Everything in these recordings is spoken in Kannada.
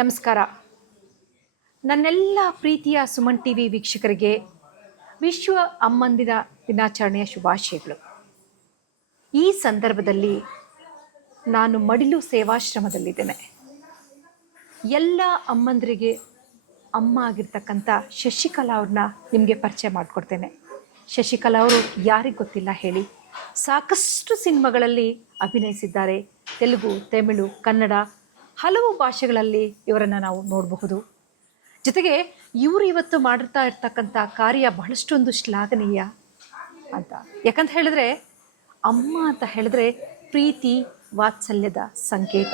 ನಮಸ್ಕಾರ. ನನ್ನೆಲ್ಲ ಪ್ರೀತಿಯ ಸುಮನ್ ಟಿವಿ ವೀಕ್ಷಕರಿಗೆ ವಿಶ್ವ ಅಮ್ಮಂದಿರ ದಿನಾಚರಣೆಯ ಶುಭಾಶಯಗಳು. ಈ ಸಂದರ್ಭದಲ್ಲಿ ನಾನು ಮಡಿಲು ಸೇವಾಶ್ರಮದಲ್ಲಿದ್ದೇನೆ. ಎಲ್ಲ ಅಮ್ಮಂದರಿಗೆ ಅಮ್ಮ ಆಗಿರ್ತಕ್ಕಂಥ ಶಶಿಕಲಾ ಅವ್ರನ್ನ ನಿಮಗೆ ಪರಿಚಯ ಮಾಡಿಕೊಡ್ತೇನೆ. ಶಶಿಕಲಾ ಅವರು ಯಾರಿಗೆ ಗೊತ್ತಿಲ್ಲ ಹೇಳಿ? ಸಾಕಷ್ಟು ಸಿನಿಮಾಗಳಲ್ಲಿ ಅಭಿನಯಿಸಿದ್ದಾರೆ. ತೆಲುಗು, ತಮಿಳು, ಕನ್ನಡ ಹಲವು ಭಾಷೆಗಳಲ್ಲಿ ಇವರನ್ನು ನಾವು ನೋಡಬಹುದು. ಜೊತೆಗೆ ಇವರು ಇವತ್ತು ಮಾಡಿರ್ತಾ ಇರ್ತಕ್ಕಂಥ ಕಾರ್ಯ ಬಹಳಷ್ಟೊಂದು ಶ್ಲಾಘನೀಯ ಅಂತ. ಯಾಕಂತ ಹೇಳಿದ್ರೆ ಅಮ್ಮ ಅಂತ ಹೇಳಿದ್ರೆ ಪ್ರೀತಿ ವಾತ್ಸಲ್ಯದ ಸಂಕೇತ.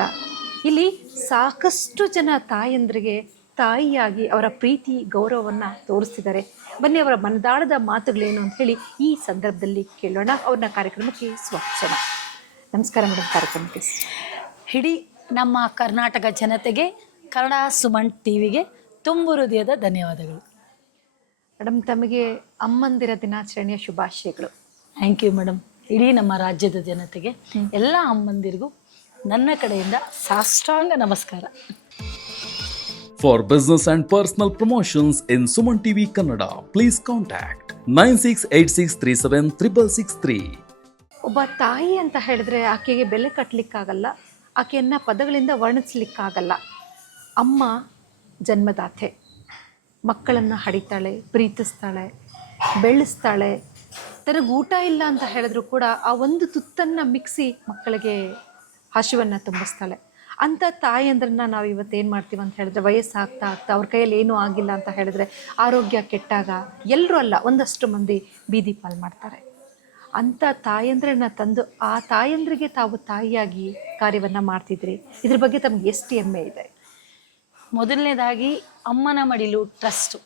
ಇಲ್ಲಿ ಸಾಕಷ್ಟು ಜನ ತಾಯಂದ್ರಿಗೆ ತಾಯಿಯಾಗಿ ಅವರ ಪ್ರೀತಿ ಗೌರವವನ್ನು ತೋರಿಸ್ತಿದ್ದಾರೆ. ಬನ್ನಿ ಅವರ ಮನದಾಳದ ಮಾತುಗಳೇನು ಅಂತ ಹೇಳಿ ಈ ಸಂದರ್ಭದಲ್ಲಿ ಕೇಳೋಣ. ಅವ್ರನ್ನ ಕಾರ್ಯಕ್ರಮಕ್ಕೆ ಸ್ವಾಗತಿಸೋಣ. ನಮಸ್ಕಾರ ಮೇಡಮ್. ಕಾರ್ಯಕ್ರಮಕ್ಕೆ ಇಡೀ ನಮ್ಮ ಕರ್ನಾಟಕ ಜನತೆಗೆ, ಕನ್ನಡ ಸುಮನ್ ಟಿವಿಗೆ ತುಂಬು ಹೃದಯದ ಧನ್ಯವಾದಗಳು. ಮೇಡಮ್, ತಮಗೆ ಅಮ್ಮಂದಿರ ದಿನಾಚರಣೆಯ ಶುಭಾಶಯಗಳು. Thank you madam. ಇಡೀ ನಮ್ಮ ರಾಜ್ಯದ ಜನತೆಗೆ, ಎಲ್ಲ ಅಮ್ಮಂದಿರಿಗೂ ನನ್ನ ಕಡೆಯಿಂದ ಸಾಷ್ಟಾಂಗ ನಮಸ್ಕಾರ. For business and personal promotions in Suman TV Kannada, please contact 9686376663. ಒಬ್ಬ ತಾಯಿ ಅಂತ ಹೇಳಿದ್ರೆ ಆಕೆಗೆ ಬೆಲೆ ಕಟ್ಟಲಿಕ್ಕಾಗಲ್ಲ, ಆಕೆಯನ್ನು ಪದಗಳಿಂದ ವರ್ಣಿಸ್ಲಿಕ್ಕಾಗಲ್ಲ. ಅಮ್ಮ ಜನ್ಮದಾತೆ. ಮಕ್ಕಳನ್ನು ಹಡಿತಾಳೆ, ಪ್ರೀತಿಸ್ತಾಳೆ, ಬೆಳೆಸ್ತಾಳೆ. ತನಗೆ ಊಟ ಇಲ್ಲ ಅಂತ ಹೇಳಿದ್ರು ಕೂಡ ಆ ಒಂದು ತುತ್ತನ್ನು ಮಿಕ್ಸಿ ಮಕ್ಕಳಿಗೆ ಹಸಿವನ್ನು ತುಂಬಿಸ್ತಾಳೆ. ಅಂಥ ತಾಯಿಯಂದ್ರನ್ನ ನಾವು ಇವತ್ತೇನು ಮಾಡ್ತೀವಿ ಅಂತ ಹೇಳಿದ್ರೆ, ವಯಸ್ಸಾಗ್ತಾ ಆಗ್ತಾ ಅವ್ರ ಕೈಯಲ್ಲಿ ಏನೂ ಆಗಿಲ್ಲ ಅಂತ ಹೇಳಿದ್ರೆ, ಆರೋಗ್ಯ ಕೆಟ್ಟಾಗ ಎಲ್ಲರೂ ಅಲ್ಲ, ಒಂದಷ್ಟು ಮಂದಿ ಬೀದಿ ಪಾಲು ಮಾಡ್ತಾರೆ. ಅಂಥ ತಾಯಂದ್ರನ್ನ ತಂದು ಆ ತಾಯಂದ್ರಿಗೆ ತಾವು ತಾಯಿಯಾಗಿ ಕಾರ್ಯವನ್ನು ಮಾಡ್ತಿದ್ರಿ. ಇದ್ರ ಬಗ್ಗೆ ತಮ್ಗೆ ಎಷ್ಟು ಹೆಮ್ಮೆ ಇದೆ? ಮೊದಲನೇದಾಗಿ ಅಮ್ಮನ ಮಡಿಲು ಟ್ರಸ್ಟ್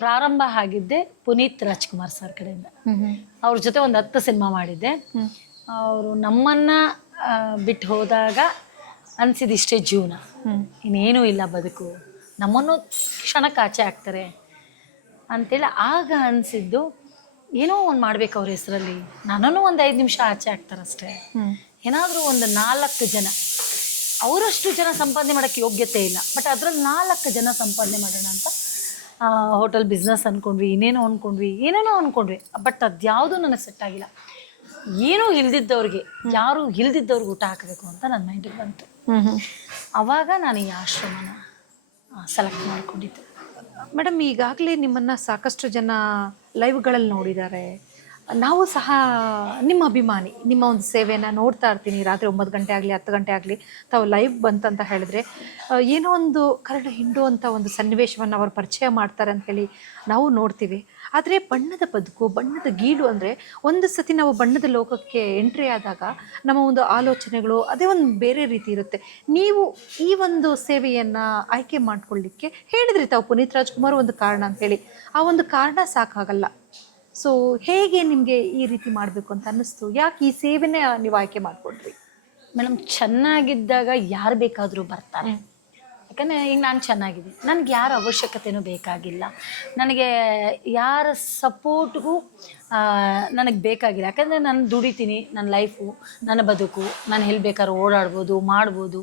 ಪ್ರಾರಂಭ ಆಗಿದ್ದೆ ಪುನೀತ್ ರಾಜ್ಕುಮಾರ್ ಸರ್ ಕಡೆಯಿಂದ. ಅವ್ರ ಜೊತೆ ಒಂದು 10 ಸಿನಿಮಾ ಮಾಡಿದ್ದೆ. ಅವರು ನಮ್ಮನ್ನ ಬಿಟ್ಟು ಹೋದಾಗ ಅನಿಸಿದಿಷ್ಟೇ ಜೀವನ, ಇನ್ನೇನೂ ಇಲ್ಲ ಬದುಕು, ನಮ್ಮನ್ನು ಕ್ಷಣಕ್ಕೆ ಆಚೆ ಹಾಕ್ತಾರೆ ಅಂತೇಳಿ ಆಗ ಅನಿಸಿದ್ದು, ಏನೋ ಒಂದು ಮಾಡ್ಬೇಕು ಅವ್ರ ಹೆಸರಲ್ಲಿ, ನನ್ನನ್ನು ಒಂದು 5 ನಿಮಿಷ ಆಚೆ ಹಾಕ್ತಾರಷ್ಟೇ. ಏನಾದರೂ ಒಂದು 4 ಜನ, ಅವರಷ್ಟು ಜನ ಸಂಪಾದನೆ ಮಾಡೋಕ್ಕೆ ಯೋಗ್ಯತೆ ಇಲ್ಲ, ಬಟ್ ಅದರಲ್ಲಿ 4 ಜನ ಸಂಪಾದನೆ ಮಾಡೋಣ ಅಂತ ಹೋಟೆಲ್ ಬಿಸ್ನೆಸ್ ಅಂದ್ಕೊಂಡ್ವಿ, ಏನೇನೋ ಅಂದ್ಕೊಂಡ್ವಿ. ಬಟ್ ಅದ್ಯಾವುದೂ ನನಗೆ ಸೆಟ್ ಆಗಿಲ್ಲ. ಏನೂ ಇಲ್ದಿದ್ದವ್ರಿಗೆ, ಯಾರು ಇಲ್ದಿದ್ದವ್ರಿಗೆ ಊಟ ಹಾಕಬೇಕು ಅಂತ ನನ್ನ ಮೈಂಡಿಗೆ ಬಂತು. ಆವಾಗ ನಾನು ಈ ಆಶ್ರಮನ ಸೆಲೆಕ್ಟ್ ಮಾಡಿಕೊಂಡಿದ್ದೆ. ಮೇಡಮ್, ಈಗಾಗಲೇ ನಿಮ್ಮನ್ನು ಸಾಕಷ್ಟು ಜನ ಲೈವ್ಗಳಲ್ಲಿ ನೋಡಿದ್ದಾರೆ. ನಾವು ಸಹ ನಿಮ್ಮ ಅಭಿಮಾನಿ. ನಿಮ್ಮ ಒಂದು ಸೇವೆಯನ್ನು ನೋಡ್ತಾ ಇರ್ತೀನಿ. ರಾತ್ರಿ 9 ಗಂಟೆ ಆಗಲಿ 10 ಗಂಟೆ ಆಗಲಿ ತಾವು ಲೈವ್ ಬಂತಂತ ಹೇಳಿದ್ರೆ ಏನೋ ಒಂದು ಕರಡು ಹಿಂಡುವಂಥ ಒಂದು ಸನ್ನಿವೇಶವನ್ನು ಅವರು ಪರಿಚಯ ಮಾಡ್ತಾರೆ ಅಂತ ಹೇಳಿ ನಾವು ನೋಡ್ತೀವಿ. ಆದರೆ ಬಣ್ಣದ ಬದುಕು, ಬಣ್ಣದ ಗೀಡು ಅಂದರೆ ಒಂದು ಸತಿ ನಾವು ಬಣ್ಣದ ಲೋಕಕ್ಕೆ ಎಂಟ್ರಿ ಆದಾಗ ನಮ್ಮ ಒಂದು ಆಲೋಚನೆಗಳು ಅದೇ ಒಂದು ಬೇರೆ ರೀತಿ ಇರುತ್ತೆ. ನೀವು ಈ ಒಂದು ಸೇವೆಯನ್ನು ಆಯ್ಕೆ ಮಾಡ್ಕೊಳ್ಳಿಕ್ಕೆ ಹೇಳಿದ್ರಿ ತಾವು, ಪುನೀತ್ ರಾಜ್ಕುಮಾರ್ ಒಂದು ಕಾರಣ ಅಂತ ಹೇಳಿ. ಆ ಒಂದು ಕಾರಣ ಸಾಕಾಗಲ್ಲ. ಸೊ ಹೇಗೆ ನಿಮಗೆ ಈ ರೀತಿ ಮಾಡಬೇಕು ಅಂತ ಅನ್ನಿಸ್ತು? ಯಾಕೆ ಈ ಸೇವೆನೇ ನೀವು ಆಯ್ಕೆ ಮಾಡಿಕೊಂಡ್ರಿ? ಮೇಡಮ್, ಚೆನ್ನಾಗಿದ್ದಾಗ ಯಾರು ಬೇಕಾದರೂ ಬರ್ತಾರೆ. ಯಾಕಂದರೆ ಈಗ ನಾನು ಚೆನ್ನಾಗಿದ್ದೀನಿ, ನನಗೆ ಯಾರ ಅವಶ್ಯಕತೆಯೂ ಬೇಕಾಗಿಲ್ಲ, ನನಗೆ ಯಾರ ಸಪೋರ್ಟ್ಗೂ ನನಗೆ ಬೇಕಾಗಿಲ್ಲ. ಯಾಕಂದರೆ ನಾನು ದುಡಿತೀನಿ, ನನ್ನ ಲೈಫು, ನನ್ನ ಬದುಕು, ನಾನು ಎಲ್ಲಿ ಬೇಕಾದ್ರೂ ಓಡಾಡ್ಬೋದು, ಮಾಡ್ಬೋದು,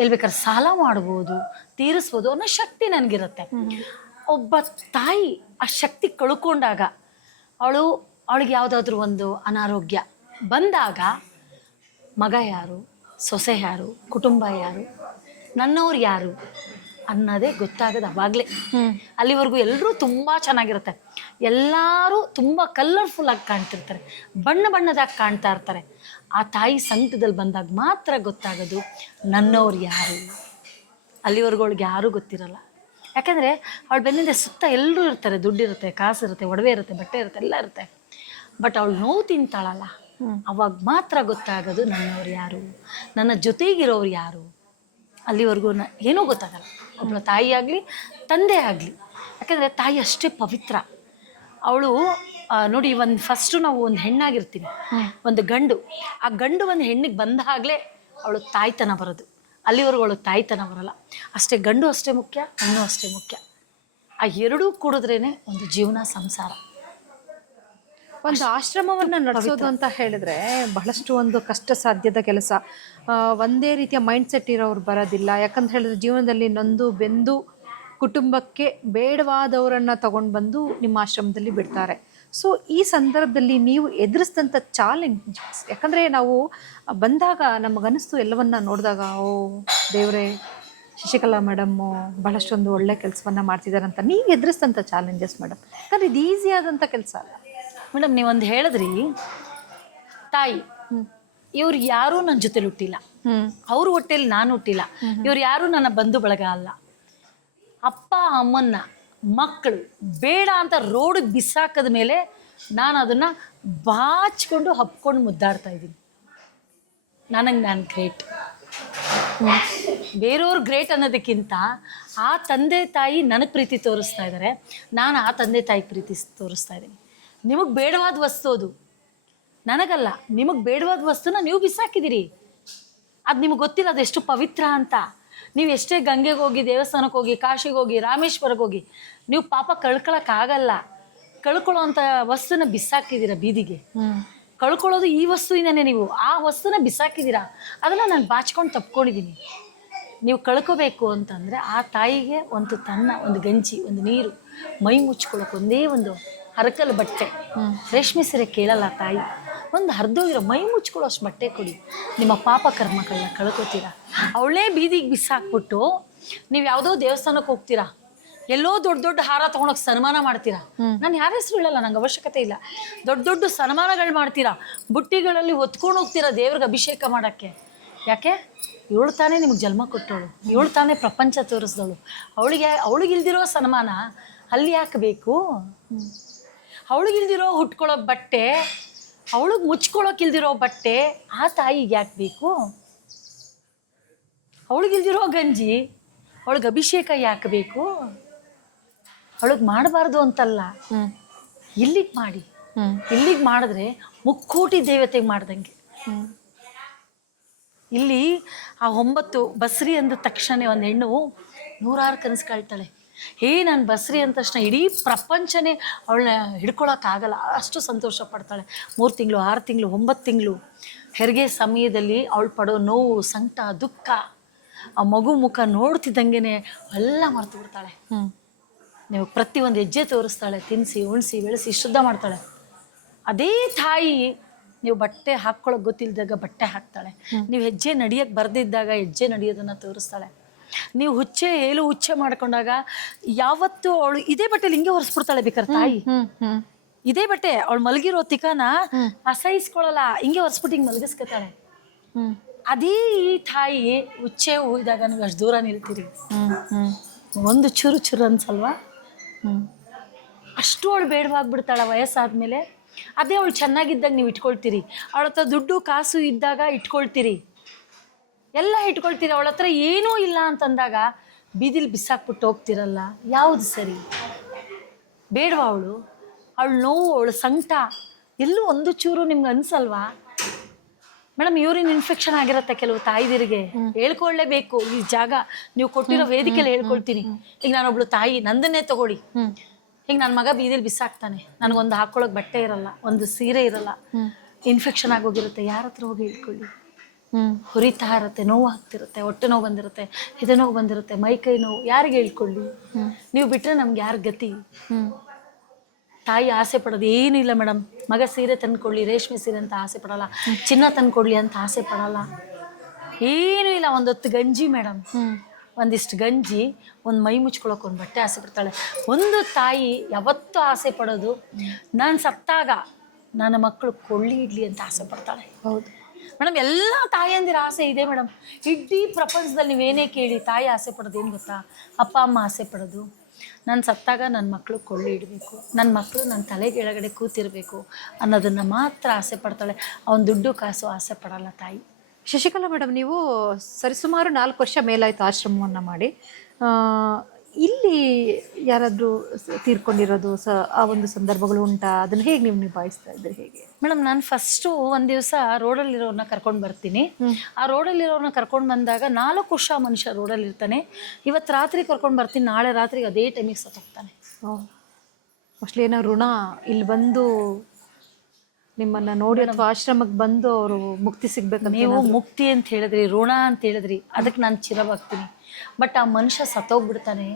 ಎಲ್ಲಿ ಬೇಕಾದ್ರೂ ಸಾಲ ಮಾಡ್ಬೋದು, ತೀರಿಸ್ಬೋದು ಅನ್ನೋ ಶಕ್ತಿ ನನಗಿರುತ್ತೆ. ಒಬ್ಬ ತಾಯಿ ಆ ಶಕ್ತಿ ಕಳ್ಕೊಂಡಾಗ, ಅವಳಿಗೆ ಯಾವುದಾದ್ರೂ ಒಂದು ಅನಾರೋಗ್ಯ ಬಂದಾಗ ಮಗ ಯಾರು, ಸೊಸೆ ಯಾರು, ಕುಟುಂಬ ಯಾರು, ನನ್ನವ್ರು ಯಾರು ಅನ್ನೋದೇ ಗೊತ್ತಾಗದು ಅವಾಗಲೇ. ಅಲ್ಲಿವರೆಗೂ ಎಲ್ಲರೂ ತುಂಬ ಚೆನ್ನಾಗಿರುತ್ತೆ, ಎಲ್ಲರೂ ತುಂಬ ಕಲರ್ಫುಲ್ಲಾಗಿ ಕಾಣ್ತಿರ್ತಾರೆ, ಬಣ್ಣದಾಗಿ ಕಾಣ್ತಾ ಇರ್ತಾರೆ. ಆ ತಾಯಿ ಸಂಕಟದಲ್ಲಿ ಬಂದಾಗ ಮಾತ್ರ ಗೊತ್ತಾಗೋದು ನನ್ನವ್ರು ಯಾರು. ಅಲ್ಲಿವರೆಗೂ ಅವಳಿಗೆ ಯಾರೂ ಗೊತ್ತಿರಲ್ಲ. ಯಾಕಂದರೆ ಅವಳು ಬೆನ್ನಿಂದ ಸುತ್ತ ಎಲ್ಲರೂ ಇರ್ತಾರೆ, ದುಡ್ಡಿರುತ್ತೆ, ಕಾಸಿರುತ್ತೆ, ಒಡವೆ ಇರುತ್ತೆ, ಬಟ್ಟೆ ಇರುತ್ತೆ, ಎಲ್ಲ ಇರುತ್ತೆ. ಬಟ್ ಅವಳು ನೋವು ತಿಂತಾಳಲ್ಲ, ಅವಾಗ ಮಾತ್ರ ಗೊತ್ತಾಗೋದು ನನ್ನವ್ರು ಯಾರು, ನನ್ನ ಜೊತೆಗಿರೋರು ಯಾರು. ಅಲ್ಲಿವರೆಗೂ ಏನೂ ಗೊತ್ತಾಗಲ್ಲ ಒಬ್ಬಳ ತಾಯಿ ಆಗಲಿ ತಂದೆ ಆಗಲಿ. ಯಾಕಂದರೆ ತಾಯಿ ಅಷ್ಟೇ ಪವಿತ್ರ. ಅವಳು ನೋಡಿ, ಫಸ್ಟು ನಾವು ಒಂದು ಹೆಣ್ಣಾಗಿರ್ತೀವಿ, ಒಂದು ಗಂಡು, ಆ ಗಂಡು ಒಂದು ಹೆಣ್ಣಿಗೆ ಬಂದಾಗಲೇ ಅವಳು ತಾಯ್ತನ ಬರೋದು. ಅಲ್ಲಿವರೆಗೂ ಅವಳು ತಾಯ್ತನ ಬರೋಲ್ಲ. ಅಷ್ಟೇ ಗಂಡು ಅಷ್ಟೇ ಮುಖ್ಯ, ಹೆಣ್ಣು ಅಷ್ಟೇ ಮುಖ್ಯ. ಆ ಎರಡೂ ಕೂಡಿದ್ರೇ ಒಂದು ಜೀವನ, ಸಂಸಾರ. ಒಂದು ಆಶ್ರಮವನ್ನು ನಡೆಸೋದು ಅಂತ ಹೇಳಿದ್ರೆ ಬಹಳಷ್ಟು ಒಂದು ಕಷ್ಟ ಸಾಧ್ಯದ ಕೆಲಸ. ಒಂದೇ ರೀತಿಯ ಮೈಂಡ್ ಸೆಟ್ ಇರೋರು ಬರೋದಿಲ್ಲ. ಯಾಕಂತ ಹೇಳಿದ್ರೆ ಜೀವನದಲ್ಲಿ ನೊಂದು ಬೆಂದು ಕುಟುಂಬಕ್ಕೆ ಬೇಡವಾದವರನ್ನ ತಗೊಂಡು ಬಂದು ನಿಮ್ಮ ಆಶ್ರಮದಲ್ಲಿ ಬಿಡ್ತಾರೆ. ಸೊ ಈ ಸಂದರ್ಭದಲ್ಲಿ ನೀವು ಎದುರಿಸಿದಂಥ ಚಾಲೆಂಜಸ್, ಯಾಕಂದರೆ ನಾವು ಬಂದಾಗ ನಮಗನಿಸ್ತು ಎಲ್ಲವನ್ನ ನೋಡಿದಾಗ, ಓ ದೇವರೇ, ಶಶಿಕಲಾ ಮೇಡಮ್ಮು ಬಹಳಷ್ಟೊಂದು ಒಳ್ಳೆ ಕೆಲಸವನ್ನು ಮಾಡ್ತಿದ್ದಾರೆ ಅಂತ. ನೀವು ಎದುರಿಸಿದಂಥ ಚಾಲೆಂಜಸ್ ಮೇಡಮ್, ಯಾಕಂದ್ರೆ ಇದು ಈಸಿ ಆದಂಥ ಕೆಲಸ ಅಲ್ಲ ಮೇಡಮ್. ನೀವೊಂದು ಹೇಳಿದ್ರಿ, ತಾಯಿ ಇವ್ರು ಯಾರೂ ನನ್ನ ಜೊತೆಲಿ ಹುಟ್ಟಿಲ್ಲ, ಅವ್ರ ಹೊಟ್ಟೆಲಿ ನಾನು ಹುಟ್ಟಿಲ್ಲ, ಇವ್ರು ಯಾರು ನನ್ನ ಬಂಧು ಬಳಗ ಅಲ್ಲ. ಅಪ್ಪ ಅಮ್ಮನ್ನ ಮಕ್ಕಳು ಬೇಡ ಅಂತ ರೋಡಿಗೆ ಬಿಸಾಕದ ಮೇಲೆ ನಾನು ಅದನ್ನು ಬಾಚ್ಕೊಂಡು ಹಪ್ಕೊಂಡು ಮುದ್ದಾಡ್ತಾ ಇದ್ದೀನಿ. ನಾನು ಗ್ರೇಟ್. ಬೇರೆಯವ್ರು ಗ್ರೇಟ್ ಅನ್ನೋದಕ್ಕಿಂತ ಆ ತಂದೆ ತಾಯಿ ನನಗೆ ಪ್ರೀತಿ ತೋರಿಸ್ತಾ ಇದ್ದಾರೆ, ನಾನು ಆ ತಂದೆ ತಾಯಿಗೆ ಪ್ರೀತಿ ತೋರಿಸ್ತಾ ಇದ್ದೀನಿ. ನಿಮಗೆ ಬೇಡವಾದ ವಸ್ತು ಅದು, ನನಗಲ್ಲ. ನಿಮಗೆ ಬೇಡವಾದ ವಸ್ತುನ ನೀವು ಬಿಸಾಕಿದ್ದೀರಿ. ಅದು ನಿಮಗೆ ಗೊತ್ತಿಲ್ಲ ಅದೆಷ್ಟು ಪವಿತ್ರ ಅಂತ. ನೀವು ಎಷ್ಟೇ ಗಂಗೆಗೆ ಹೋಗಿ, ದೇವಸ್ಥಾನಕ್ಕೆ ಹೋಗಿ, ಕಾಶಿಗೆ ಹೋಗಿ, ರಾಮೇಶ್ವರಕ್ಕೆ ಹೋಗಿ, ನೀವು ಪಾಪ ಕಳ್ಕೊಳಕ್ಕಾಗಲ್ಲ. ಕಳ್ಕೊಳ್ಳೋ ಅಂಥ ವಸ್ತುನ ಬಿಸಾಕಿದ್ದೀರ ಬೀದಿಗೆ. ಕಳ್ಕೊಳ್ಳೋದು ಈ ವಸ್ತುವಿನೇ. ನೀವು ಆ ವಸ್ತುನ ಬಿಸಾಕಿದ್ದೀರಾ, ಅದನ್ನು ನಾನು ಬಾಚ್ಕೊಂಡು ತಪ್ಕೊಂಡಿದ್ದೀನಿ. ನೀವು ಕಳ್ಕೋಬೇಕು ಅಂತಂದರೆ ಆ ತಾಯಿಗೆ ಒಂದು ಒಂದು ಗಂಜಿ, ಒಂದು ನೀರು, ಮೈ ಮುಚ್ಕೊಳ್ಳೋಕೆ ಒಂದೇ ಒಂದು ಹರಕಲ್ ಬಟ್ಟೆ, ರೇಷ್ಮೆ ಸೀರೆ ಕೇಳಲ್ಲ ತಾಯಿ. ಒಂದು ಹರಿದೋಗಿರೋ ಮೈ ಮುಚ್ಕೊಳ್ಳೋ ಅಷ್ಟು ಬಟ್ಟೆ ಕೊಡಿ. ನಿಮ್ಮ ಪಾಪ ಕರ್ಮಗಳನ್ನ ಕಳ್ಕೊತೀರಾ. ಅವಳೇ ಬೀದಿಗೆ ಬಿಸಾಕ್ಬಿಟ್ಟು ನೀವು ಯಾವುದೋ ದೇವಸ್ಥಾನಕ್ಕೆ ಹೋಗ್ತೀರಾ, ಎಲ್ಲೋ ದೊಡ್ಡ ದೊಡ್ಡ ಹಾರ ತೊಗೊಂಡೋಗಿ ಸನ್ಮಾನ ಮಾಡ್ತೀರಾ. ನಾನು ಯಾರ ಹೆಸರು ಹೇಳಲ್ಲ, ನಂಗೆ ಅವಶ್ಯಕತೆ ಇಲ್ಲ. ದೊಡ್ಡ ದೊಡ್ಡ ಸನ್ಮಾನಗಳು ಮಾಡ್ತೀರಾ, ಬುಟ್ಟಿಗಳಲ್ಲಿ ಹೊತ್ಕೊಂಡು ಹೋಗ್ತೀರಾ ದೇವ್ರಿಗೆ ಅಭಿಷೇಕ ಮಾಡೋಕ್ಕೆ. ಯಾಕೆ? ಇವಳು ತಾನೇ ನಿಮ್ಗೆ ಜನ್ಮ ಕೊಟ್ಟವಳು, ಇವಳು ತಾನೇ ಪ್ರಪಂಚ ತೋರಿಸ್ದವಳು. ಅವಳಿಗಿಲ್ದಿರೋ ಸನ್ಮಾನ ಅಲ್ಲಿ ಯಾಕೆ ಬೇಕು? ಅವಳಿಗಿಲ್ದಿರೋ ಹುಟ್ಕೊಳ್ಳೋ ಬಟ್ಟೆ, ಅವಳಿಗೆ ಮುಚ್ಕೊಳ್ಳೋಕಿಲ್ದಿರೋ ಬಟ್ಟೆ ಆ ತಾಯಿಗೆ ಯಾಕೆ ಬೇಕು? ಅವಳಿಗಿಲ್ದಿರೋ ಗಂಜಿ ಅವಳಿಗೆ ಅಭಿಷೇಕ ಯಾಕೆ ಬೇಕು? ಅವಳಿಗೆ ಮಾಡಬಾರ್ದು ಅಂತಲ್ಲ, ಇಲ್ಲಿಗೆ ಮಾಡಿ. ಇಲ್ಲಿಗೆ ಮಾಡಿದ್ರೆ ಮುಕ್ಕೋಟಿ ದೇವತೆಗೆ ಮಾಡ್ದಂಗೆ. ಇಲ್ಲಿ ಆ 9 ಬಸ್ರಿ ಅಂದ ತಕ್ಷಣ ಒಂದು ಹೆಣ್ಣು 100 ಕನಸು ಕಾಳ್ತಾಳೆ. ನಾನು ಬಸ್ರಿ ಅಂದ ತಕ್ಷಣ ಇಡೀ ಪ್ರಪಂಚನೇ ಅವಳನ್ನ ಹಿಡ್ಕೊಳಕ್ಕಾಗಲ್ಲ, ಅಷ್ಟು ಸಂತೋಷ ಪಡ್ತಾಳೆ. 3 ತಿಂಗಳು, 6 ತಿಂಗಳು, 9 ತಿಂಗಳು ಹೆರಿಗೆ ಸಮಯದಲ್ಲಿ ಅವಳು ಪಡೋ ನೋವು, ಸಂಕಟ, ದುಃಖ, ಆ ಮಗು ಮುಖ ನೋಡ್ತಿದ್ದಂಗೆ ಎಲ್ಲ ಮರ್ತು ಬಿಡ್ತಾಳೆ. ನೀವು ಪ್ರತಿಯೊಂದು ಹೆಜ್ಜೆ ತೋರಿಸ್ತಾಳೆ, ತಿನ್ನಿಸಿ ಉಣಿಸಿ ಬೆಳೆಸಿ ಶುದ್ಧ ಮಾಡ್ತಾಳೆ. ಅದೇ ತಾಯಿ ನೀವು ಬಟ್ಟೆ ಹಾಕ್ಕೊಳ್ಳೋಕೆ ಗೊತ್ತಿಲ್ಲದಾಗ ಬಟ್ಟೆ ಹಾಕ್ತಾಳೆ. ನೀವು ಹೆಜ್ಜೆ ನಡಿಯೋಕ್ಕೆ ಬರ್ದಿದ್ದಾಗ ಹೆಜ್ಜೆ ನಡೆಯೋದನ್ನು ತೋರಿಸ್ತಾಳೆ. ನೀವು ಹುಚ್ಚೆ ಮಾಡ್ಕೊಂಡಾಗ ಯಾವತ್ತು ಅವಳು ಇದೇ ಬಟ್ಟೆಲಿ ಹಿಂಗೆ ಹೊರಿಸ್ಬಿಡ್ತಾಳೆ. ಬೇಕಾದ್ರೆ ತಾಯಿ ಇದೇ ಬಟ್ಟೆ ಅವಳು ಮಲಗಿರೋ ತಿಕಾನ ಅಸಹಿಸ್ಕೊಳ್ಳಲ್ಲ, ಹಿಂಗೆ ಹೊರಿಸ್ಬಿಟ್ಟು ಹಿಂಗೆ ಮಲಗಿಸ್ಕೊತಾಳೆ. ಅದೇ ಈ ತಾಯಿ ಹುಚ್ಚೆ ಹೋಗಿದಾಗ ನೀವು ಅಷ್ಟು ದೂರ ನಿಲ್ತೀರಿ, ಒಂದು ಚೂರು ಚೂರು ಅನ್ಸಲ್ವಾ? ಅಷ್ಟು ಅವಳು ಬೇಡವಾಗ್ಬಿಡ್ತಾಳೆ ವಯಸ್ಸಾದ್ಮೇಲೆ. ಅದೇ ಅವಳು ಚೆನ್ನಾಗಿದ್ದಾಗ ನೀವು ಇಟ್ಕೊಳ್ತೀರಿ, ಅವಳ ಹತ್ರ ದುಡ್ಡು ಕಾಸು ಇದ್ದಾಗ ಇಟ್ಕೊಳ್ತೀರಿ, ಎಲ್ಲ ಇಟ್ಕೊಳ್ತೀರಿ. ಅವಳ ಹತ್ರ ಏನೂ ಇಲ್ಲ ಅಂತಂದಾಗ ಬೀದಿಲಿ ಬಿಸಾಕ್ಬಿಟ್ಟು ಹೋಗ್ತಿರಲ್ಲ, ಯಾವುದು ಸರಿ? ಬೇಡವಾ ಅವಳು? ಅವಳು ನೋವು, ಅವಳು ಸಂಕಟ ಎಲ್ಲೂ ಒಂದು ಚೂರು ನಿಮ್ಗೆ ಅನ್ಸಲ್ವಾ? ಮೇಡಮ್, ಯೂರಿನ್ ಇನ್ಫೆಕ್ಷನ್ ಆಗಿರುತ್ತೆ ಕೆಲವು ತಾಯಿದಿರಿಗೆ, ಹೇಳ್ಕೊಳ್ಳೇಬೇಕು. ಈ ಜಾಗ ನೀವು ಕೊಟ್ಟಿರೋ ವೇದಿಕೆಯಲ್ಲಿ ಹೇಳ್ಕೊಳ್ತೀನಿ. ಈಗ ನಾನೊಬ್ಳು ತಾಯಿ, ನಂದನ್ನೇ ತಗೊಳ್ಳಿ. ಈಗ ನನ್ನ ಮಗ ಬೀದಿಲಿ ಬಿಸಾಕ್ತಾನೆ, ನನಗೊಂದು ಹಾಕೊಳ್ಳೋಕೆ ಬಟ್ಟೆ ಇರಲ್ಲ, ಒಂದು ಸೀರೆ ಇರಲ್ಲ, ಇನ್ಫೆಕ್ಷನ್ ಆಗೋಗಿರುತ್ತೆ. ಯಾರ ಹತ್ರ ಹೋಗಿ ಹೇಳ್ಕೊಳ್ಳಿ? ಹುರಿತಾ ಇರುತ್ತೆ, ನೋವು ಆಗ್ತಿರುತ್ತೆ, ಹೊಟ್ಟೆ ನೋವು ಬಂದಿರುತ್ತೆ, ಎದೆ ನೋವು ಬಂದಿರುತ್ತೆ, ಮೈಕೈ ನೋವು, ಯಾರಿಗೆ ಹೇಳ್ಕೊಳ್ಳಿ? ನೀವು ಬಿಟ್ಟರೆ ನಮ್ಗೆ ಯಾರ ಗತಿ? ತಾಯಿ ಆಸೆ ಪಡೋದು ಏನೂ ಇಲ್ಲ ಮೇಡಮ್. ಮಗ ಸೀರೆ ತಂದ್ಕೊಳ್ಳಿ, ರೇಷ್ಮೆ ಸೀರೆ ಅಂತ ಆಸೆ ಪಡಲ್ಲ, ಚಿನ್ನ ತಂದ್ಕೊಡ್ಲಿ ಅಂತ ಆಸೆ ಪಡಲ್ಲ, ಏನೂ ಇಲ್ಲ. ಒಂದೊತ್ತು ಗಂಜಿ ಮೇಡಮ್, ಒಂದಿಷ್ಟು ಗಂಜಿ, ಒಂದು ಮೈ ಮುಚ್ಕೊಳಕ್ಕೆ ಒಂದು ಬಟ್ಟೆ ಆಸೆ ಪಡ್ತಾಳೆ. ಒಂದು ತಾಯಿ ಯಾವತ್ತೂ ಆಸೆ ಪಡೋದು ನಾನು ಸತ್ತಾಗ ನನ್ನ ಮಕ್ಕಳು ಕೊಳ್ಳಿ ಇಡ್ಲಿ ಅಂತ ಆಸೆ ಪಡ್ತಾಳೆ. ಹೌದು ಮೇಡಮ್, ಎಲ್ಲ ತಾಯಿಯಂದಿರ ಆಸೆ ಇದೆ ಮೇಡಮ್. ಇಡೀ ಪ್ರಪಂಚದಲ್ಲಿ ನೀವೇನೇ ಕೇಳಿ ತಾಯಿ ಆಸೆ ಪಡೋದು ಏನು ಗೊತ್ತಾ? ಅಪ್ಪ ಅಮ್ಮ ಆಸೆ ಪಡೋದು ನಾನು ಸತ್ತಾಗ ನನ್ನ ಮಕ್ಕಳು ಕೊಳ್ಳಿ ಇಡಬೇಕು, ನನ್ನ ಮಕ್ಕಳು ನನ್ನ ತಲೆ ಕೆಳಗಡೆ ಕೂತಿರಬೇಕು ಅನ್ನೋದನ್ನು ಮಾತ್ರ ಆಸೆ ಪಡ್ತಾಳೆ. ಅವನ ದುಡ್ಡು ಕಾಸು ಆಸೆ ಪಡಲ್ಲ ತಾಯಿ. ಶಶಿಕಲಾ ಮೇಡಮ್, ನೀವು ಸರಿಸುಮಾರು 4 ವರ್ಷ ಮೇಲಾಯಿತು ಆಶ್ರಮವನ್ನು ಮಾಡಿ. ಇಲ್ಲಿ ಯಾರಾದರೂ ತೀರ್ಕೊಂಡಿರೋದು ಆ ಒಂದು ಸಂದರ್ಭಗಳು ಉಂಟಾ? ಅದನ್ನು ಹೇಗೆ ನೀವು ನಿಭಾಯಿಸ್ತಾ ಇದ್ರಿ? ಹೇಗೆ ಮೇಡಮ್, ನಾನು ಫಸ್ಟು ಒಂದು ದಿವಸ ರೋಡಲ್ಲಿರೋರನ್ನ ಕರ್ಕೊಂಡು ಬರ್ತೀನಿ. ಆ ರೋಡಲ್ಲಿರೋರನ್ನ ಕರ್ಕೊಂಡು ಬಂದಾಗ 4 ವರ್ಷ ಮನುಷ್ಯ ರೋಡಲ್ಲಿ ಇರ್ತಾನೆ. ಇವತ್ತು ರಾತ್ರಿ ಕರ್ಕೊಂಡು ಬರ್ತೀನಿ, ನಾಳೆ ರಾತ್ರಿಗೆ ಅದೇ ಟೈಮಿಗೆ ಸತ್ತೋಗ್ತಾನೆ. ಮೋಸ್ಟ್ಲಿ ಏನೋ ಋಣ ಇಲ್ಲಿ ಬಂದು ನಿಮ್ಮನ್ನ ನೋಡಿ ಅಥವಾ ಆಶ್ರಮಕ್ಕೆ ಬಂದು ಅವರು ಮುಕ್ತಿ ಸಿಗ್ಬೇಕಂತ? ನೀವು ಮುಕ್ತಿ ಅಂತ ಹೇಳಿದ್ರಿ, ಋಣ ಅಂತ ಹೇಳಿದ್ರಿ, ಅದಕ್ಕೆ ನಾನು ಚಿರವಾಗ್ತೀನಿ. ಬಟ್ ಆ ಮನುಷ್ಯ ಸತ್ತೋಗ್ಬಿಡ್ತಾನೆ,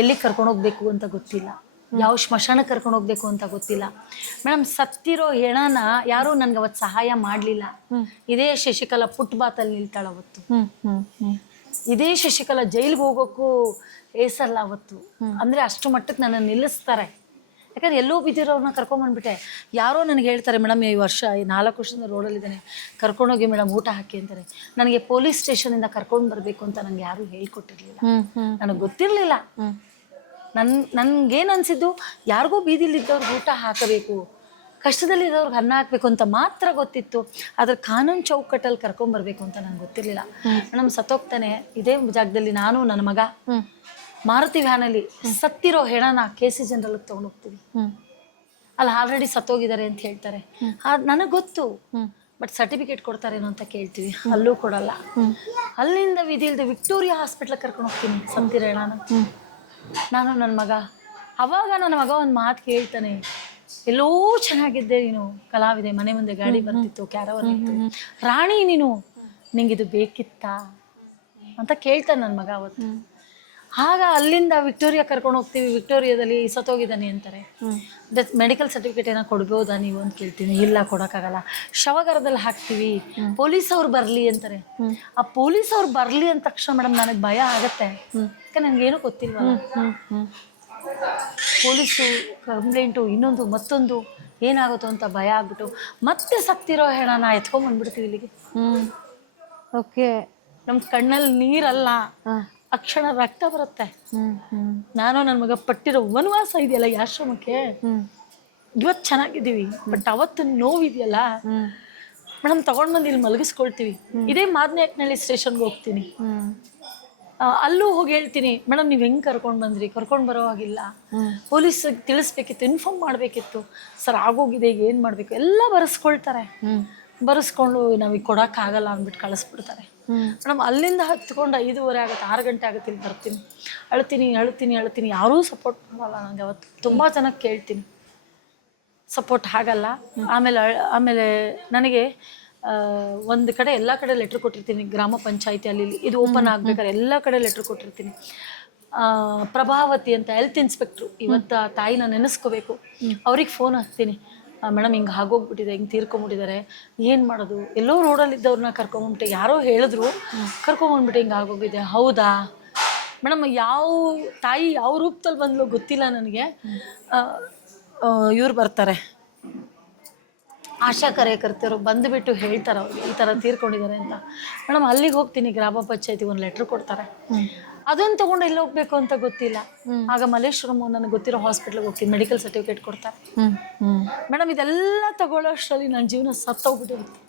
ಎಲ್ಲಿ ಕರ್ಕೊಂಡು ಹೋಗ್ಬೇಕು ಅಂತ ಗೊತ್ತಿಲ್ಲ, ಯಾವ ಸ್ಮಶಾನಕ್ಕೆ ಕರ್ಕೊಂಡು ಹೋಗ್ಬೇಕು ಅಂತ ಗೊತ್ತಿಲ್ಲ ಮೇಡಮ್. ಸತ್ತಿರೋ ಹೆಣನ ಯಾರೂ ನನ್ಗೆ ಅವತ್ತು ಸಹಾಯ ಮಾಡಲಿಲ್ಲ. ಇದೇ ಶಶಿಕಲಾ ಫುಟ್ಬಾತಲ್ಲಿ ನಿಲ್ತಾಳ ಅವತ್ತು. ಇದೇ ಶಶಿಕಲಾ ಜೈಲಿಗೆ ಹೋಗೋಕ್ಕೂ ಏಸಲ್ಲ ಅವತ್ತು. ಅಂದ್ರೆ ಅಷ್ಟು ಮಟ್ಟಕ್ಕೆ ನನ್ನ ನಿಲ್ಲಿಸ್ತಾರೆ. ಯಾಕಂದ್ರೆ ಎಲ್ಲೋ ಬಿದ್ದಿರೋರನ್ನ ಕರ್ಕೊಂಬಂದ್ಬಿಟ್ಟೆ. ಯಾರೋ ನನಗೆ ಹೇಳ್ತಾರೆ, ಮೇಡಮ್ ಈ ವರ್ಷ 4 ವರ್ಷದಿಂದ ರೋಡಲ್ಲಿದ್ದಾನೆ, ಕರ್ಕೊಂಡೋಗಿ ಮೇಡಮ್ ಊಟ ಹಾಕಿ ಅಂತಾರೆ. ನನಗೆ ಪೊಲೀಸ್ ಸ್ಟೇಷನಿಂದ ಕರ್ಕೊಂಡು ಬರಬೇಕು ಅಂತ ನಂಗೆ ಯಾರೂ ಹೇಳ್ಕೊಟ್ಟಿರ್ಲಿಲ್ಲ, ನನಗೆ ಗೊತ್ತಿರಲಿಲ್ಲ. ನನ್ಗೇನು ಅನಿಸಿದ್ದು, ಯಾರಿಗೂ ಬೀದಿಲಿದ್ದವ್ರಿಗೆ ಊಟ ಹಾಕಬೇಕು, ಕಷ್ಟದಲ್ಲಿದ್ದವ್ರಿಗೆ ಅನ್ನ ಹಾಕಬೇಕು ಅಂತ ಮಾತ್ರ ಗೊತ್ತಿತ್ತು. ಅದ್ರ ಕಾನೂನು ಚೌಕಟ್ಟಲ್ಲಿ ಕರ್ಕೊಂಬರ್ಬೇಕು ಅಂತ ನಂಗೆ ಗೊತ್ತಿರಲಿಲ್ಲ. ಮೇಡಮ್ ಸತ್ತೋಗ್ತಾನೆ, ಇದೇ ಜಾಗದಲ್ಲಿ ನಾನು ನನ್ನ ಮಗ ಮಾರುತಿ ವ್ಯಾನಲ್ಲಿ ಸತ್ತಿರೋ ಹೆಣನ KC ಜನರಲ್ಗೆ ತೊಗೊಂಡೋಗ್ತೀವಿ. ಅಲ್ಲಿ ಆಲ್ರೆಡಿ ಸತ್ತೋಗಿದ್ದಾರೆ ಅಂತ ಹೇಳ್ತಾರೆ, ನನಗೆ ಗೊತ್ತು. ಬಟ್ ಸರ್ಟಿಫಿಕೇಟ್ ಕೊಡ್ತಾರೇನೋ ಅಂತ ಕೇಳ್ತೀವಿ, ಅಲ್ಲೂ ಕೊಡಲ್ಲ. ಅಲ್ಲಿಂದ ವಿಧಿ ಇಲ್ಲದೆ ವಿಕ್ಟೋರಿಯಾ ಹಾಸ್ಪಿಟ್ಲಿಗೆ ಕರ್ಕೊಂಡು ಹೋಗ್ತೀನಿ ಸತ್ತಿರೋ ಹೆಣನ, ನಾನು ನನ್ನ ಮಗ. ಅವಾಗ ನನ್ನ ಮಗ ಒಂದು ಮಾತು ಕೇಳ್ತಾನೆ, ಎಲ್ಲೋ ಚೆನ್ನಾಗಿದ್ದೆ ನೀನು, ಕಲಾವಿದೆ, ಮನೆ ಮುಂದೆ ಗಾಡಿ ಬರ್ತಿತ್ತು, ಕ್ಯಾರವನ್ ಇತ್ತು, ರಾಣಿ ನೀನು, ನಿಂಗಿದು ಬೇಕಿತ್ತಾ ಅಂತ ಕೇಳ್ತಾನೆ ನನ್ನ ಮಗ ಅವತ್ತು. ಆಗ ಅಲ್ಲಿಂದ ವಿಕ್ಟೋರಿಯಾ ಕರ್ಕೊಂಡು ಹೋಗ್ತೀವಿ. ವಿಕ್ಟೋರಿಯಾದಲ್ಲಿ ಸತ್ತೋಗಿದ್ದಾನೆ ಅಂತಾರೆ. ಮೆಡಿಕಲ್ ಸರ್ಟಿಫಿಕೇಟ್ ಏನೋ ಕೊಡ್ಬೋದಾ ನೀವು ಅಂತ ಕೇಳ್ತೀನಿ, ಇಲ್ಲ ಕೊಡೋಕ್ಕಾಗಲ್ಲ. ಶವಗಾರದಲ್ಲಿ ಹಾಕ್ತೀವಿ, ಪೊಲೀಸ್ ಅವ್ರು ಬರಲಿ ಅಂತಾರೆ. ಆ ಪೊಲೀಸ್ ಅವ್ರು ಬರಲಿ ಅಂದ ತಕ್ಷಣ ಮೇಡಮ್ ನನಗೆ ಭಯ ಆಗತ್ತೆ, ಯಾಕೆ ನನಗೇನು ಗೊತ್ತಿಲ್ವಲ್ಲ. ಪೊಲೀಸು ಕಂಪ್ಲೇಂಟು, ಇನ್ನೊಂದು ಮತ್ತೊಂದು ಏನಾಗುತ್ತೋ ಅಂತ ಭಯ ಆಗ್ಬಿಟ್ಟು ಮತ್ತೆ ಸತ್ತಿರೋ ಹೆಣನ ಎತ್ಕೊಂಡ್ಬಂದ್ಬಿಡ್ತೀವಿ ಇಲ್ಲಿಗೆ. ಓಕೆ. ನಮ್ಮ ಕಣ್ಣಲ್ಲಿ ನೀರಲ್ಲ, ಅಕ್ಷಣ ರಕ್ತ ಬರುತ್ತೆ. ನಾನು ನನ್ನ ಮಗ ಪಟ್ಟಿರೋ ವನವಾಸ ಇದೆಯಲ್ಲ ಈ ಆಶ್ರಮಕ್ಕೆ, ಇವತ್ತು ಚೆನ್ನಾಗಿದ್ದೀವಿ, ಬಟ್ ಅವತ್ತು ನೋವಿದೆಯಲ್ಲ ಮೇಡಮ್, ತಗೊಂಡ್ಬಂದು ಇಲ್ಲಿ ಮಲಗಿಸ್ಕೊಳ್ತೀವಿ. ಇದೇ ಮಾದನೇಕನಹಳ್ಳಿ ಸ್ಟೇಷನ್ಗೆ ಹೋಗ್ತೀನಿ, ಅಲ್ಲೂ ಹೋಗಿ ಹೇಳ್ತೀನಿ, ಮೇಡಮ್ ನೀವು ಹೆಂಗೆ ಕರ್ಕೊಂಡು ಬಂದ್ರಿ, ಕರ್ಕೊಂಡು ಬರೋ ಹಾಗಿಲ್ಲ, ಪೊಲೀಸಿಗೆ ತಿಳಿಸ್ಬೇಕಿತ್ತು, ಇನ್ಫಾರ್ಮ್ ಮಾಡಬೇಕಿತ್ತು, ಸರ್ ಆಗೋಗಿದೆ, ಈಗ ಏನು ಮಾಡಬೇಕು ಎಲ್ಲ ಬರೆಸ್ಕೊಳ್ತಾರೆ. ಬರೆಸ್ಕೊಂಡು ನಾವೀಗ ಕೊಡೋಕ್ಕಾಗಲ್ಲ ಅಂದ್ಬಿಟ್ಟು ಕಳಿಸ್ಬಿಡ್ತಾರೆ. ಮೇಡಮ್ ಅಲ್ಲಿಂದ ಹತ್ಕೊಂಡು 5:30 ಆಗುತ್ತೆ, 6 ಗಂಟೆ ಆಗುತ್ತೆ, ಇಲ್ಲಿ ಬರ್ತೀನಿ. ಅಳ್ತೀನಿ, ಯಾರೂ ಸಪೋರ್ಟ್ ಮಾಡಲ್ಲ ನನಗೆ. ಅವತ್ತು ತುಂಬ ಜನಕ್ಕೆ ಕೇಳ್ತೀನಿ, ಸಪೋರ್ಟ್ ಆಗಲ್ಲ. ಆಮೇಲೆ ನನಗೆ ಒಂದು ಕಡೆ ಎಲ್ಲ ಕಡೆ ಲೆಟ್ರ್ ಕೊಟ್ಟಿರ್ತೀನಿ, ಗ್ರಾಮ ಪಂಚಾಯತಿ ಅಲ್ಲಿ ಇದು ಓಪನ್ ಆಗ್ಬೇಕಾದ್ರೆ ಎಲ್ಲ ಕಡೆ ಲೆಟ್ರ್ ಕೊಟ್ಟಿರ್ತೀನಿ. ಪ್ರಭಾವತಿ ಅಂತ ಹೆಲ್ತ್ ಇನ್ಸ್ಪೆಕ್ಟ್ರು, ಇವತ್ತು ಆ ತಾಯಿನ ನೆನೆಸ್ಕೋಬೇಕು, ಅವ್ರಿಗೆ ಫೋನ್ ಹಾಕ್ತೀನಿ, ಮೇಡಮ್ ಹಿಂಗೆ ಆಗೋಗ್ಬಿಟ್ಟಿದೆ, ಹಿಂಗೆ ತೀರ್ಕೊಂಬಿಟ್ಟಿದ್ದಾರೆ, ಏನು ಮಾಡೋದು, ಎಲ್ಲೋ ರೋಡಲ್ಲಿದ್ದವ್ರನ್ನ ಕರ್ಕೊಂಬಂದ್ಬಿಟ್ಟೆ, ಯಾರೋ ಹೇಳಿದ್ರು ಕರ್ಕೊಂಬಂದ್ಬಿಟ್ಟೆ, ಹಿಂಗೆ ಆಗೋಗಿದೆ. ಹೌದಾ ಮೇಡಮ್, ಯಾವ ತಾಯಿ ಯಾವ ರೂಪದಲ್ಲಿ ಬಂದ್ಲು ಗೊತ್ತಿಲ್ಲ ನನಗೆ. ಇವ್ರು ಬರ್ತಾರೆ, ಆಶಾ ಕಾರ್ಯಕರ್ತರು ಬಂದುಬಿಟ್ಟು ಹೇಳ್ತಾರೆ ಅವ್ರಿಗೆ ಈ ಥರ ತೀರ್ಕೊಂಡಿದ್ದಾರೆ ಅಂತ. ಮೇಡಮ್ ಅಲ್ಲಿಗೆ ಹೋಗ್ತೀನಿ, ಗ್ರಾಮ ಪಂಚಾಯತಿ ಒಂದು ಲೆಟ್ರ್ ಕೊಡ್ತಾರೆ, ಅದನ್ನು ತೊಗೊಂಡು ಎಲ್ಲಿ ಹೋಗ್ಬೇಕು ಅಂತ ಗೊತ್ತಿಲ್ಲ. ಆಗ ಮಲ್ಲೇಶ್ವರಂ ನನಗೆ ಗೊತ್ತಿರೋ ಹಾಸ್ಪಿಟ್ಲಿಗೆ ಹೋಗ್ತೀನಿ, ಮೆಡಿಕಲ್ ಸರ್ಟಿಫಿಕೇಟ್ ಕೊಡ್ತಾರೆ. ಮೇಡಮ್ ಇದೆಲ್ಲ ತಗೊಳ್ಳೋ ಅಷ್ಟರಲ್ಲಿ ನನ್ನ ಜೀವನ ಸತ್ತೋಗ್ಬಿಟ್ಟಿರುತ್ತೆ.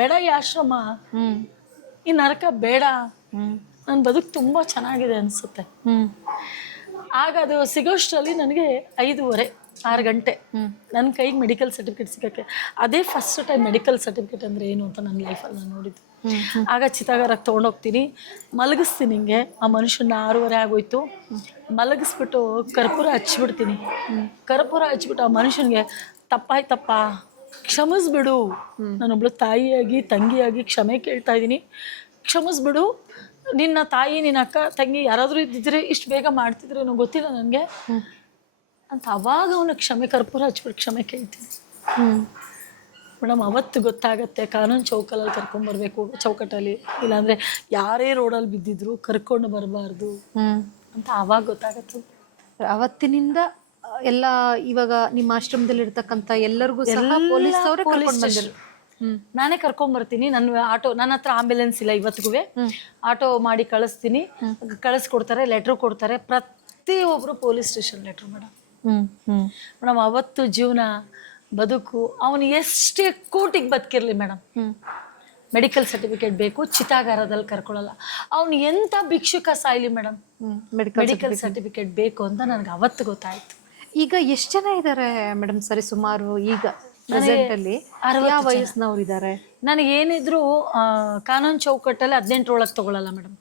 ಬೇಡ ಈ ಆಶ್ರಮ, ಈ ನರಕ ಬೇಡ, ನನ್ನ ಬದುಕು ತುಂಬ ಚೆನ್ನಾಗಿದೆ ಅನಿಸುತ್ತೆ. ಆಗ ಅದು ಸಿಗೋಷ್ಟರಲ್ಲಿ ನನಗೆ 5:30, 6 ಗಂಟೆ ನನ್ನ ಕೈಗೆ ಮೆಡಿಕಲ್ ಸರ್ಟಿಫಿಕೇಟ್ ಸಿಗೋಕ್ಕೆ. ಅದೇ ಫಸ್ಟ್ ಟೈಮ್ ಮೆಡಿಕಲ್ ಸರ್ಟಿಫಿಕೇಟ್ ಅಂದರೆ ಏನು ಅಂತ ನನ್ನ ಲೈಫಲ್ಲಿ ನಾನು ನೋಡಿದ್ದು. ಆಗ ಚಿತಾಗಾರಕ್ಕೆ ತೊಗೊಂಡೋಗ್ತೀನಿ, ಮಲಗಿಸ್ತೀನಿ. ಹಿಂಗೆ ಆ ಮನುಷ್ಯನ 6:30 ಆಗೋಯ್ತು, ಮಲಗಿಸ್ಬಿಟ್ಟು ಕರ್ಪೂರ ಹಚ್ಬಿಡ್ತೀನಿ. ಕರ್ಪೂರ ಹಚ್ಬಿಟ್ಟು ಆ ಮನುಷ್ಯನಿಗೆ ತಪ್ಪಾಯ್ತಪ್ಪ, ಕ್ಷಮಿಸ್ಬಿಡು, ನಾನೊಬ್ಳು ತಾಯಿಯಾಗಿ ತಂಗಿಯಾಗಿ ಕ್ಷಮೆ ಕೇಳ್ತಾ ಇದ್ದೀನಿ, ಕ್ಷಮಿಸ್ಬಿಡು, ನಿನ್ನ ತಾಯಿ ನಿನ್ನ ಅಕ್ಕ ತಂಗಿ ಯಾರಾದರೂ ಇದ್ದಿದ್ರೆ ಇಷ್ಟು ಬೇಗ ಮಾಡ್ತಿದ್ರೇನೋ ಗೊತ್ತಿಲ್ಲ ನನಗೆ ಅಂತ. ಅವಾಗ ಅವನು ಕರ್ಪೂರ ಹಚ್ಬಿಟ್ಟು ಕ್ಷಮೆ ಕೇಳ್ತೀನಿ. ಮೇಡಮ್ ಅವತ್ತು ಗೊತ್ತಾಗತ್ತೆ ಕಾನೂನು ಚೌಕಲ್ಲಿ ಕರ್ಕೊಂಡ್ಬರ್ಬೇಕು, ಚೌಕಟ್ಟಲ್ಲಿ, ಇಲ್ಲಾಂದರೆ ಯಾರೇ ರೋಡಲ್ಲಿ ಬಿದ್ದಿದ್ರು ಕರ್ಕೊಂಡು ಬರಬಾರ್ದು ಅಂತ ಆವಾಗ ಗೊತ್ತಾಗತ್ತೆ. ಅವತ್ತಿನಿಂದ ಎಲ್ಲ ಇವಾಗ ನಿಮ್ಮ ಆಶ್ರಮದಲ್ಲಿ ಇರ್ತಕ್ಕಂಥ ಎಲ್ಲರಿಗೂ ಸಹ ಪೊಲೀಸ್ ಅವರೇ ಕರ್ಕೊಂಡು ಬಂದಿದ್ರು. ನಾನೇ ಕರ್ಕೊಂಡ್ಬರ್ತೀನಿ. ನನ್ನ ಹತ್ರ ಆಂಬ್ಯುಲೆನ್ಸ್ ಇಲ್ಲ ಇವತ್ತಿಗೂ, ಆಟೋ ಮಾಡಿ ಕಳಿಸ್ಕೊಡ್ತಾರೆ, ಲೆಟ್ರ್ ಕೊಡ್ತಾರೆ. ಪ್ರತಿಯೊಬ್ಬರು ಪೊಲೀಸ್ ಸ್ಟೇಷನ್ ಲೆಟ್ರ್ ಮೇಡಮ್. ಅವತ್ತು ಜೀವನ ಬದುಕು, ಅವನು ಎಷ್ಟೇ ಕೋಟಿಗೆ ಬದುಕಿರ್ಲಿ ಮೇಡಮ್, ಮೆಡಿಕಲ್ ಸರ್ಟಿಫಿಕೇಟ್ ಬೇಕು, ಚಿತಾಗಾರದಲ್ಲಿ ಕರ್ಕೊಳ್ಳಲ್ಲ. ಅವನು ಎಂಥ ಭಿಕ್ಷುಕ ಸಾಯ್ಲಿ ಮೇಡಮ್, ಮೆಡಿಕಲ್ ಸರ್ಟಿಫಿಕೇಟ್ ಬೇಕು ಅಂತ ನನಗೆ ಅವತ್ತು ಗೊತ್ತಾಯ್ತು. ಈಗ ಎಷ್ಟು ಜನ ಇದ್ದಾರೆ ಮೇಡಮ್? ಸರಿ, ಸುಮಾರು ಈಗ ಅಲ್ಲಿ ಯಾವ ವಯಸ್ಸಿನವ್ರು ಇದ್ದಾರೆ? ನನಗೇನಿದ್ರು ಕಾನೂನು ಚೌಕಟ್ಟಲ್ಲಿ 18 ತಗೊಳ್ಳಲ್ಲ ಮೇಡಮ್,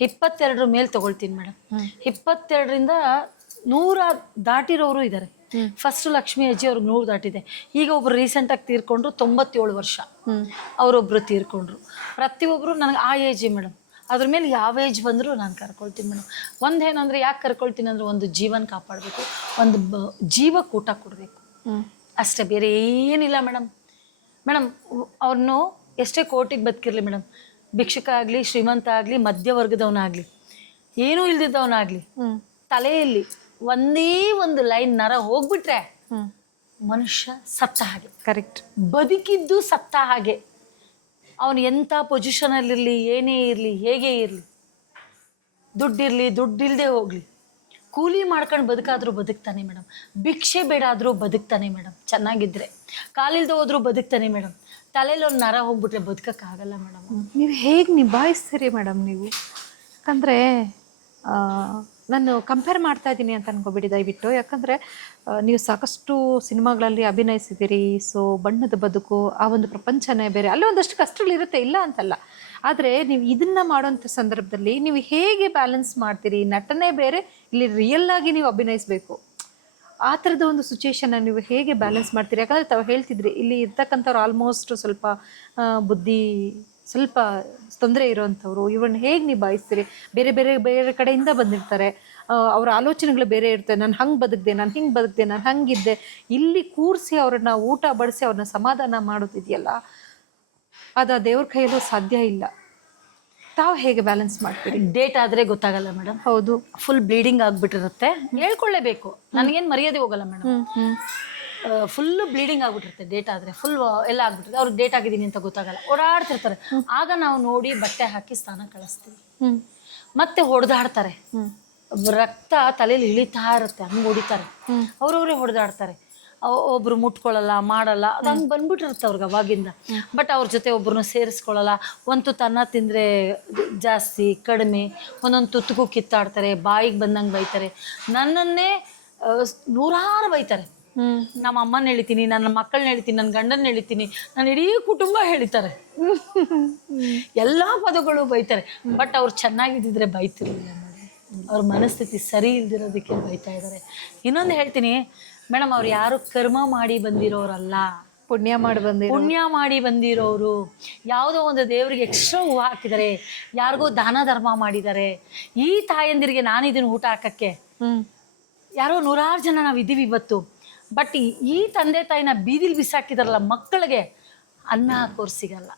22 ಮೇಲೆ ತಗೊಳ್ತೀನಿ ಮೇಡಮ್. 22ರಿಂದ 100 ದಾಟಿರೋರು ಇದ್ದಾರೆ. ಫಸ್ಟ್ ಲಕ್ಷ್ಮಿ ಅಜ್ಜಿ ಅವ್ರಿಗೆ 100 ದಾಟಿದೆ. ಈಗ ಒಬ್ರು ರೀಸೆಂಟಾಗಿ ತೀರ್ಕೊಂಡ್ರು, 97 ವರ್ಷ. ಅವರೊಬ್ರು ತೀರ್ಕೊಂಡ್ರು. ಪ್ರತಿಯೊಬ್ಬರು ನನಗೆ ಆ ಏಜ್ ಮೇಡಮ್. ಅದ್ರ ಮೇಲೆ ಯಾವ ಏಜ್ ಬಂದರೂ ನಾನು ಕರ್ಕೊಳ್ತೀನಿ ಮೇಡಮ್. ಒಂದೇನಂದ್ರೆ ಯಾಕೆ ಕರ್ಕೊಳ್ತೀನಿ ಅಂದರೆ, ಒಂದು ಜೀವನ ಕಾಪಾಡಬೇಕು, ಒಂದು ಜೀವಕ್ಕೆ ಊಟ ಕೊಡಬೇಕು, ಅಷ್ಟೇ, ಬೇರೆ ಏನಿಲ್ಲ ಮೇಡಮ್. ಮೇಡಮ್ ಅವ್ರನ್ನು ಎಷ್ಟೇ ಕೋಟಿಗೆ ಬದುಕಿರಲಿ ಮೇಡಮ್, ಭಿಕ್ಷುಕ ಆಗಲಿ, ಶ್ರೀಮಂತ ಆಗಲಿ, ಮಧ್ಯವರ್ಗದವನಾಗಲಿ, ಏನೂ ಇಲ್ದಿದ್ದವನಾಗಲಿ, ತಲೆಯಲ್ಲಿ ಒಂದೇ ಒಂದು ಲೈನ್ ನರ ಹೋಗ್ಬಿಟ್ರೆ ಮನುಷ್ಯ ಸತ್ತ ಹಾಗೆ. ಕರೆಕ್ಟ್. ಬದುಕಿದ್ದು ಸತ್ತ ಹಾಗೆ. ಅವನು ಎಂಥ ಪೊಸಿಷನಲ್ಲಿರಲಿ, ಏನೇ ಇರಲಿ, ಹೇಗೆ ಇರಲಿ, ದುಡ್ಡಿರಲಿ, ದುಡ್ಡಿಲ್ಲದೆ ಹೋಗಲಿ, ಕೂಲಿ ಮಾಡ್ಕೊಂಡು ಬದುಕಾದ್ರೂ ಬದುಕ್ತಾನೆ ಮೇಡಮ್. ಭಿಕ್ಷೆ ಬೇಡ ಆದರೂ ಬದುಕ್ತಾನೆ ಮೇಡಮ್. ಚೆನ್ನಾಗಿದ್ರೆ ಕಾಲಿಲ್ದೆ ಹೋದ್ರೂ ಬದುಕ್ತಾನೆ ಮೇಡಮ್. ತಲೆಯಲ್ಲಿ ಒಂದು ನರ ಹೋಗ್ಬಿಟ್ರೆ ಬದುಕಕ್ಕಾಗಲ್ಲ ಮೇಡಮ್. ನೀವು ಹೇಗೆ ನಿಭಾಯಿಸ್ತೀರಿ ಮೇಡಮ್ ನೀವು? ಯಾಕಂದರೆ ನಾನು ಕಂಪೇರ್ ಮಾಡ್ತಾ ಇದ್ದೀನಿ ಅಂತ ಅನ್ಕೋಬಿಡಿ ದಯವಿಟ್ಟು. ಯಾಕಂದರೆ ನೀವು ಸಾಕಷ್ಟು ಸಿನಿಮಾಗಳಲ್ಲಿ ಅಭಿನಯಿಸಿದ್ದೀರಿ. ಸೊ ಬಣ್ಣದ ಬದುಕು, ಆ ಒಂದು ಪ್ರಪಂಚನೇ ಬೇರೆ. ಅಲ್ಲಿ ಒಂದಷ್ಟು ಕಷ್ಟಗಳಿರುತ್ತೆ, ಇಲ್ಲ ಅಂತಲ್ಲ. ಆದರೆ ನೀವು ಇದನ್ನು ಮಾಡೋಂಥ ಸಂದರ್ಭದಲ್ಲಿ ನೀವು ಹೇಗೆ ಬ್ಯಾಲೆನ್ಸ್ ಮಾಡ್ತೀರಿ? ನಟನೆ ಬೇರೆ, ಇಲ್ಲಿ ರಿಯಲ್ ಆಗಿ ನೀವು ಅಭಿನಯಿಸಬೇಕು. ಆ ಥರದ ಒಂದು ಸಿಚುವೇಶನ್ನ ನೀವು ಹೇಗೆ ಬ್ಯಾಲೆನ್ಸ್ ಮಾಡ್ತೀರಿ? ಯಾಕಂದರೆ ತಾವು ಹೇಳ್ತಿದ್ರಿ, ಇಲ್ಲಿ ಇರ್ತಕ್ಕಂಥವ್ರು ಆಲ್ಮೋಸ್ಟ್ ಸ್ವಲ್ಪ ಬುದ್ಧಿ ಸ್ವಲ್ಪ ತೊಂದರೆ ಇರೋವಂಥವ್ರು. ಇವ್ರನ್ನ ಹೇಗೆ ನಿಭಾಯಿಸ್ತೀರಿ? ಬೇರೆ ಬೇರೆ ಬೇರೆ ಕಡೆಯಿಂದ ಬಂದಿರ್ತಾರೆ, ಅವ್ರ ಆಲೋಚನೆಗಳು ಬೇರೆ ಇರ್ತವೆ. ನಾನು ಹಂಗೆ ಬದುಕಿದೆ, ನಾನು ಹಿಂಗೆ ಬದುಕಿದೆ, ನಾನು ಹಂಗಿದ್ದೆ. ಇಲ್ಲಿ ಕೂರಿಸಿ ಅವ್ರನ್ನ ಊಟ ಬಡಿಸಿ ಅವ್ರನ್ನ ಸಮಾಧಾನ ಮಾಡೋದಿದೆಯಲ್ಲ, ಅದು ಆ ದೇವ್ರ ಕೈಯಲ್ಲೂ ಸಾಧ್ಯ ಇಲ್ಲ. ತಾವು ಹೇಗೆ ಬ್ಯಾಲೆನ್ಸ್ ಮಾಡ್ತೀರಿ? ಡೇಟ್ ಆದರೆ ಗೊತ್ತಾಗಲ್ಲ ಮೇಡಮ್. ಹೌದು, ಫುಲ್ ಬ್ಲೀಡಿಂಗ್ ಆಗಿಬಿಟ್ಟಿರುತ್ತೆ. ಹೇಳ್ಕೊಳ್ಳೇಬೇಕು, ನನಗೇನು ಮರ್ಯಾದೆ ಹೋಗಲ್ಲ ಮೇಡಮ್. ಫುಲ್ಲು ಬ್ಲೀಡಿಂಗ್ ಆಗ್ಬಿಟ್ಟಿರುತ್ತೆ. ಡೇಟ್ ಆದರೆ ಫುಲ್ ಎಲ್ಲ ಆಗ್ಬಿಟ್ಟಿರುತ್ತೆ. ಅವ್ರಿಗೆ ಡೇಟ್ ಆಗಿದ್ದೀನಿ ಅಂತ ಗೊತ್ತಾಗಲ್ಲ, ಓಡಾಡ್ತಿರ್ತಾರೆ. ಆಗ ನಾವು ನೋಡಿ ಬಟ್ಟೆ ಹಾಕಿ ಸ್ನಾನ ಕಳಿಸ್ತೀವಿ. ಮತ್ತೆ ಹೊಡೆದಾಡ್ತಾರೆ, ರಕ್ತ ತಲೆಯಲ್ಲಿ ಇಳಿತಾ ಇರುತ್ತೆ, ಹಂಗೆ ಹೊಡಿತಾರೆ, ಅವ್ರವ್ರೇ ಹೊಡೆದಾಡ್ತಾರೆ. ಒಬ್ರು ಮುಟ್ಕೊಳ್ಳಲ್ಲ, ಮಾಡಲ್ಲ, ಅದು ಹಂಗೆ ಬಂದ್ಬಿಟ್ಟಿರುತ್ತೆ ಅವ್ರಿಗೆ ಅವಾಗಿಂದ. ಬಟ್ ಅವ್ರ ಜೊತೆ ಒಬ್ರನ್ನ ಸೇರಿಸ್ಕೊಳ್ಳಲ್ಲ. ಒಂದು ತುತ್ತು ತಿಂದರೆ ಜಾಸ್ತಿ ಕಡಿಮೆ, ಒಂದೊಂದು ತುತ್ತಿಗೂ ಕಿತ್ತಾಡ್ತಾರೆ, ಬಾಯಿಗೆ ಬಂದಂಗೆ ಬೈತಾರೆ. ನನ್ನನ್ನೇ ನೂರಾರು ಬೈತಾರೆ. ನಮ್ಮ ಅಮ್ಮನ ಹೇಳ್ತೀನಿ, ನನ್ನ ಮಕ್ಕಳನ್ನ ಹೇಳ್ತೀನಿ, ನನ್ನ ಗಂಡನ ಹೇಳ್ತೀನಿ, ನನ್ನ ಇಡೀ ಕುಟುಂಬ ಹೇಳ್ತಾರೆ. ಎಲ್ಲ ಪದಗಳು ಬೈತಾರೆ. ಬಟ್ ಅವ್ರು ಚೆನ್ನಾಗಿದ್ದಿದ್ರೆ ಬೈತಿರ್ಲಿಲ್ಲ ಮೇಡಮ್. ಅವ್ರ ಮನಸ್ಥಿತಿ ಸರಿ ಇಲ್ದಿರೋದಕ್ಕೆ ಬೈತಾ ಇದ್ದಾರೆ. ಇನ್ನೊಂದು ಹೇಳ್ತೀನಿ ಮೇಡಮ್, ಅವ್ರು ಯಾರು ಕರ್ಮ ಮಾಡಿ ಬಂದಿರೋರಲ್ಲ, ಪುಣ್ಯ ಮಾಡಿ ಬಂದಿರೋರು. ಯಾವುದೋ ಒಂದು ದೇವರಿಗೆ ಎಕ್ಸ್ಟ್ರಾ ಹೂವು ಹಾಕಿದ್ದಾರೆ, ಯಾರಿಗೋ ದಾನ ಧರ್ಮ ಮಾಡಿದ್ದಾರೆ. ಈ ತಾಯಂದಿರಿಗೆ ನಾನು ಇದನ್ನು ಊಟ ಹಾಕಕ್ಕೆ ಯಾರೋ ನೂರಾರು ಜನ ನಾವು ಇದ್ದೀವಿ ಇವತ್ತು. ಬಟ್ ಈ ತಂದೆ ತಾಯಿನ ಬೀದಿಲಿ ಬಿಸಾಕಿದಾರಲ್ಲ, ಮಕ್ಕಳಿಗೆ ಅನ್ನ ಹಾಕೋರು ಸಿಗಲ್ಲ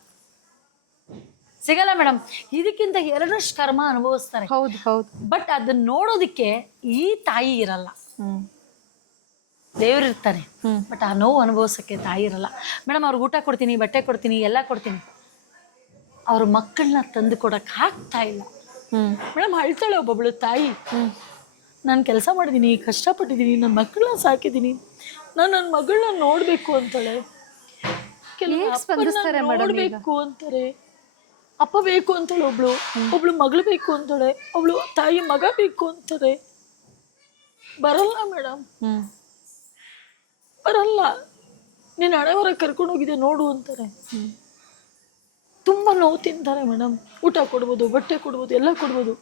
ಮೇಡಮ್. ಇದಕ್ಕಿಂತ 2ರಷ್ಟು ಕರ್ಮ ಅನುಭವಿಸ್ತಾರೆ. ಹೌದು ಹೌದು. ಬಟ್ ಅದನ್ನ ನೋಡೋದಕ್ಕೆ ಈ ತಾಯಿ ಇರಲ್ಲ, ದೇವ್ರಿರ್ತಾನೆ. ಬಟ್ ಆ ನೋವು ಅನುಭವಿಸೋಕ್ಕೆ ತಾಯಿ ಇರಲ್ಲ ಮೇಡಮ್. ಅವ್ರಿಗೆ ಊಟ ಕೊಡ್ತೀನಿ, ಬಟ್ಟೆ ಕೊಡ್ತೀನಿ, ಎಲ್ಲ ಕೊಡ್ತೀನಿ. ಅವ್ರ ಮಕ್ಕಳನ್ನ ತಂದು ಕೊಡಕ್ಕೆ ಆಗ್ತಾ ಇಲ್ಲ ಮೇಡಮ್. ಅಳ್ತಾಳೆ ಒಬ್ಬೊಬ್ಳು ತಾಯಿ, ನಾನು ಕೆಲಸ ಮಾಡಿದ್ದೀನಿ, ಕಷ್ಟಪಟ್ಟಿದ್ದೀನಿ, ನನ್ನ ಮಕ್ಕಳನ್ನ ಸಾಕಿದ್ದೀನಿ, ನಾನು ನನ್ನ ಮಗಳನ್ನ ನೋಡಬೇಕು ಅಂತಾಳೆ. ನೋಡಬೇಕು ಅಂತಾರೆ, ಅಪ್ಪ ಬೇಕು ಅಂತಾಳೆ ಒಬ್ಳು, ಒಬ್ಳು ಮಗಳು ಬೇಕು ಅಂತಾಳೆ, ಒಬ್ಳು ತಾಯಿ ಮಗ ಬೇಕು ಅಂತಾರೆ. ಬರಲ್ಲ ಮೇಡಮ್, ಬರಲ್ಲ. ನೀನು ಹಣೆವರ ಕರ್ಕೊಂಡು ಹೋಗಿದೆ ನೋಡು ಅಂತಾರೆ. ತುಂಬ ನೋವು ತಿಂತಾರೆ ಮೇಡಮ್. ಊಟ ಕೊಡ್ಬೋದು, ಬಟ್ಟೆ ಕೊಡ್ಬೋದು, ಎಲ್ಲ ಕೊಡ್ಬೋದು.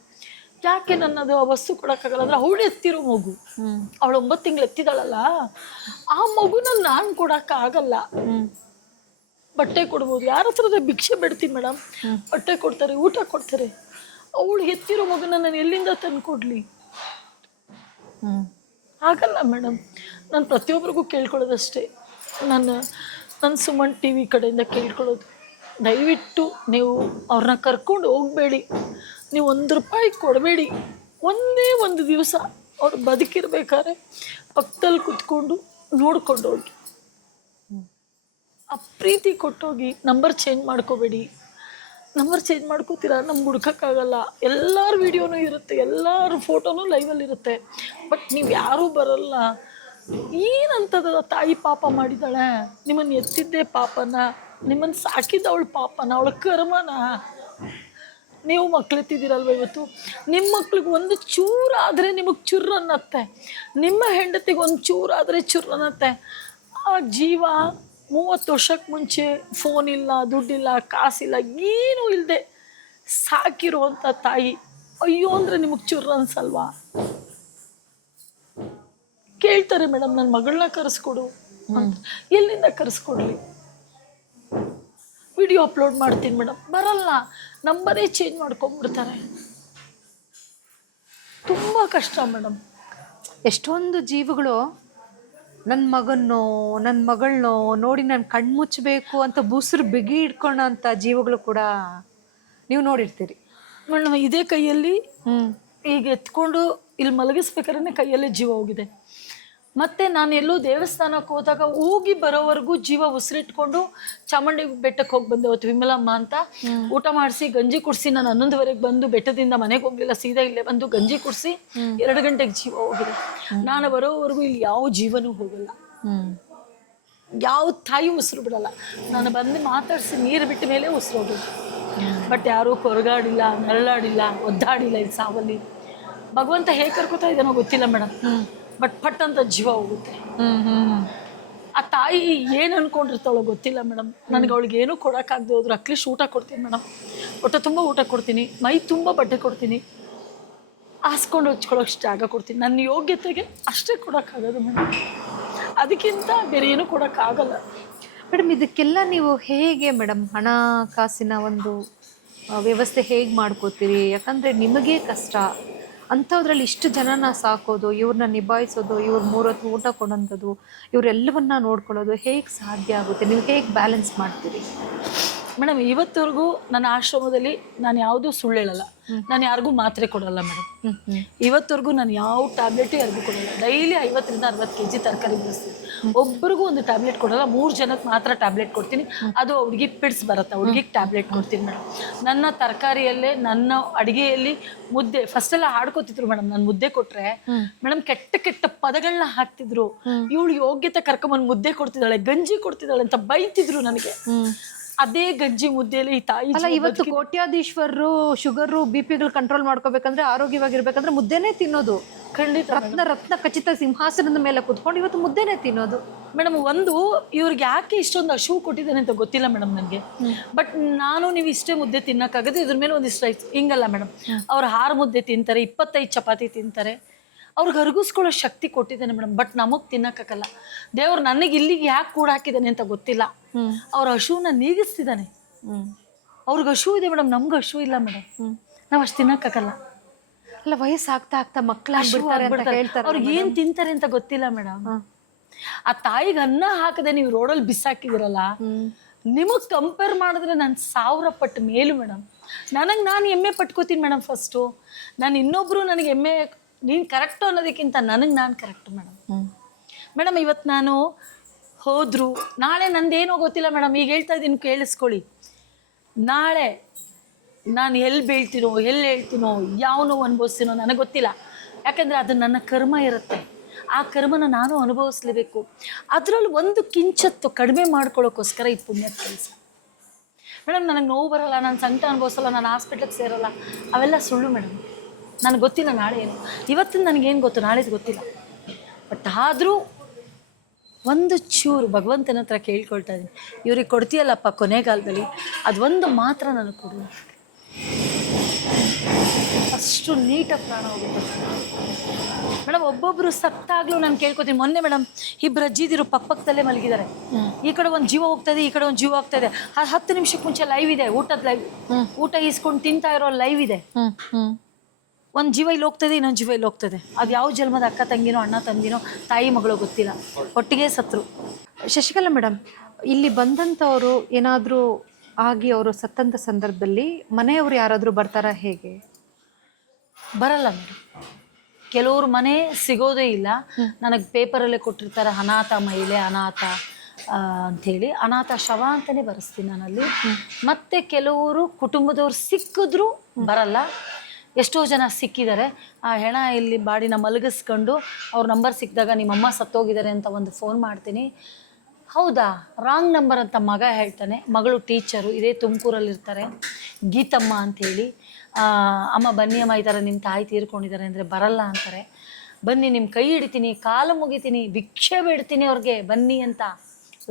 ಯಾಕೆ ನನ್ನದು ಆ ವಸ್ತು ಕೊಡೋಕ್ಕಾಗಲ್ಲ ಅಂದ್ರೆ, ಅವಳು ಎತ್ತಿರೋ ಮಗು, ಅವಳು 9 ತಿಂಗಳು ಎತ್ತಿದಾಳಲ್ಲ, ಆ ಮಗುನಲ್ಲಿ ನಾನು ಕೊಡೋಕ್ಕಾಗಲ್ಲ. ಬಟ್ಟೆ ಕೊಡ್ಬೋದು, ಯಾರ ಹತ್ರದ ಭಿಕ್ಷೆ ಬಿಡ್ತೀನಿ ಮೇಡಮ್, ಬಟ್ಟೆ ಕೊಡ್ತಾರೆ, ಊಟ ಕೊಡ್ತಾರೆ. ಅವಳು ಎತ್ತಿರೋ ಮಗುನ ನಾನು ಎಲ್ಲಿಂದ ತಂದು ಕೊಡ್ಲಿ? ಆಗಲ್ಲ ಮೇಡಮ್. ನಾನು ಪ್ರತಿಯೊಬ್ಬರಿಗೂ ಕೇಳ್ಕೊಳ್ಳೋದಷ್ಟೇ, ನನ್ನ ಸುಮನ್ TV ಕಡೆಯಿಂದ ಕೇಳ್ಕೊಳ್ಳೋದು, ದಯವಿಟ್ಟು ನೀವು ಅವ್ರನ್ನ ಕರ್ಕೊಂಡು ಹೋಗಬೇಡಿ. ನೀವು 1 ರೂಪಾಯಿ ಕೊಡಬೇಡಿ. ಒಂದೇ ಒಂದು ದಿವಸ ಅವ್ರು ಬದುಕಿರ್ಬೇಕಾದ್ರೆ ಪಕ್ಕದಲ್ಲಿ ಕುತ್ಕೊಂಡು ನೋಡ್ಕೊಂಡು ಹೋಗಿ, ಆ ಪ್ರೀತಿ ಕೊಟ್ಟೋಗಿ. ನಂಬರ್ ಚೇಂಜ್ ಮಾಡ್ಕೋಬೇಡಿ. ನಂಬರ್ ಚೇಂಜ್ ಮಾಡ್ಕೋತೀರಾ, ನಮ್ಗೆ ಹುಡ್ಕೋಕ್ಕಾಗಲ್ಲ. ಎಲ್ಲರ ವೀಡಿಯೋನೂ ಇರುತ್ತೆ, ಎಲ್ಲರ ಫೋಟೋನೂ ಲೈವಲ್ಲಿರುತ್ತೆ. ಬಟ್ ನೀವು ಯಾರೂ ಬರಲ್ಲ. ಏನಂತದ ತಾಯಿ ಪಾಪ ಮಾಡಿದಾಳೆ? ನಿಮ್ಮನ್ನು ಎತ್ತಿದ್ದೇ ಪಾಪನ, ನಿಮ್ಮನ್ನು ಸಾಕಿದ್ದವಳು ಪಾಪನ, ಅವಳ ಕರ್ಮನ. ನೀವು ಮಕ್ಳೆತ್ತಿದ್ದೀರಲ್ವ ಇವತ್ತು, ನಿಮ್ಮ ಮಕ್ಳಿಗೆ ಒಂದು ಚೂರಾದರೆ ನಿಮಗೆ ಚುರ್ರು ಅನ್ನತ್ತೆ, ನಿಮ್ಮ ಹೆಂಡತಿಗೆ ಒಂದು ಚೂರಾದರೆ ಚುರ್ರು ಅನ್ನತ್ತೆ. ಆ ಜೀವ 30 ವರ್ಷಕ್ಕೆ ಮುಂಚೆ ಫೋನ್ ಇಲ್ಲ, ದುಡ್ಡಿಲ್ಲ, ಕಾಸಿಲ್ಲ, ಏನೂ ಇಲ್ಲದೆ ಸಾಕಿರುವಂಥ ತಾಯಿ ಅಯ್ಯೋ ಅಂದರೆ ನಿಮಗೆ ಚುರ್ರು ಅನ್ಸಲ್ವಾ? ಕೇಳ್ತಾರೆ ಮೇಡಮ್ ನನ್ನ ಮಗಳನ್ನ ಕರೆಸ್ಕೊಡು ಅಂತ. ಎಲ್ಲಿಂದ ಕರೆಸ್ಕೊಡ್ಲಿ? ವಿಡಿಯೋ ಅಪ್ಲೋಡ್ ಮಾಡ್ತೀನಿ ಮೇಡಮ್, ಬರಲ್ಲ, ನಂಬರೇ ಚೇಂಜ್ ಮಾಡ್ಕೊಂಡ್ಬಿಡ್ತಾರೆ. ತುಂಬ ಕಷ್ಟ ಮೇಡಮ್. ಎಷ್ಟೊಂದು ಜೀವಗಳು ನನ್ನ ಮಗನ್ನೋ ನನ್ನ ಮಗಳನ್ನೋ ನೋಡಿ ನಾನು ಕಣ್ಮುಚ್ಚಬೇಕು ಅಂತ ಬುಸ್ರು ಬಿಗಿ ಇಟ್ಕೊಳ್ಳೋ ಅಂಥ ಜೀವಗಳು ಕೂಡ ನೀವು ನೋಡಿರ್ತೀರಿ ಮೇಡಮ್. ಇದೇ ಕೈಯಲ್ಲಿ ಈಗ ಎತ್ಕೊಂಡು ಇಲ್ಲಿ ಮಲಗಿಸ್ಬೇಕಾದ್ರೆ ಕೈಯಲ್ಲೇ ಜೀವ ಹೋಗಿದೆ. ಮತ್ತೆ ನಾನು ಎಲ್ಲೋ ದೇವಸ್ಥಾನಕ್ಕೆ ಹೋದಾಗ ಹೋಗಿ ಬರೋವರೆಗೂ ಜೀವ ಉಸಿರಿಟ್ಕೊಂಡು ಚಾಮುಂಡಿ ಬೆಟ್ಟಕ್ಕೆ ಹೋಗಿ ಬಂದೆ ಅವತ್ತು, ವಿಮಲಮ್ಮ ಅಂತ. ಊಟ ಮಾಡಿಸಿ ಗಂಜಿ ಕುಡಿಸಿ ನಾನು 11:30 ಬಂದು ಬೆಟ್ಟದಿಂದ ಮನೆಗೆ ಹೋಗ್ಲಿಲ್ಲ, ಸೀದಾ ಇಲ್ಲೇ ಬಂದು ಗಂಜಿ ಕುಡಿಸಿ 2 ಗಂಟೆಗೆ ಜೀವ ಹೋಗಿದೆ. ನಾನು ಬರೋವರೆಗೂ ಇಲ್ಲಿ ಯಾವ ಜೀವನೂ ಹೋಗಲ್ಲ, ಯಾವ ತಾಯಿ ಉಸಿರು ಬಿಡಲ್ಲ. ನಾನು ಬಂದು ಮಾತಾಡಿಸಿ ನೀರು ಬಿಟ್ಟ ಮೇಲೆ ಉಸಿರು ಹೋಗೋದು. ಬಟ್ ಯಾರೂ ಕೊರಗಾಡಿಲ್ಲ, ನರಳಾಡಿಲ್ಲ, ಒದ್ದಾಡಿಲ್ಲ ಈ ಸಾವಲ್ಲಿ. ಭಗವಂತ ಹೇಗೆ ಕರ್ಕೋತಾ ಇದ್ದಾನೋ ಗೊತ್ತಿಲ್ಲ ಮೇಡಮ್, ಬಟ್ ಪಟ್ ಅಂತ ಜೀವ ಹೋಗುತ್ತೆ. ಆ ತಾಯಿ ಏನು ಅನ್ಕೊಂಡಿರ್ತಾಳೋ ಗೊತ್ತಿಲ್ಲ ಮೇಡಮ್. ನನಗೆ ಅವಳಿಗೆ ಏನೂ ಕೊಡೋಕ್ಕಾಗದೆ ಹೋದ್ರು ಅಟ್ಲೀಸ್ಟ್ ಊಟ ಕೊಡ್ತೀನಿ ಮೇಡಮ್, ಹೊಟ್ಟೆ ತುಂಬ ಊಟ ಕೊಡ್ತೀನಿ, ಮೈ ತುಂಬ ಬಟ್ಟೆ ಕೊಡ್ತೀನಿ, ಹಾಸ್ಕೊಂಡು ಹೊಚ್ಕೊಳ್ಳೋಷ್ಟು ಜಾಗ ಕೊಡ್ತೀನಿ. ನನ್ನ ಯೋಗ್ಯತೆಗೆ ಅಷ್ಟೇ ಕೊಡೋಕ್ಕಾಗೋದು ಮೇಡಮ್, ಅದಕ್ಕಿಂತ ಬೇರೆ ಏನೂ ಕೊಡೋಕ್ಕಾಗಲ್ಲ ಮೇಡಮ್. ಇದಕ್ಕೆಲ್ಲ ನೀವು ಹೇಗೆ ಮೇಡಮ್ ಹಣಕಾಸಿನ ಒಂದು ವ್ಯವಸ್ಥೆ ಹೇಗೆ ಮಾಡ್ಕೋತೀರಿ? ಯಾಕಂದರೆ ನಿಮಗೇ ಕಷ್ಟ ಅಂಥದ್ರಲ್ಲಿ ಇಷ್ಟು ಜನನ ಸಾಕೋದು, ಇವ್ರನ್ನ ನಿಭಾಯಿಸೋದು, ಇವ್ರ 3 ಹೊತ್ತು ಊಟ ಕೊಡೋಂಥದ್ದು, ಇವರೆಲ್ಲವನ್ನ ನೋಡ್ಕೊಳ್ಳೋದು ಹೇಗೆ ಸಾಧ್ಯ ಆಗುತ್ತೆ? ನೀವು ಹೇಗೆ ಬ್ಯಾಲೆನ್ಸ್ ಮಾಡ್ತೀರಿ ಮೇಡಮ್? ಇವತ್ತವರೆಗೂ ನನ್ನ ಆಶ್ರಮದಲ್ಲಿ ನಾನು ಯಾವುದೂ ಸುಳ್ಳು ಹೇಳಲ್ಲ, ನಾನು ಯಾರಿಗೂ ಮಾತ್ರೆ ಕೊಡಲ್ಲ ಮೇಡಮ್. ಇವತ್ತವರೆಗೂ ನಾನು ಯಾವ ಟ್ಯಾಬ್ಲೆಟು ಯಾರಿಗೂ ಕೊಡಲ್ಲ. ಡೈಲಿ 50ರಿಂದ 60 kg ತರಕಾರಿ ಬೆಳೆಸ್ತೀನಿ. ಒಬ್ಬರಿಗೂ ಒಂದು ಟ್ಯಾಬ್ಲೆಟ್ ಕೊಡಲ್ಲ, 3 ಜನಕ್ಕೆ ಮಾತ್ರ ಟ್ಯಾಬ್ಲೆಟ್ ಕೊಡ್ತೀನಿ. ಅದು ಹುಡುಗಿ ಪಿಡ್ಸ್ ಬರುತ್ತೆ, ಹುಡುಗಿಗೆ ಟ್ಯಾಬ್ಲೆಟ್ ಕೊಡ್ತೀನಿ ಮೇಡಮ್. ನನ್ನ ತರಕಾರಿಯಲ್ಲೇ, ನನ್ನ ಅಡುಗೆಯಲ್ಲಿ ಮುದ್ದೆ ಫಸ್ಟೆಲ್ಲ ಹಾಡ್ಕೋತಿದ್ರು ಮೇಡಮ್. ನಾನು ಮುದ್ದೆ ಕೊಟ್ರೆ ಮೇಡಮ್ ಕೆಟ್ಟ ಕೆಟ್ಟ ಪದಗಳನ್ನ ಹಾಕ್ತಿದ್ರು. ಇವಳು ಯೋಗ್ಯತೆ ಕರ್ಕೊಂಬಂದು ಮುದ್ದೆ ಕೊಡ್ತಿದ್ದಾಳೆ, ಗಂಜಿ ಕೊಡ್ತಿದ್ದಾಳೆ ಅಂತ ಬೈತಿದ್ರು ನನಗೆ. ಅದೇ ಗಂಜಿ ಮುದ್ದೆಯಲ್ಲಿ ಈ ತಾಯಿ ಅಲ್ಲ, ಇವತ್ತು ಕೋಟ್ಯಾಧೀಶ್ವರರು ಶುಗರು BP ಕಂಟ್ರೋಲ್ ಮಾಡ್ಕೋಬೇಕಂದ್ರೆ, ಆರೋಗ್ಯವಾಗಿರ್ಬೇಕಂದ್ರೆ ಮುದ್ದೆನೇ ತಿನ್ನೋದು. ಖಂಡಿತ ರತ್ನ ಖಚಿತ ಸಿಂಹಾಸನದ ಮೇಲೆ ಕುತ್ಕೊಂಡು ಇವತ್ತು ಮುದ್ದೆನೇ ತಿನ್ನೋದು ಮೇಡಮ್. ಒಂದು ಇವ್ರಿಗೆ ಯಾಕೆ ಇಷ್ಟೊಂದು ಹಸಿವು ಕೊಟ್ಟಿದ್ದಾನೆ ಅಂತ ಗೊತ್ತಿಲ್ಲ ಮೇಡಮ್ ನನಗೆ. ಬಟ್ ನಾನು ನೀವು ಇಷ್ಟೇ ಮುದ್ದೆ ತಿನ್ನೋಕ್ಕಾಗತ್ತೆ, ಇದ್ರ ಮೇಲೆ ಒಂದಿಷ್ಟು ಆಯ್ತು ಹಿಂಗಲ್ಲ ಮೇಡಮ್. ಅವ್ರು 6 ಮುದ್ದೆ ತಿಂತಾರೆ, 25 ಚಪಾತಿ ತಿಂತಾರೆ, ಅವ್ರಿಗೆ ಅರಗಿಸ್ಕೊಳ್ಳೋ ಶಕ್ತಿ ಕೊಟ್ಟಿದ್ದಾನೆ ಮೇಡಮ್. ಬಟ್ ನಮಗೆ ತಿನ್ನಕ್ಕಾಗಲ್ಲ. ದೇವ್ರು ನನಗೆ ಇಲ್ಲಿಗೆ ಯಾಕೆ ಕೂಡ ಹಾಕಿದ್ದಾನೆ ಅಂತ ಗೊತ್ತಿಲ್ಲ. ಅವ್ರ ಹಸುವನ್ನ ನೀಗಿಸ್ತಿದ್ದಾನೆ. ಅವ್ರಿಗೆ ಹಸು ಇದೆ ಮೇಡಮ್, ನಮ್ಗೆ ಹಸು ಇಲ್ಲ ಮೇಡಮ್. ನಾವು ಅಷ್ಟು ತಿನ್ನಕ್ಕಾಗಲ್ಲ. ಅಲ್ಲ, ವಯಸ್ಸಾಗ್ತಾ ಆಗ್ತಾ ಮಕ್ಕಳಾಗ್ಬಿಡ್ತಾರೆ ಅಂತ ಹೇಳ್ತಾರೆ. ಅವ್ರಿಗೆ ಏನು ತಿಂತಾರೆ ಅಂತ ಗೊತ್ತಿಲ್ಲ ಮೇಡಮ್. ಆ ತಾಯಿಗೆ ಅನ್ನ ಹಾಕದೆ ನೀವು ರೋಡಲ್ಲಿ ಬಿಸಾಕಿದಿರಲ್ಲ, ನಿಮಗೆ ಕಂಪೇರ್ ಮಾಡಿದ್ರೆ ನಾನು 1000 ಪಟ್ಟು ಮೇಲು ಮೇಡಮ್. ನಾನು ಹೆಮ್ಮೆ ಪಟ್ಕೋತೀನಿ ಮೇಡಮ್. ಫಸ್ಟು ನಾನು ಇನ್ನೊಬ್ರು ನನಗೆ ಹೆಮ್ಮೆ, ನೀನು ಕರೆಕ್ಟು ಅನ್ನೋದಕ್ಕಿಂತ ನನಗೆ ನಾನು ಕರೆಕ್ಟು ಮೇಡಮ್. ಇವತ್ತು ನಾನು ಹೋದ್ರು ನಾಳೆ ನಂದೇನೋ ಗೊತ್ತಿಲ್ಲ ಮೇಡಮ್. ಈಗ ಹೇಳ್ತಾ ಇದ್ದೀನಿ, ಕೇಳಿಸ್ಕೊಳ್ಳಿ. ನಾಳೆ ನಾನು ಎಲ್ಲಿ ಬೀಳ್ತೀನೋ, ಎಲ್ಲಿ ಹೇಳ್ತೀನೋ, ಯಾವ ನೋವು ಅನುಭವಿಸ್ತೀನೋ ನನಗೆ ಗೊತ್ತಿಲ್ಲ. ಯಾಕಂದರೆ ಅದು ನನ್ನ ಕರ್ಮ ಇರುತ್ತೆ. ಆ ಕರ್ಮನ ನಾನು ಅನುಭವಿಸ್ಲೇಬೇಕು. ಅದರಲ್ಲಿ ಒಂದು ಕಿಂಚತ್ತು ಕಡಿಮೆ ಮಾಡ್ಕೊಳ್ಳೋಕ್ಕೋಸ್ಕರ ಈ ಪುಣ್ಯದ ಕೆಲಸ ಮೇಡಮ್. ನನಗೆ ನೋವು ಬರೋಲ್ಲ, ನಾನು ಸಂಕಟ ಅನುಭವಿಸಲ್ಲ, ನಾನು ಹಾಸ್ಪಿಟ್ಲಿಗೆ ಸೇರೋಲ್ಲ, ಅವೆಲ್ಲ ಸುಳ್ಳು ಮೇಡಮ್. ನನಗೆ ಗೊತ್ತಿಲ್ಲ ನಾಳೆ ಏನು. ಇವತ್ತಿನ ನನಗೇನು ಗೊತ್ತು, ನಾಳೆದು ಗೊತ್ತಿಲ್ಲ. ಬಟ್ ಆದರೂ ಒಂದು ಚೂರು ಭಗವಂತನ ಹತ್ರ ಕೇಳ್ಕೊಳ್ತಾ ಇದ್ದೀನಿ, ಇವ್ರಿಗೆ ಕೊಡ್ತೀಯಲ್ಲಪ್ಪ ಕೊನೆಗಾಲದಲ್ಲಿ, ಅದೊಂದು ಮಾತ್ರ ನನಗೆ ಕೊಡು. ಅಷ್ಟು ನೀಟಾಗಿ ಪ್ರಾಣ ಹೋಗುತ್ತೆ ಮೇಡಮ್. ಒಬ್ಬೊಬ್ಬರು ಸತ್ತಾಗಲೂ ನಾನು ಕೇಳ್ಕೊತೀನಿ. ಮೊನ್ನೆ ಮೇಡಮ್ 2 ಅಜ್ಜಿದಿರು ಪಕ್ಕದಲ್ಲೇ ಮಲಗಿದ್ದಾರೆ. ಈ ಕಡೆ ಒಂದು ಜೀವ ಹೋಗ್ತಾ ಇದೆ, ಈ ಕಡೆ ಒಂದು ಜೀವ ಹೋಗ್ತಾ ಇದೆ. 10 ನಿಮಿಷಕ್ಕೆ ಮುಂಚೆ ಲೈವ್ ಇದೆ, ಊಟದ ಲೈವ್, ಊಟ ಈಸ್ಕೊಂಡು ತಿಂತಾ ಇರೋ ಲೈವ್ ಇದೆ. ಒಂದು ಜೀವ ಇಲ್ಲಿ ಹೋಗ್ತದೆ, ಇನ್ನೊಂದು ಜೀವ ಇಲ್ಲಿ ಹೋಗ್ತದೆ. ಅದು ಯಾವ ಜನ್ಮದ ಅಕ್ಕ ತಂಗಿನೋ, ಅಣ್ಣ ತಂಗಿನೋ, ತಾಯಿ ಮಗಳು ಗೊತ್ತಿಲ್ಲ, ಒಟ್ಟಿಗೆ ಸತ್ರು. ಶಶಿಕಲಾ ಮೇಡಮ್, ಇಲ್ಲಿ ಬಂದಂಥವರು ಏನಾದರೂ ಆಗಿ ಅವರು ಸತ್ತಂಥ ಸಂದರ್ಭದಲ್ಲಿ ಮನೆಯವರು ಯಾರಾದರೂ ಬರ್ತಾರಾ? ಹೇಗೆ ಬರಲ್ಲ ಮೇಡಮ್. ಕೆಲವ್ರು ಮನೆ ಸಿಗೋದೇ ಇಲ್ಲ. ನನಗೆ ಪೇಪರಲ್ಲೇ ಕೊಟ್ಟಿರ್ತಾರೆ ಅನಾಥ ಮಹಿಳೆ, ಅನಾಥ ಅಂಥೇಳಿ, ಅನಾಥ ಶವ ಅಂತಲೇ ಬರೆಸ್ತೀನಿ ನಾನಲ್ಲಿ. ಮತ್ತು ಕೆಲವರು ಕುಟುಂಬದವ್ರು ಸಿಕ್ಕಿದ್ರು ಬರಲ್ಲ. ಎಷ್ಟೋ ಜನ ಸಿಕ್ಕಿದ್ದಾರೆ. ಆ ಹೆಣ ಇಲ್ಲಿ ಬಾಡಿನ ಮಲಗಿಸ್ಕೊಂಡು ಅವ್ರ ನಂಬರ್ ಸಿಕ್ಕಿದಾಗ ನಿಮ್ಮಮ್ಮ ಸತ್ತೋಗಿದ್ದಾರೆ ಅಂತ ಒಂದು ಫೋನ್ ಮಾಡ್ತೀನಿ. ಹೌದಾ, ರಾಂಗ್ ನಂಬರ್ ಅಂತ ಮಗ ಹೇಳ್ತಾನೆ. ಮಗಳು ಟೀಚರು, ಇದೇ ತುಮಕೂರಲ್ಲಿರ್ತಾರೆ, ಗೀತಮ್ಮ ಅಂಥೇಳಿ. ಅಮ್ಮ ಬನ್ನಿ ಅಮ್ಮ, ಈ ಥರ ನಿಮ್ಮ ತಾಯಿ ತೀರ್ಕೊಂಡಿದ್ದಾರೆ ಅಂದರೆ ಬರಲ್ಲ ಅಂತಾರೆ. ಬನ್ನಿ, ನಿಮ್ಮ ಕೈ ಹಿಡಿತೀನಿ, ಕಾಲು ಮುಗಿತೀನಿ, ಭಿಕ್ಷೆ ಬಿಡ್ತೀನಿ ಅವ್ರಿಗೆ, ಬನ್ನಿ ಅಂತ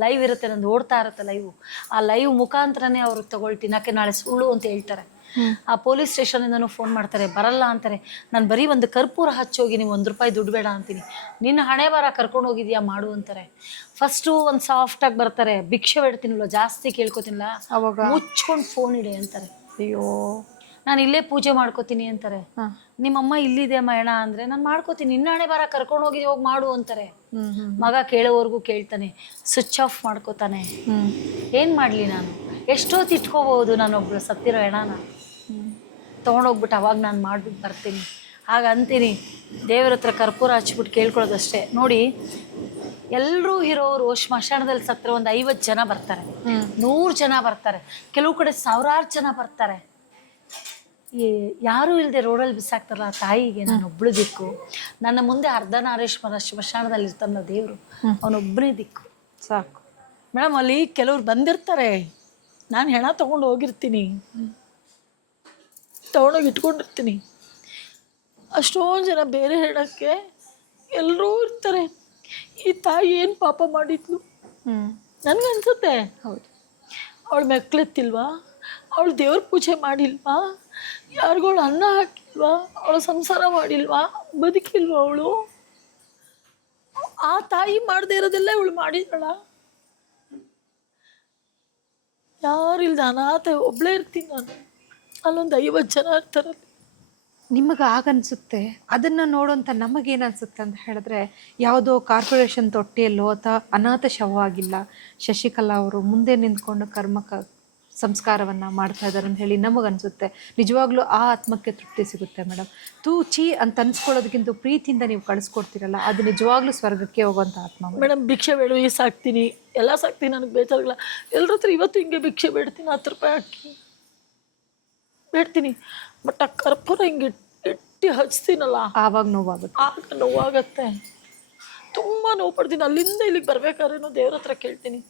ಲೈವ್ ಇರುತ್ತೆ, ನಂದು ಓಡ್ತಾ ಇರುತ್ತೆ ಲೈವು. ಆ ಲೈವ್ ಮುಖಾಂತರನೇ ಅವ್ರಿಗೆ ತೊಗೊಳ್ತೀನಿ. ಯಾಕೆ ನಾಳೆ ಸುಳ್ಳು ಅಂತ ಹೇಳ್ತಾರೆ. ಆ ಪೊಲೀಸ್ ಸ್ಟೇಷನಿಂದನೂ ಫೋನ್ ಮಾಡ್ತಾರೆ, ಬರಲ್ಲ ಅಂತಾರೆ. ನಾನು ಬರೀ ಒಂದು ಕರ್ಪೂರ ಹಚ್ಚೋಗಿ ನೀವು ₹1 ದುಡ್ಡು ಬೇಡ ಅಂತೀನಿ. ನಿನ್ನ ಹಣೆ ಬರ ಕರ್ಕೊಂಡು ಹೋಗಿದ್ಯಾ ಮಾಡು ಅಂತಾರೆ. ಫಸ್ಟು ಒಂದು ಸಾಫ್ಟಾಗಿ ಬರ್ತಾರೆ, ಭಿಕ್ಷೆ ಬೇಡ್ತೀನಿಲ್ಲ, ಜಾಸ್ತಿ ಕೇಳ್ಕೊತೀನಿಲ್ಲ, ಅವಾಗ ಮುಚ್ಕೊಂಡು ಫೋನ್ ಇಡೆ ಅಂತಾರೆ. ಅಯ್ಯೋ, ನಾನು ಇಲ್ಲೇ ಪೂಜೆ ಮಾಡ್ಕೋತೀನಿ ಅಂತಾರೆ. ನಿಮ್ಮಮ್ಮ ಇಲ್ಲಿದೆ ಅಮ್ಮ ಹೆಣ ಅಂದರೆ ನಾನು ಮಾಡ್ಕೋತೀನಿ, ನಿನ್ನ ಹಣೆ ಬರ ಕರ್ಕೊಂಡು ಹೋಗಿ ಹೋಗಿ ಮಾಡು ಅಂತಾರೆ. ಮಗ ಕೇಳೋವರೆಗೂ ಕೇಳ್ತಾನೆ, ಸ್ವಿಚ್ ಆಫ್ ಮಾಡ್ಕೋತಾನೆ. ಏನು ಮಾಡಲಿ ನಾನು? ಎಷ್ಟೊತ್ತು ಇಟ್ಕೋಬಹುದು ನಾನೊಬ್ಳು ಸತ್ತಿರೋ ಹೆಣನ? ತೊಗೊಂಡೋಗ್ಬಿಟ್ಟು ಅವಾಗ ನಾನು ಮಾಡ್ಬಿಟ್ಟು ಬರ್ತೀನಿ. ಆಗ ಅಂತೀನಿ, ದೇವ್ರ ಹತ್ರ ಕರ್ಪೂರ ಹಚ್ಬಿಟ್ಟು ಕೇಳ್ಕೊಳ್ಳೋದಷ್ಟೇ. ನೋಡಿ, ಎಲ್ಲರೂ ಇರೋರು ಸ್ಮಶಾನದಲ್ಲಿ ಸತ್ತರೆ ಒಂದು 50 ಜನ ಬರ್ತಾರೆ, 100 ಜನ ಬರ್ತಾರೆ, ಕೆಲವು ಕಡೆ ಸಾವಿರಾರು ಜನ ಬರ್ತಾರೆ. ಯಾರೂ ಇಲ್ಲದೆ ರೋಡಲ್ಲಿ ಬಿಸಾಕ್ತಾರಲ್ಲ, ಆ ತಾಯಿಗೆ ನಾನು ಒಬ್ಳು ದಿಕ್ಕು. ನನ್ನ ಮುಂದೆ ಅರ್ಧನಾರೀಶ್ವರ ಸ್ಮಶಾನದಲ್ಲಿ ಇರ್ತಾನಲ್ಲ ದೇವರು, ಅವನೊಬ್ಬನೇ ದಿಕ್ಕು, ಸಾಕು. ಮೇಡಮ್, ಅಲ್ಲಿ ಕೆಲವ್ರು ಬಂದಿರ್ತಾರೆ, ನಾನು ಹೆಣ ತೊಗೊಂಡು ಹೋಗಿರ್ತೀನಿ, ತೊಗೊಂಡೋಗಿ ಇಟ್ಕೊಂಡಿರ್ತೀನಿ. ಅಷ್ಟೊಂದು ಜನ ಬೇರೆ ಹೆಣಕ್ಕೆ ಎಲ್ಲರೂ ಇರ್ತಾರೆ. ಈ ತಾಯಿ ಏನು ಪಾಪ ಮಾಡಿದ್ಲು ನನಗನ್ಸುತ್ತೆ. ಹೌದು, ಅವಳು ಮೆಕ್ಲೆತ್ತಿಲ್ವಾ, ಅವಳು ದೇವ್ರ ಪೂಜೆ ಮಾಡಿಲ್ವಾ, ಯಾರಿಗೋಳು ಅನ್ನ ಹಾಕಿಲ್ವಾ, ಅವಳು ಸಂಸಾರ ಮಾಡಿಲ್ವಾ, ಬದುಕಿಲ್ವಾ ಅವಳು? ಆ ತಾಯಿ ಮಾಡದೇ ಇರೋದೆಲ್ಲ ಇವಳು ಮಾಡಿದಳ. ಯಾರಿಲ್ದ ಅನಾಥ ಒಬ್ಳೇ ಇರ್ತೀನಿ ನಾನು, ಅಲ್ಲೊಂದು 50 ಜನ ಇರ್ತಾರಲ್ಲಿ. ನಿಮಗೆ ಆಗನ್ಸುತ್ತೆ, ಅದನ್ನು ನೋಡೋಂಥ ನಮಗೇನು ಅನಿಸುತ್ತೆ ಅಂತ ಹೇಳಿದ್ರೆ, ಯಾವುದೋ ಕಾರ್ಪೊರೇಷನ್ ತೊಟ್ಟಿಯಲ್ಲೋ ಅಥವಾ ಅನಾಥ ಶವ ಆಗಿಲ್ಲ, ಶಶಿಕಲಾ ಅವರು ಮುಂದೆ ನಿಂತ್ಕೊಂಡು ಸಂಸ್ಕಾರವನ್ನು ಮಾಡ್ತಾ ಇದ್ದಾರೆ ಅಂತ ಹೇಳಿ ನಮಗನ್ಸುತ್ತೆ. ನಿಜವಾಗ್ಲೂ ಆ ಆತ್ಮಕ್ಕೆ ತೃಪ್ತಿ ಸಿಗುತ್ತೆ ಮೇಡಮ್. ಚೀ ಅಂತ ಅನ್ಸ್ಕೊಳ್ಳೋದಕ್ಕಿಂತ ಪ್ರೀತಿಯಿಂದ ನೀವು ಕಳಿಸ್ಕೊಡ್ತೀರಲ್ಲ, ಅದು ನಿಜವಾಗ್ಲೂ ಸ್ವರ್ಗಕ್ಕೆ ಹೋಗುವಂಥ ಆತ್ಮ ಮೇಡಮ್. ಭಿಕ್ಷೆ ಬೇಡ, ಈ ಸಾಕ್ತೀನಿ, ಎಲ್ಲ ಸಾಕ್ತೀನಿ, ನನಗೆ ಬೇಜಾರಿಲ್ಲ. ಎಲ್ಲರ ಹತ್ರ ಇವತ್ತು ಹಿಂಗೆ ಭಿಕ್ಷೆ ಬೇಡ್ತೀನಿ, ₹10 ಹಾಕಿ ಬೇಡ್ತೀನಿ. ಬಟ್ ಆ ಕರ್ಪೂರ ಹಿಂಗೆ ಇಟ್ಟು ಹಚ್ತೀನಲ್ಲ, ಆವಾಗ ನೋವಾಗುತ್ತೆ. ಆಗ ನೋವಾಗತ್ತೆ, ತುಂಬ ನೋವು ಪಡ್ತೀನಿ. ಅಲ್ಲಿಂದ ಇಲ್ಲಿಗೆ ಬರ್ಬೇಕಾದ್ರೇನು ದೇವ್ರ ಹತ್ರ ಕೇಳ್ತೀನಿ,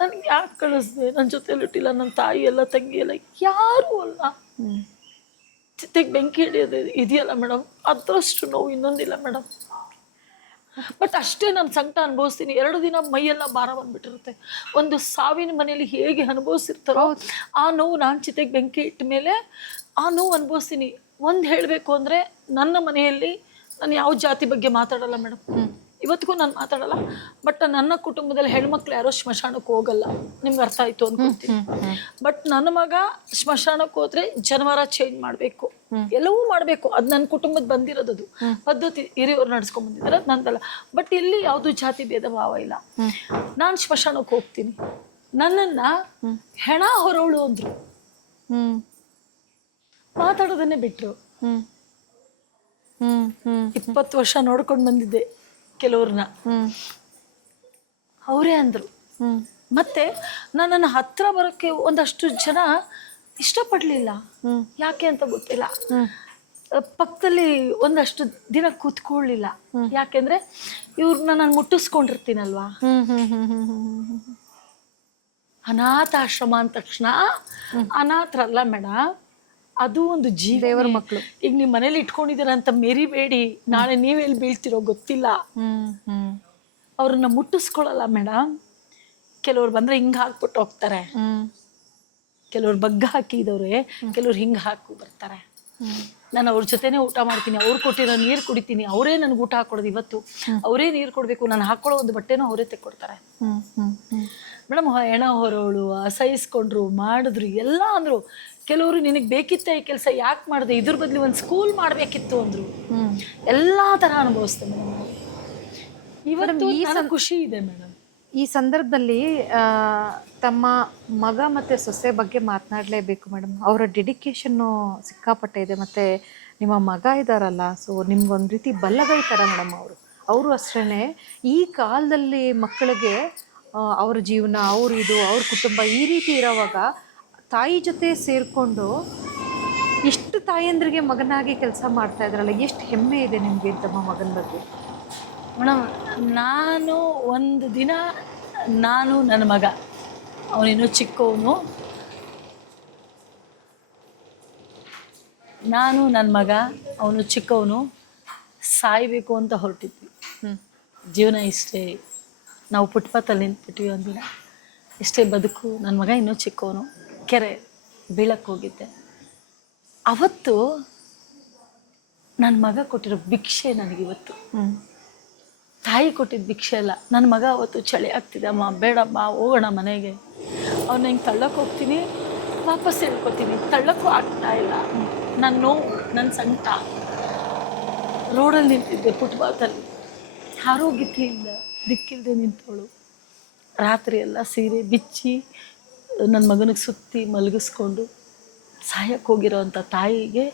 ನನಗೆ ಯಾಕೆ ಕಳಿಸ್ದೆ, ನನ್ನ ಜೊತೆಲಿ ಇಟ್ಟಿಲ್ಲ, ನನ್ನ ತಾಯಿ ಎಲ್ಲ ತಂಗಿ ಎಲ್ಲ ಯಾರೂ ಅಲ್ಲ. ಚಿತೆಗೆ ಬೆಂಕಿ ಹಿಡಿಯೋದು ಇದೆಯಲ್ಲ ಮೇಡಮ್, ಅದರಷ್ಟು ನೋವು ಇನ್ನೊಂದಿಲ್ಲ ಮೇಡಮ್. ಬಟ್ ಅಷ್ಟೇ ನಾನು ಸಂಕಟ ಅನುಭವಿಸ್ತೀನಿ. 2 ದಿನ ಮೈಯೆಲ್ಲ ಭಾರ ಬಂದ್ಬಿಟ್ಟಿರುತ್ತೆ. ಒಂದು ಸಾವಿನ ಮನೆಯಲ್ಲಿ ಹೇಗೆ ಅನುಭವಿಸಿರ್ತಾರೋ ಆ ನೋವು ನಾನು ಚಿತೆಗೆ ಬೆಂಕಿ ಇಟ್ಟ ಮೇಲೆ ಆ ನೋವು ಅನುಭವಿಸ್ತೀನಿ. ಒಂದು ಹೇಳಬೇಕು ಅಂದರೆ, ನನ್ನ ಮನೆಯಲ್ಲಿ ನಾನು ಯಾವ ಜಾತಿ ಬಗ್ಗೆ ಮಾತಾಡಲ್ಲ ಮೇಡಮ್, ಇವತ್ತಿಗೂ ನಾನು ಮಾತಾಡಲ್ಲ. ಬಟ್ ನನ್ನ ಕುಟುಂಬದಲ್ಲಿ ಹೆಣ್ಮಕ್ಳು ಯಾರೋ ಸ್ಮಶಾನಕ್ಕೆ ಹೋಗಲ್ಲ, ನಿಮ್ಗೆ ಅರ್ಥ ಆಯ್ತು ಅನ್ಕೊಳ್ತೀನಿ. ಬಟ್ ನನ್ನ ಮಗ ಸ್ಮಶಾನಕ್ಕೆ ಹೋದ್ರೆ ಜನವಾರ ಚೇಂಜ್ ಮಾಡಬೇಕು, ಎಲ್ಲವೂ ಮಾಡಬೇಕು. ಅದು ನನ್ನ ಕುಟುಂಬದ ಬಂದಿರೋದು ಪದ್ಧತಿ, ಹಿರಿಯವ್ರು ನಡ್ಸ್ಕೊಂಡ್ ಬಂದಿದ್ದಾರೆ, ನಂದಲ್ಲ. ಬಟ್ ಇಲ್ಲಿ ಯಾವುದು ಜಾತಿ ಭೇದ ಭಾವ ಇಲ್ಲ. ನಾನು ಸ್ಮಶಾನಕ್ಕೆ ಹೋಗ್ತೀನಿ, ನನ್ನನ್ನ ಹೆಣ ಹೊರವಳು ಅಂದ್ರು, ಮಾತಾಡೋದನ್ನೇ ಬಿಟ್ರು. 20 ವರ್ಷ ನೋಡ್ಕೊಂಡು ಬಂದಿದ್ದೆ ಕೆಲವ್ರನ್ನ, ಅವರೇ ಅಂದ್ರು. ಮತ್ತೆ ನನ್ನನ್ನು ಹತ್ರ ಬರೋಕ್ಕೆ ಒಂದಷ್ಟು ಜನ ಇಷ್ಟಪಡ್ಲಿಲ್ಲ, ಯಾಕೆ ಅಂತ ಗೊತ್ತಿಲ್ಲ. ಪಕ್ಕದಲ್ಲಿ ಒಂದಷ್ಟು ದಿನ ಕೂತ್ಕೊಳ್ಳಿಲ್ಲ, ಯಾಕೆಂದ್ರೆ ಇವ್ರನ್ನ ನಾನು ಮುಟ್ಟಿಸ್ಕೊಂಡಿರ್ತೀನಲ್ವಾ. ಅನಾಥಾಶ್ರಮ ಅಂದ ತಕ್ಷಣ ಅನಾಥರಲ್ಲ ಮೇಡಮ್, ಅದು ಒಂದು ಜೀವ, ದೇವರ ಮಕ್ಕಳು. ಈಗ ನಿಮ್ಮ ಮನೇಲಿ ಇಟ್ಕೊಂಡಿದ್ದೀರ ಅಂತ ಮೆರಿಬೇಡಿ, ನಾಳೆ ನೀವೆಲ್ಲಿ ಬೀಳ್ತಿರೋ ಗೊತ್ತಿಲ್ಲ. ಅವ್ರನ್ನ ಮುಟ್ಟಿಸ್ಕೊಳ್ಳಲ್ಲ ಮೇಡಮ್. ಕೆಲವ್ರು ಬಂದ್ರೆ ಹಿಂಗೆ ಹಾಕ್ಬಿಟ್ಟು ಹೋಗ್ತಾರೆ, ಕೆಲವ್ರು ಬಗ್ಗ ಹಾಕಿದವ್ರೆ, ಕೆಲವ್ರು ಹಿಂಗೆ ಹಾಕಿ ಬರ್ತಾರೆ. ನಾನು ಅವ್ರ ಜೊತೆನೇ ಊಟ ಮಾಡ್ತೀನಿ, ಅವ್ರು ಕೊಟ್ಟಿರೋ ನೀರು ಕುಡಿತೀನಿ, ಅವರೇ ನನಗೆ ಊಟ ಹಾಕೊಡೋದು. ಇವತ್ತು ಅವರೇ ನೀರು ಕೊಡಬೇಕು, ನಾನು ಹಾಕೊಳ್ಳೋ ಒಂದು ಬಟ್ಟೆನೂ ಅವರೇ ತೆಕ್ಕೊಡ್ತಾರೆ ಮೇಡಮ್. ಹೆಣ ಹೊರೋಳು, ಅಸಹಿಸ್ಕೊಂಡ್ರು, ಮಾಡಿದ್ರು, ಎಲ್ಲ ಅಂದರು. ಕೆಲವರು ನಿನಗೆ ಬೇಕಿತ್ತ ಈ ಕೆಲಸ, ಯಾಕೆ ಮಾಡಿದೆ, ಇದ್ರ ಬದಲು ಒಂದು ಸ್ಕೂಲ್ ಮಾಡಬೇಕಿತ್ತು ಅಂದರು. ಎಲ್ಲ ಥರ ಅನುಭವಿಸ್ತೇನೆ ಮೇಡಮ್. ಇವತ್ತು ಈ ಖುಷಿ ಇದೆ ಮೇಡಮ್. ಈ ಸಂದರ್ಭದಲ್ಲಿ ತಮ್ಮ ಮಗ ಮತ್ತು ಸೊಸೆ ಬಗ್ಗೆ ಮಾತನಾಡಲೇಬೇಕು ಮೇಡಮ್. ಅವರ ಡೆಡಿಕೇಶನ್ನು ಸಿಕ್ಕಾಪಟ್ಟೆ ಇದೆ. ಮತ್ತು ನಿಮ್ಮ ಮಗ ಇದ್ದಾರಲ್ಲ, ಸೊ ನಿಮ್ಗೊಂದು ರೀತಿ ಬಲ್ಲಗೈ ಥರ ಮೇಡಮ್. ಅವರು ಅಷ್ಟೇ ಈ ಕಾಲದಲ್ಲಿ ಮಕ್ಕಳಿಗೆ ಅವ್ರ ಜೀವನ, ಅವ್ರ ಕುಟುಂಬ ಈ ರೀತಿ ಇರೋವಾಗ ತಾಯಿ ಜೊತೆ ಸೇರಿಕೊಂಡು ಎಷ್ಟು ತಾಯಂದ್ರಿಗೆ ಮಗನಾಗಿ ಕೆಲಸ ಮಾಡ್ತಾ ಇದ್ರಲ್ಲ, ಎಷ್ಟು ಹೆಮ್ಮೆ ಇದೆ ನಿಮಗೆ ತಮ್ಮ ಮಗನ ಬಗ್ಗೆ ಮೇಡಮ್. ನಾನು ಒಂದು ದಿನ, ನಾನು ನನ್ನ ಮಗ, ಅವನಿನ್ನೂ ಚಿಕ್ಕವನು, ನಾನು ನನ್ನ ಮಗ ಅವನು ಚಿಕ್ಕವನು ಸಾಯಬೇಕು ಅಂತ ಹೊರಟಿದ್ವಿ. ಜೀವನ ಇಷ್ಟೇ, ನಾವು ಫುಟ್ಪಾತಲ್ಲಿ ನಿಂತ್ಬಿಟ್ವಿ ಒಂದಿನ, ಇಷ್ಟೇ ಬದುಕು. ನನ್ನ ಮಗ ಇನ್ನೂ ಚಿಕ್ಕವನು, ಕೆರೆ ಬೀಳಕ್ಕೆ ಹೋಗಿದ್ದೆ. ಅವತ್ತು ನನ್ನ ಮಗ ಕೊಟ್ಟಿರೋ ಭಿಕ್ಷೆ ನನಗಿವತ್ತು. ತಾಯಿ ಕೊಟ್ಟಿದ್ದ ಭಿಕ್ಷೆ ಅಲ್ಲ. ನನ್ನ ಮಗ ಅವತ್ತು ಚಳಿ ಆಗ್ತಿದೆ, ಅಮ್ಮ ಬೇಡಮ್ಮ ಹೋಗೋಣ ಮನೆಗೆ. ಅವ್ನು ಹಿಂಗೆ ತಳ್ಳಕ್ಕೆ ಹೋಗ್ತೀನಿ, ವಾಪಸ್ ಹೇಳ್ಕೊತೀನಿ, ತಳ್ಳಕ್ಕೂ ಆಗ್ತಾ ಇಲ್ಲ. ನನ್ನ ನೋವು, ನನ್ನ ಸಂಕಟ. ರೋಡಲ್ಲಿ ನಿಂತಿದ್ದೆ, ಫುಟ್ಪಾತಲ್ಲಿ, ಆರೋಗ್ಯತೆಯಿಂದ ದಿಕ್ಕಿಲ್ಲದೆ ನಿಂತವಳು. ರಾತ್ರಿ ಎಲ್ಲ ಸೀರೆ ಬಿಚ್ಚಿ ನನ್ನ ಮಗನಿಗೆ ಸುತ್ತಿ ಮಲಗಿಸ್ಕೊಂಡು ಸಾಯಕ್ಕೆ ಹೋಗಿರೋ ಅಂಥ ತಾಯಿಗೆ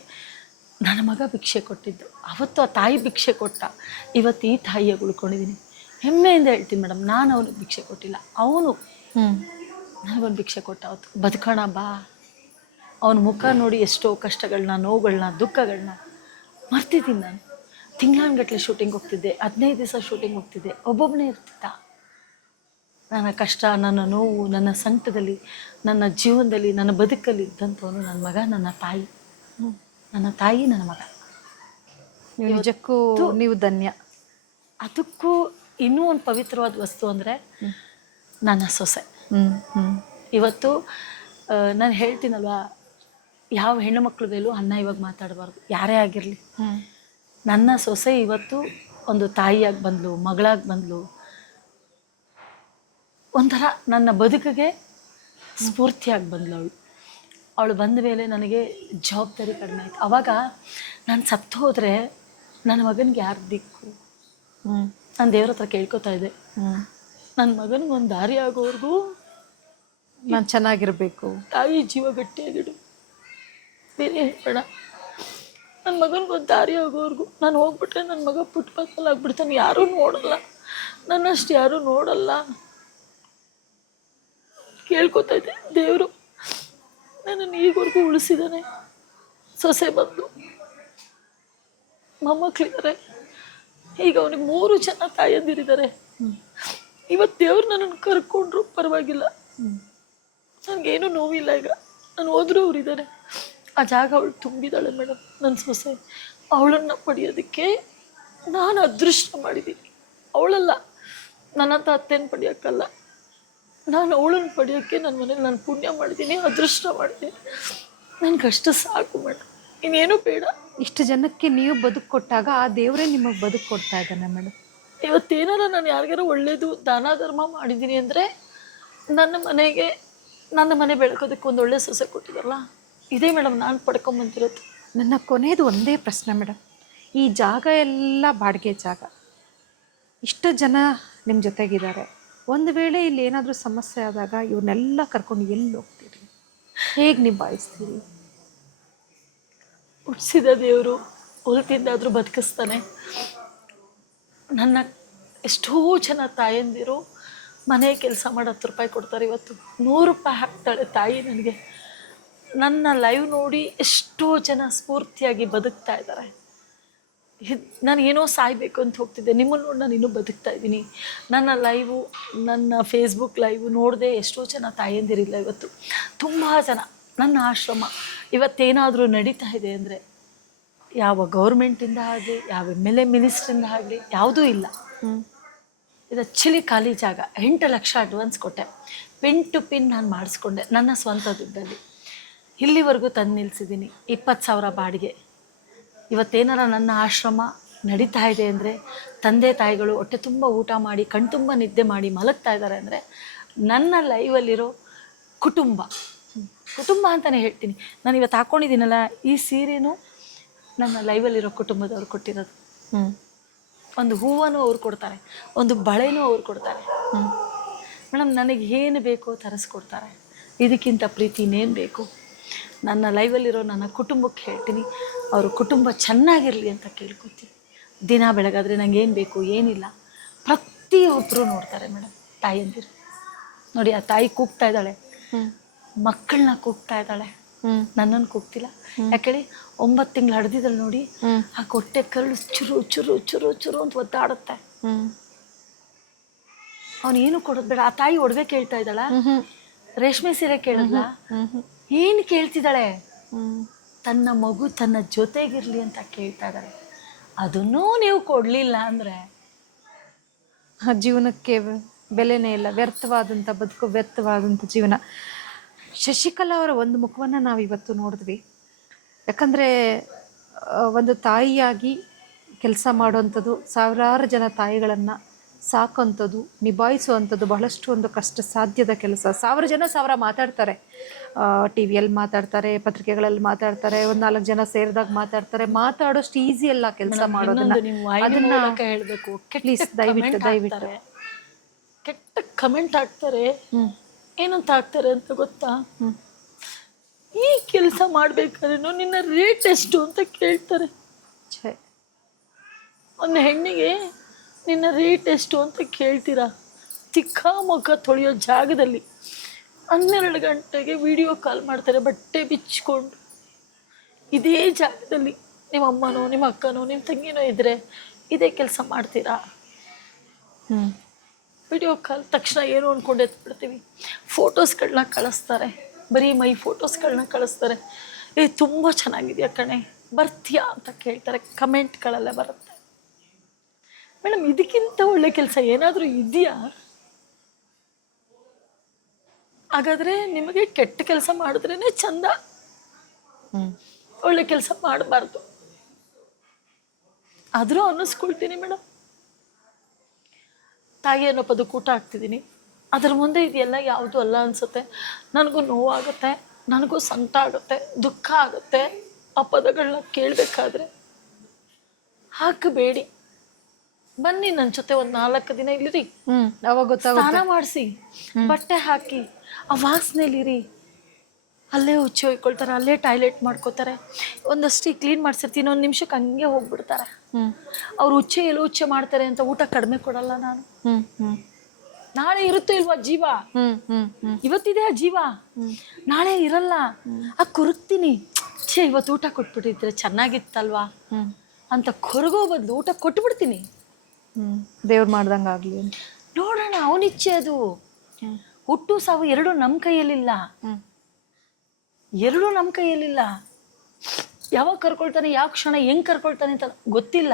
ನನ್ನ ಮಗ ಭಿಕ್ಷೆ ಕೊಟ್ಟಿದ್ದು. ಅವತ್ತು ಆ ತಾಯಿ ಭಿಕ್ಷೆ ಕೊಟ್ಟ, ಇವತ್ತು ಈ ತಾಯಿಯಾಗಿ ಉಳ್ಕೊಂಡಿದ್ದೀನಿ. ಹೆಮ್ಮೆಯಿಂದ ಹೇಳ್ತೀನಿ ಮೇಡಮ್, ನಾನು ಅವನಿಗೆ ಭಿಕ್ಷೆ ಕೊಟ್ಟಿಲ್ಲ, ಅವನು ನನಗೊಂದು ಭಿಕ್ಷೆ ಕೊಟ್ಟ. ಅವತ್ತು ಬದುಕೋಣ ಬಾ. ಅವನ ಮುಖ ನೋಡಿ ಎಷ್ಟೋ ಕಷ್ಟಗಳನ್ನ, ನೋವುಗಳನ್ನ, ದುಃಖಗಳನ್ನ ಮರ್ತಿದ್ದೀನಿ ನಾನು. ತಿಂಗಳಾನ್ಗಟ್ಲೆ ಶೂಟಿಂಗ್ ಹೋಗ್ತಿದ್ದೆ, 15 ದಿವಸ ಶೂಟಿಂಗ್ ಹೋಗ್ತಿದ್ದೆ, ಒಬ್ಬೊಬ್ಬನೇ ಇರ್ತಿದ್ದ. ನನ್ನ ಕಷ್ಟ, ನನ್ನ ನೋವು, ನನ್ನ ಸಂಕಟದಲ್ಲಿ, ನನ್ನ ಜೀವನದಲ್ಲಿ, ನನ್ನ ಬದುಕಲ್ಲಿ ಇದ್ದಂಥವನು ನನ್ನ ಮಗ, ನನ್ನ ತಾಯಿ. ನನ್ನ ತಾಯಿ, ನನ್ನ ಮಗ. ನೀವು ನಿಜಕ್ಕೂ ನೀವು ಧನ್ಯ. ಅದಕ್ಕೂ ಇನ್ನೂ ಒಂದು ಪವಿತ್ರವಾದ ವಸ್ತು ಅಂದರೆ ನನ್ನ ಸೊಸೆ. ಇವತ್ತು ನಾನು ಹೇಳ್ತೀನಲ್ವಾ, ಯಾವ ಹೆಣ್ಣು ಮಕ್ಕಳ ಮೇಲೂ ಅನ್ನ ಇವಾಗ ಮಾತಾಡಬಾರ್ದು, ಯಾರೇ ಆಗಿರಲಿ. ನನ್ನ ಸೊಸೆ ಇವತ್ತು ಒಂದು ತಾಯಿಯಾಗಿ ಬಂದಳು, ಮಗಳಾಗಿ ಬಂದಳು. ಒಂಥರ ನನ್ನ ಬದುಕಿಗೆ ಸ್ಫೂರ್ತಿಯಾಗಿ ಬಂದಳು ಅವಳು. ಅವಳು ಬಂದ ಮೇಲೆ ನನಗೆ ಜವಾಬ್ದಾರಿ ಕಡಿಮೆ ಆಯಿತು. ಆವಾಗ ನಾನು ಸತ್ತು ಹೋದರೆ ನನ್ನ ಮಗನಿಗೆ ಯಾರು ದಿಕ್ಕು? ನಾನು ದೇವ್ರ ಹತ್ರ ಕೇಳ್ಕೊತಾ ಇದ್ದೆ, ನನ್ನ ಮಗನಿಗೊಂದು ದಾರಿ ಆಗೋವರೆಗೂ ನಾನು ಚೆನ್ನಾಗಿರಬೇಕು, ತಾಯಿ ಜೀವ ಗಟ್ಟಿಯಾಗಿಡು, ಬೇರೆ ಬೇಡ. ನನ್ನ ಮಗನಿಗೊಂದು ದಾರಿ ಆಗೋವರೆಗೂ. ನಾನು ಹೋಗ್ಬಿಟ್ರೆ ನನ್ನ ಮಗ ಫುಟ್ಪಾತಲ್ಲಿ ಆಗ್ಬಿಡ್ತಾನೆ, ಯಾರೂ ನೋಡಲ್ಲ, ನನ್ನಷ್ಟು ಯಾರೂ ನೋಡಲ್ಲ. ಕೇಳ್ಕೊತಾ ಇದ್ದೆ, ದೇವರು ನನ್ನನ್ನು ಈಗವರೆಗೂ ಉಳಿಸಿದ್ದಾನೆ. ಸೊಸೆ ಬಂದು ಮೊಮ್ಮಕ್ಕಳಿದ್ದಾರೆ, ಈಗ ಅವನಿಗೆ 3 ಜನ ತಾಯಂದಿರಿದ್ದಾರೆ. ಇವತ್ತು ದೇವ್ರು ನನ್ನನ್ನು ಕರ್ಕೊಂಡ್ರು ಪರವಾಗಿಲ್ಲ, ನನಗೇನು ನೋವಿಲ್ಲ. ಈಗ ನಾನು ಹೋದ್ರೂ ಅವರಿದ್ದಾರೆ. ಆ ಜಾಗ ಅವಳು ತುಂಬಿದ್ದಾಳೆ ಮೇಡಮ್, ನನ್ನ ಸೊಸೆ. ಅವಳನ್ನು ಪಡೆಯೋದಕ್ಕೆ ನಾನು ಅದೃಷ್ಟ ಮಾಡಿದ್ದೀನಿ. ಅವಳಲ್ಲ, ನನ್ನಂಥ ಅತ್ತೆನ ಪಡೆಯೋಕ್ಕಲ್ಲ, ನಾನು ಅವಳನ್ನು ಪಡೆಯೋಕ್ಕೆ ನನ್ನ ಮನೇಲಿ ನಾನು ಪುಣ್ಯ ಮಾಡಿದ್ದೀನಿ, ಅದೃಷ್ಟ ಮಾಡಿದ್ದೀನಿ. ನನಗಷ್ಟು ಸಾಕು ಮೇಡಮ್, ಇನ್ನೇನು ಬೇಡ. ಇಷ್ಟು ಜನಕ್ಕೆ ನೀವು ಬದುಕು ಕೊಟ್ಟಾಗ ಆ ದೇವರೇ ನಿಮಗೆ ಬದುಕು ಕೊಡ್ತಾ ಇದ್ದಾನೆ ಮೇಡಮ್. ಇವತ್ತೇನಾರ ನಾನು ಯಾರಿಗಾರ ಒಳ್ಳೇದು ದಾನ ಧರ್ಮ ಮಾಡಿದ್ದೀನಿ ಅಂದರೆ ನನ್ನ ಮನೆ ಬೆಳಕೋದಕ್ಕೆ ಒಂದು ಒಳ್ಳೆ ಸೊಸೆ ಕೊಟ್ಟಿದ್ದಲ್ಲ, ಇದೇ ಮೇಡಮ್ ನಾನು ಪಡ್ಕೊಂಬಂತಿರೋದು. ನನ್ನ ಕೊನೆಯದು ಒಂದೇ ಪ್ರಶ್ನೆ ಮೇಡಮ್, ಈ ಜಾಗ ಎಲ್ಲ ಬಾಡಿಗೆ ಜಾಗ, ಇಷ್ಟು ಜನ ನಿಮ್ಮ ಜೊತೆಗಿದ್ದಾರೆ, ಒಂದು ವೇಳೆ ಇಲ್ಲಿ ಏನಾದರೂ ಸಮಸ್ಯೆ ಆದಾಗ ಇವ್ರನ್ನೆಲ್ಲ ಕರ್ಕೊಂಡು ಎಲ್ಲಿ ಹೋಗ್ತೀರಿ, ಹೇಗೆ ನಿಭಾಯಿಸ್ತೀರಿ? ಹುಟ್ಟಿಸಿದ ದೇವರು ಹೊಲತಿಂದಾದರೂ ಬದುಕಿಸ್ತಾನೆ. ನನ್ನ ಎಷ್ಟೋ ಜನ ತಾಯಂದಿರು ಮನೆ ಕೆಲಸ ಮಾಡಿ 10 ರೂಪಾಯಿ ಕೊಡ್ತಾರೆ, ಇವತ್ತು 100 ರೂಪಾಯಿ ಹಾಕ್ತಾಳೆ ತಾಯಿ ನನಗೆ. ನನ್ನ ಲೈವ್ ನೋಡಿ ಎಷ್ಟೋ ಜನ ಸ್ಫೂರ್ತಿಯಾಗಿ ಬದುಕ್ತಾ ಇದ್ದಾರೆ. ನಾನು ಏನೋ ಸಾಯ್ಬೇಕು ಅಂತ ಹೋಗ್ತಿದ್ದೆ, ನಿಮ್ಮನ್ನು ನೋಡಿ ನಾನು ಇನ್ನೂ ಬದುಕ್ತಾ ಇದ್ದೀನಿ. ನನ್ನ ಲೈವು, ನನ್ನ ಫೇಸ್ಬುಕ್ ಲೈವು ನೋಡದೆ ಎಷ್ಟೋ ಜನ ತಾಯಂದಿರಿಲ್ಲ ಇವತ್ತು. ತುಂಬ ಜನ. ನನ್ನ ಆಶ್ರಮ ಇವತ್ತೇನಾದರೂ ನಡೀತಾ ಇದೆ ಅಂದರೆ ಯಾವ ಗೌರ್ಮೆಂಟಿಂದ ಆಗಲಿ, ಯಾವ MLA ಮಿನಿಸ್ಟ್ರಿಂದ ಆಗಲಿ, ಯಾವುದೂ ಇಲ್ಲ. ಇದು ಆ್ಯಕ್ಚುಲಿ ಖಾಲಿ ಜಾಗ. 8 ಲಕ್ಷ ಅಡ್ವಾನ್ಸ್ ಕೊಟ್ಟೆ, ಪಿನ್ ಟು ಪಿನ್ ನಾನು ಮಾಡಿಸ್ಕೊಂಡೆ ನನ್ನ ಸ್ವಂತ ದುಡ್ಡಲ್ಲಿ. ಇಲ್ಲಿವರೆಗೂ ತಂದು ನಿಲ್ಲಿಸಿದ್ದೀನಿ. 20,000 ಬಾಡಿಗೆ. ಇವತ್ತೇನಾರ ನನ್ನ ಆಶ್ರಮ ನಡೀತಾ ಇದೆ ಅಂದರೆ, ತಂದೆ ತಾಯಿಗಳು ಹೊಟ್ಟೆ ತುಂಬ ಊಟ ಮಾಡಿ, ಕಣ್ತುಂಬ ನಿದ್ದೆ ಮಾಡಿ ಮಲಗ್ತಾ ಇದ್ದಾರೆ ಅಂದರೆ, ನನ್ನ ಲೈವಲ್ಲಿರೋ ಕುಟುಂಬ ಅಂತಲೇ ಹೇಳ್ತೀನಿ. ನಾನು ಇವತ್ತು ಹಾಕ್ಕೊಂಡಿದ್ದೀನಲ್ಲ ಈ ಸೀರೆನೂ ನನ್ನ ಲೈವಲ್ಲಿರೋ ಕುಟುಂಬದವ್ರು ಕೊಟ್ಟಿರೋದು. ಒಂದು ಹೂವನ್ನು ಅವ್ರು ಕೊಡ್ತಾರೆ, ಒಂದು ಬಳೆನೂ ಅವ್ರು ಕೊಡ್ತಾರೆ. ಮೇಡಮ್ ನನಗೆ ಏನು ಬೇಕೋ ತರಿಸ್ಕೊಡ್ತಾರೆ. ಇದಕ್ಕಿಂತ ಪ್ರೀತಿ ಇನ್ನೇನು ಬೇಕು? ನನ್ನ ಲೈವಲ್ಲಿರೋ ನನ್ನ ಕುಟುಂಬಕ್ಕೆ ಹೇಳ್ತೀನಿ, ಅವ್ರ ಕುಟುಂಬ ಚೆನ್ನಾಗಿರಲಿ ಅಂತ ಕೇಳ್ಕೊತೀನಿ. ದಿನ ಬೆಳಗಾದರೆ ನಂಗೆ ಏನು ಬೇಕು ಏನಿಲ್ಲ ಪ್ರತಿಯೊಬ್ಬರು ನೋಡ್ತಾರೆ ಮೇಡಮ್. ತಾಯಿಯಂದಿರು ನೋಡಿ, ಆ ತಾಯಿ ಕೂಗ್ತಾ ಇದ್ದಾಳೆ, ಮಕ್ಕಳನ್ನ ಕೂಗ್ತಾ ಇದ್ದಾಳೆ, ನನ್ನನ್ನು ಕೂಗ್ತಿಲ್ಲ. ಯಾಕೇಳಿ 9 ತಿಂಗಳು ಹಡ್ದಿದ್ದಳು ನೋಡಿ, ಆ ಹೊಟ್ಟೆ ಕರಳು ಚುರು ಚುರು ಚುರು ಚುರು ಅಂತ ಒದ್ದಾಡುತ್ತೆ. ಅವನೇನು ಕೊಡೋದು ಬೇಡ. ಆ ತಾಯಿ ಒಡವೆ ಕೇಳ್ತಾ ಇದ್ದಾಳ, ರೇಷ್ಮೆ ಸೀರೆ ಕೇಳಲ್ಲ, ಏನು ಕೇಳ್ತಿದ್ದಾಳೆ? ತನ್ನ ಮಗು ತನ್ನ ಜೊತೆಗಿರ್ಲಿ ಅಂತ ಕೇಳ್ತಾ ಇದ್ದಾಳೆ. ಅದನ್ನೂ ನೀವು ಕೊಡಲಿಲ್ಲ ಅಂದರೆ ಜೀವನಕ್ಕೆ ಬೆಲೆನೇ ಇಲ್ಲ. ವ್ಯರ್ಥವಾದಂಥ ಬದುಕು, ವ್ಯರ್ಥವಾದಂಥ ಜೀವನ. ಶಶಿಕಲಾ ಅವರ ಒಂದು ಮುಖವನ್ನು ನಾವು ಇವತ್ತು ನೋಡಿದ್ವಿ. ಯಾಕಂದರೆ ಒಂದು ತಾಯಿಯಾಗಿ ಕೆಲಸ ಮಾಡುವಂಥದ್ದು, ಸಾವಿರಾರು ಜನ ತಾಯಿಗಳನ್ನು ಸಾಕೋಂಥದ್ದು, ನಿಭಾಯಿಸುವಂಥದ್ದು ಬಹಳಷ್ಟು ಒಂದು ಕಷ್ಟ ಸಾಧ್ಯದ ಕೆಲಸ. ಸಾವಿರ ಮಾತಾಡ್ತಾರೆ, ಟಿ ವಿಯಲ್ಲಿ ಮಾತಾಡ್ತಾರೆ, ಪತ್ರಿಕೆಗಳಲ್ಲಿ ಮಾತಾಡ್ತಾರೆ, ಒಂದು 4 ಜನ ಸೇರಿದಾಗ ಮಾತಾಡ್ತಾರೆ. ಮಾತಾಡೋಷ್ಟು ಈಸಿ ಅಲ್ಲ ಕೆಲಸ ಮಾಡೋದನ್ನ. ಅದನ್ನ ಹೇಳಬೇಕು, ಪ್ಲೀಸ್ ದಯವಿಟ್ಟು ಕೆಟ್ಟ ಕಮೆಂಟ್ ಹಾಕ್ತಾರೆ. ಏನಂತ ಹಾಕ್ತಾರೆ ಅಂತ ಗೊತ್ತಾ? ಈ ಕೆಲಸ ಮಾಡ್ಬೇಕಾದ್ರೆ ನಿನ್ನ ರೇಟ್ ಎಷ್ಟು ಅಂತ ಕೇಳ್ತಾರೆ. ಒಂದು ಹೆಣ್ಣಿಗೆ ನಿನ್ನ ರೇಟ್ ಎಷ್ಟು ಅಂತ ಕೇಳ್ತೀರಾ? ತಿಕ್ಕ ಮುಖ ತೊಳೆಯೋ ಜಾಗದಲ್ಲಿ 12 ಗಂಟೆಗೆ ವಿಡಿಯೋ ಕಾಲ್ ಮಾಡ್ತಾರೆ ಬಟ್ಟೆ ಬಿಚ್ಕೊಂಡು. ಇದೇ ಜಾಗದಲ್ಲಿ ನಿಮ್ಮ ಅಮ್ಮನೋ ನಿಮ್ಮ ಅಕ್ಕನೋ ನಿಮ್ಮ ತಂಗಿನೋ ಇದ್ದರೆ ಇದೇ ಕೆಲಸ ಮಾಡ್ತೀರಾ? ವಿಡಿಯೋ ಕಾಲ್ ತಕ್ಷಣ ಏನು ಅಂದ್ಕೊಂಡು ಎತ್ಬಿಡ್ತೀವಿ. ಫೋಟೋಸ್ಗಳನ್ನ ಕಳಿಸ್ತಾರೆ, ಬರೀ ಮೈ ಫೋಟೋಸ್ಗಳನ್ನ ಕಳಿಸ್ತಾರೆ. ತುಂಬ ಚೆನ್ನಾಗಿದೆಯಾ ಕಣೆ, ಬರ್ತೀಯಾ ಅಂತ ಕೇಳ್ತಾರೆ. ಕಮೆಂಟ್ಗಳಲ್ಲೇ ಬರುತ್ತೆ. ಮೇಡಮ್, ಇದಕ್ಕಿಂತ ಒಳ್ಳೆ ಕೆಲಸ ಏನಾದರೂ ಇದೆಯಾ? ಹಾಗಾದರೆ ನಿಮಗೆ ಕೆಟ್ಟ ಕೆಲಸ ಮಾಡಿದ್ರೇ ಚಂದ, ಒಳ್ಳೆ ಕೆಲಸ ಮಾಡಬಾರ್ದು. ಆದರೂ ಅನ್ನಿಸ್ಕೊಳ್ತೀನಿ ಮೇಡಮ್, ತಾಯಿ ಅನ್ನೋ ಪದಕ್ಕೆ ಊಟ ಹಾಕ್ತಿದ್ದೀನಿ, ಅದರ ಮುಂದೆ ಇದೆಲ್ಲ ಯಾವುದೂ ಅಲ್ಲ ಅನಿಸುತ್ತೆ. ನನಗೂ ನೋವಾಗುತ್ತೆ, ನನಗೂ ಸಂಕಟ ಆಗುತ್ತೆ, ದುಃಖ ಆಗುತ್ತೆ. ಆ ಪದಗಳನ್ನ ಕೇಳಬೇಕಾದ್ರೆ ಹಾಕಬೇಡಿ. ಬನ್ನಿ ನನ್ನ ಜೊತೆ ಒಂದು 4 ದಿನ ಇಲ್ಲಿರಿ, ಅವಾಗ ಸ್ನಾನ ಮಾಡಿಸಿ, ಬಟ್ಟೆ ಹಾಕಿ, ಆ ವಾಸನೆಲಿರಿ. ಅಲ್ಲೇ ಉಚ್ಚೆ ಹೊಯ್ಕೊಳ್ತಾರೆ, ಅಲ್ಲೇ ಟಾಯ್ಲೆಟ್ ಮಾಡ್ಕೋತಾರೆ. ಒಂದಷ್ಟು ಕ್ಲೀನ್ ಮಾಡಿಸಿರ್ತೀನಿ, 1 ನಿಮಿಷಕ್ಕೆ ಹಂಗೆ ಹೋಗ್ಬಿಡ್ತಾರೆ. ಅವ್ರು ಉಚ್ಚೆ ಮಾಡ್ತಾರೆ ಅಂತ ಊಟ ಕಡಿಮೆ ಕೊಡಲ್ಲ ನಾನು. ನಾಳೆ ಇರುತ್ತೋ ಇಲ್ವಾ ಜೀವ? ಇವತ್ತಿದೆ ಆ ಜೀವ, ನಾಳೆ ಇರಲ್ಲ. ಆ ಕೊರಗ್ತೀನಿ, ಇವತ್ತು ಊಟ ಕೊಟ್ಬಿಟ್ಟಿದ್ರೆ ಚೆನ್ನಾಗಿತ್ತಲ್ವಾ ಅಂತ ಕೊರಗೋ ಬದಲು ಊಟ ಕೊಟ್ಬಿಡ್ತೀನಿ. ದೇವ್ರು ಮಾಡ್ದಂಗೆ ಆಗಲಿ ನೋಡೋಣ. ಅವನಿಚ್ಛೆ ಅದು. ಹುಟ್ಟು ಸಾವು 2 ನಮ್ಮ ಕೈಯಲ್ಲಿಲ್ಲ, 2 ನಮ್ಮ ಕೈಯಲ್ಲಿಲ್ಲ. ಯಾವಾಗ ಕರ್ಕೊಳ್ತಾನೆ, ಯಾವ ಕ್ಷಣ ಹೆಂಗೆ ಕರ್ಕೊಳ್ತಾನೆ ಅಂತ ಗೊತ್ತಿಲ್ಲ.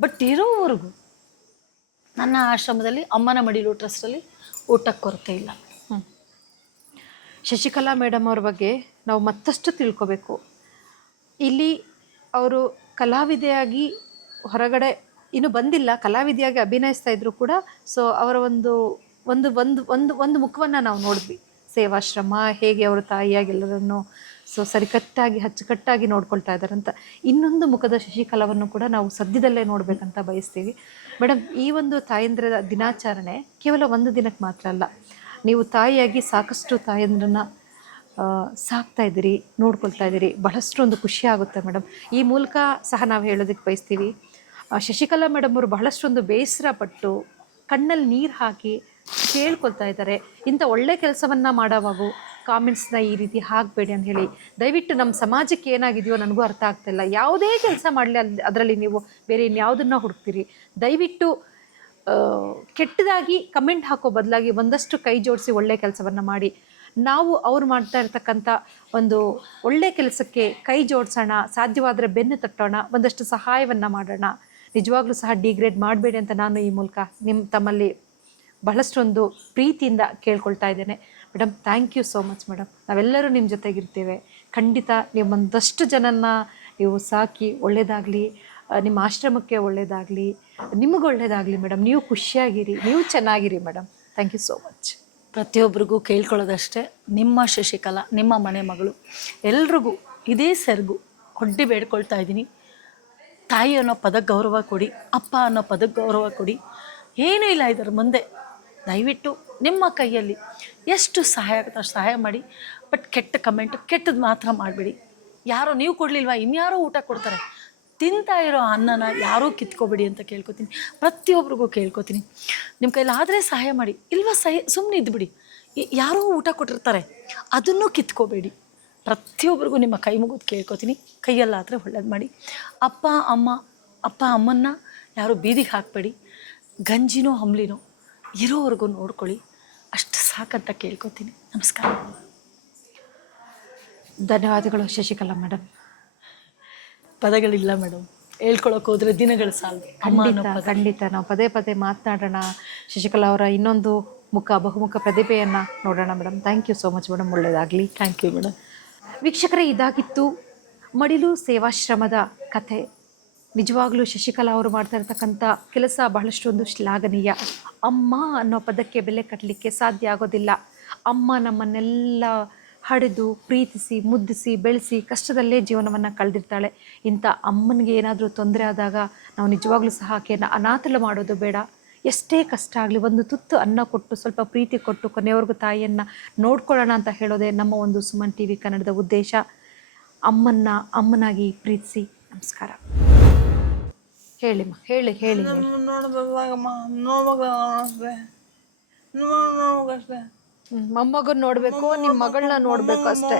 ಬಟ್ ಇರೋವರೆಗೂ ನನ್ನ ಆಶ್ರಮದಲ್ಲಿ ಅಮ್ಮನ ಮಡಿಲು ಟ್ರಸ್ಟಲ್ಲಿ ಊಟಕ್ಕೆ ಕೊರತೆ ಇಲ್ಲ. ಶಶಿಕಲಾ ಮೇಡಮ್ ಅವ್ರ ಬಗ್ಗೆ ನಾವು ಮತ್ತಷ್ಟು ತಿಳ್ಕೊಬೇಕು. ಇಲ್ಲಿ ಅವರು ಕಲಾವಿದೆಯಾಗಿ ಹೊರಗಡೆ ಇನ್ನೂ ಬಂದಿಲ್ಲ, ಕಲಾವಿದೆಯಾಗಿ ಅಭಿನಯಿಸ್ತಾ ಇದ್ರು ಕೂಡ. ಸೊ ಅವರ ಒಂದು ಒಂದು ಒಂದು ಒಂದು ಒಂದು ಮುಖವನ್ನು ನಾವು ನೋಡಿದ್ವಿ. ಸೇವಾಶ್ರಮ ಹೇಗೆ ಅವರ ತಾಯಿಯಾಗಿ ಎಲ್ಲರನ್ನು ಸರಿಕಟ್ಟಾಗಿ ಅಚ್ಚುಕಟ್ಟಾಗಿ ನೋಡ್ಕೊಳ್ತಾ ಇದ್ದಾರೆ ಅಂತ. ಇನ್ನೊಂದು ಮುಖದ ಶಶಿಕಲಾವನ್ನು ಕೂಡ ನಾವು ಸದ್ಯದಲ್ಲೇ ನೋಡಬೇಕಂತ ಬಯಸ್ತೀವಿ. ಮೇಡಮ್, ಈ ಒಂದು ತಾಯಂದಿರ ದಿನಾಚರಣೆ ಕೇವಲ 1 ದಿನಕ್ಕೆ ಮಾತ್ರ ಅಲ್ಲ. ನೀವು ತಾಯಿಯಾಗಿ ಸಾಕಷ್ಟು ತಾಯಂದ್ರನ್ನ ಸಾಕ್ತಾ ಇದ್ದೀರಿ, ನೋಡ್ಕೊಳ್ತಾ ಇದ್ದೀರಿ. ಬಹಳಷ್ಟು ಒಂದು ಖುಷಿ ಆಗುತ್ತೆ ಮೇಡಮ್. ಈ ಮೂಲಕ ಸಹ ನಾವು ಹೇಳೋದಕ್ಕೆ ಬಯಸ್ತೀವಿ, ಶಶಿಕಲಾ ಮೇಡಮ್ ಅವರು ಬಹಳಷ್ಟೊಂದು ಬೇಸರ ಪಟ್ಟು ಕಣ್ಣಲ್ಲಿ ನೀರು ಹಾಕಿ ಕೇಳ್ಕೊಳ್ತಾ ಇದ್ದಾರೆ. ಇಂಥ ಒಳ್ಳೆ ಕೆಲಸವನ್ನು ಮಾಡೋವಾಗೂ ಕಾಮೆಂಟ್ಸ್ನ ಈ ರೀತಿ ಹಾಕಬೇಡಿ ಅಂತ ಹೇಳಿ. ದಯವಿಟ್ಟು ನಮ್ಮ ಸಮಾಜಕ್ಕೆ ಏನಾಗಿದೆಯೋ ನನಗೂ ಅರ್ಥ ಆಗ್ತಾಯಿಲ್ಲ. ಯಾವುದೇ ಕೆಲಸ ಮಾಡಲಿ ಅದರಲ್ಲಿ ನೀವು ಬೇರೆ ಇನ್ಯಾವುದನ್ನು ಹುಡುಕ್ತೀರಿ. ದಯವಿಟ್ಟು ಕೆಟ್ಟದಾಗಿ ಕಮೆಂಟ್ ಹಾಕೋ ಬದಲಾಗಿ ಒಂದಷ್ಟು ಕೈ ಜೋಡಿಸಿ ಒಳ್ಳೆ ಕೆಲಸವನ್ನು ಮಾಡಿ. ನಾವು ಅವ್ರು ಮಾಡ್ತಾ ಇರ್ತಕ್ಕಂಥ ಒಂದು ಒಳ್ಳೆ ಕೆಲಸಕ್ಕೆ ಕೈ ಜೋಡಿಸೋಣ, ಸಾಧ್ಯವಾದರೆ ಬೆನ್ನು ತಟ್ಟೋಣ, ಒಂದಷ್ಟು ಸಹಾಯವನ್ನು ಮಾಡೋಣ. ನಿಜವಾಗ್ಲೂ ಸಹ ಡಿಗ್ರೇಡ್ ಮಾಡಬೇಡಿ ಅಂತ ನಾನು ಈ ಮೂಲಕ ತಮ್ಮಲ್ಲಿ ಬಹಳಷ್ಟೊಂದು ಪ್ರೀತಿಯಿಂದ ಕೇಳ್ಕೊಳ್ತಾ ಇದ್ದೇನೆ. Madam, thank you so much madam. ನಾವೆಲ್ಲರೂ ನಿಮ್ಮ ಜೊತೆಗಿರ್ತೇವೆ. ಖಂಡಿತ ನೀವು ಒಂದಷ್ಟು ಜನನ್ನ ನೀವು ಸಾಕಿ ಒಳ್ಳೆಯದಾಗಲಿ, ನಿಮ್ಮ ಆಶ್ರಮಕ್ಕೆ ಒಳ್ಳೆಯದಾಗಲಿ, ನಿಮಗೆ ಒಳ್ಳೆಯದಾಗಲಿ ಮೇಡಮ್. ನೀವು ಖುಷಿಯಾಗಿರಿ, ನೀವು ಚೆನ್ನಾಗಿರಿ madam. Thank you so much. ಪ್ರತಿಯೊಬ್ಬರಿಗೂ ಕೇಳ್ಕೊಳ್ಳೋದಷ್ಟೇ, ನಿಮ್ಮ ಶಶಿಕಲಾ, ನಿಮ್ಮ ಮನೆ ಮಗಳು, ಎಲ್ರಿಗೂ ಇದೇ ಸೆರಗು ಹೊಡ್ಡಿ ಬೇಡ್ಕೊಳ್ತಾ ಇದ್ದೀನಿ. ತಾಯಿ ಅನ್ನೋ ಪದಕ್ಕೆ ಗೌರವ ಕೊಡಿ, ಅಪ್ಪ ಅನ್ನೋ ಪದಕ್ಕೆ ಗೌರವ ಕೊಡಿ. ಏನೂ ಇಲ್ಲ ಇದರ ಮುಂದೆ. ದಯವಿಟ್ಟು ನಿಮ್ಮ ಕೈಯಲ್ಲಿ ಎಷ್ಟು ಸಹಾಯ ಆಗುತ್ತೆ ಅಷ್ಟು ಸಹಾಯ ಮಾಡಿ. ಬಟ್ ಕೆಟ್ಟ ಕಮೆಂಟ್, ಕೆಟ್ಟದ್ದು ಮಾತ್ರ ಮಾಡಬೇಡಿ. ಯಾರೋ ನೀವು ಕೊಡಲಿಲ್ವಾ, ಇನ್ಯಾರೋ ಊಟ ಕೊಡ್ತಾರೆ. ತಿಂತಾ ಇರೋ ಅನ್ನನ ಯಾರೂ ಕಿತ್ಕೋಬೇಡಿ ಅಂತ ಕೇಳ್ಕೊತೀನಿ. ಪ್ರತಿಯೊಬ್ಬರಿಗೂ ಕೇಳ್ಕೊತೀನಿ, ನಿಮ್ಮ ಕೈಲಾದರೆ ಸಹಾಯ ಮಾಡಿ, ಇಲ್ವಾ ಸುಮ್ಮನೆ ಇದ್ದುಬಿಡಿ. ಯಾರೋ ಊಟ ಕೊಟ್ಟಿರ್ತಾರೆ, ಅದನ್ನು ಕಿತ್ಕೋಬೇಡಿ. ಪ್ರತಿಯೊಬ್ಬರಿಗೂ ನಿಮ್ಮ ಕೈ ಮುಗಿದು ಕೇಳ್ಕೊತೀನಿ, ಕೈಯಲ್ಲಾದರೆ ಒಳ್ಳೇದು ಮಾಡಿ. ಅಪ್ಪ ಅಮ್ಮನ್ನ ಯಾರೂ ಬೀದಿಗೆ ಹಾಕಬೇಡಿ. ಗಂಜಿನೋ ಹಂಬ್ಲಿನೋ ಇರೋವರೆಗೂ ನೋಡ್ಕೊಳ್ಳಿ, ಅಷ್ಟು ಸಾಕಂತ ಕೇಳ್ಕೊತೀನಿ. ನಮಸ್ಕಾರ. ಧನ್ಯವಾದಗಳು ಶಶಿಕಲಾ ಮೇಡಮ್. ಪದಗಳಿಲ್ಲ ಮೇಡಮ್, ಹೇಳ್ಕೊಳಕ್ಕೆ ಹೋದರೆ ದಿನಗಳು ಸಾಲದು. ಖಂಡಿತ ನಾವು ಪದೇ ಪದೇ ಮಾತನಾಡೋಣ. ಶಶಿಕಲಾ ಅವರ ಇನ್ನೊಂದು ಬಹುಮುಖ ಪ್ರತಿಭೆಯನ್ನು ನೋಡೋಣ madam. Thank you so much madam. ಒಳ್ಳೆಯದಾಗಲಿ. Thank you madam. ವೀಕ್ಷಕರೇ, ಇದಾಗಿತ್ತು ಮಡಿಲು ಸೇವಾಶ್ರಮದ ಕಥೆ. ನಿಜವಾಗ್ಲೂ ಶಶಿಕಲಾ ಅವರು ಮಾಡ್ತಾ ಇರ್ತಕ್ಕಂಥ ಕೆಲಸ ಬಹಳಷ್ಟೊಂದು ಶ್ಲಾಘನೀಯ. ಅಮ್ಮ ಅನ್ನೋ ಪದಕ್ಕೆ ಬೆಲೆ ಕಟ್ಟಲಿಕ್ಕೆ ಸಾಧ್ಯ ಆಗೋದಿಲ್ಲ. ಅಮ್ಮ ನಮ್ಮನ್ನೆಲ್ಲ ಹಡೆದು ಪ್ರೀತಿಸಿ ಮುದ್ದಿಸಿ ಬೆಳೆಸಿ ಕಷ್ಟದಲ್ಲೇ ಜೀವನವನ್ನು ಕಳೆದಿರ್ತಾಳೆ. ಇಂಥ ಅಮ್ಮನಿಗೆ ಏನಾದರೂ ತೊಂದರೆ ಆದಾಗ ನಾವು ನಿಜವಾಗ್ಲೂ ಸಹ ಆಕೆಯನ್ನು ಅನಾಥಲು ಮಾಡೋದು ಬೇಡ. ಎಷ್ಟೇ ಕಷ್ಟ ಆಗಲಿ ಒಂದು ತುತ್ತು ಅನ್ನ ಕೊಟ್ಟು ಸ್ವಲ್ಪ ಪ್ರೀತಿ ಕೊಟ್ಟು ಕೊನೆಯವರೆಗೂ ತಾಯಿಯನ್ನು ನೋಡ್ಕೊಳ್ಳೋಣ ಅಂತ ಹೇಳೋದೇ ನಮ್ಮ ಒಂದು ಸುಮನ್ ಟಿವಿ ಕನ್ನಡದ ಉದ್ದೇಶ. ಅಮ್ಮನಾಗಿ ಪ್ರೀತಿಸಿ. ನಮಸ್ಕಾರ. ಹೇಳಿಮ್ಮ, ಹೇಳಿ ಹೇಳಿ. ಮೊಮ್ಮಗನ್ ನೋಡ್ಬೇಕು, ನಿಮ್ಮ ಮಗಳನ್ನ ನೋಡ್ಬೇಕು ಅಷ್ಟೇ.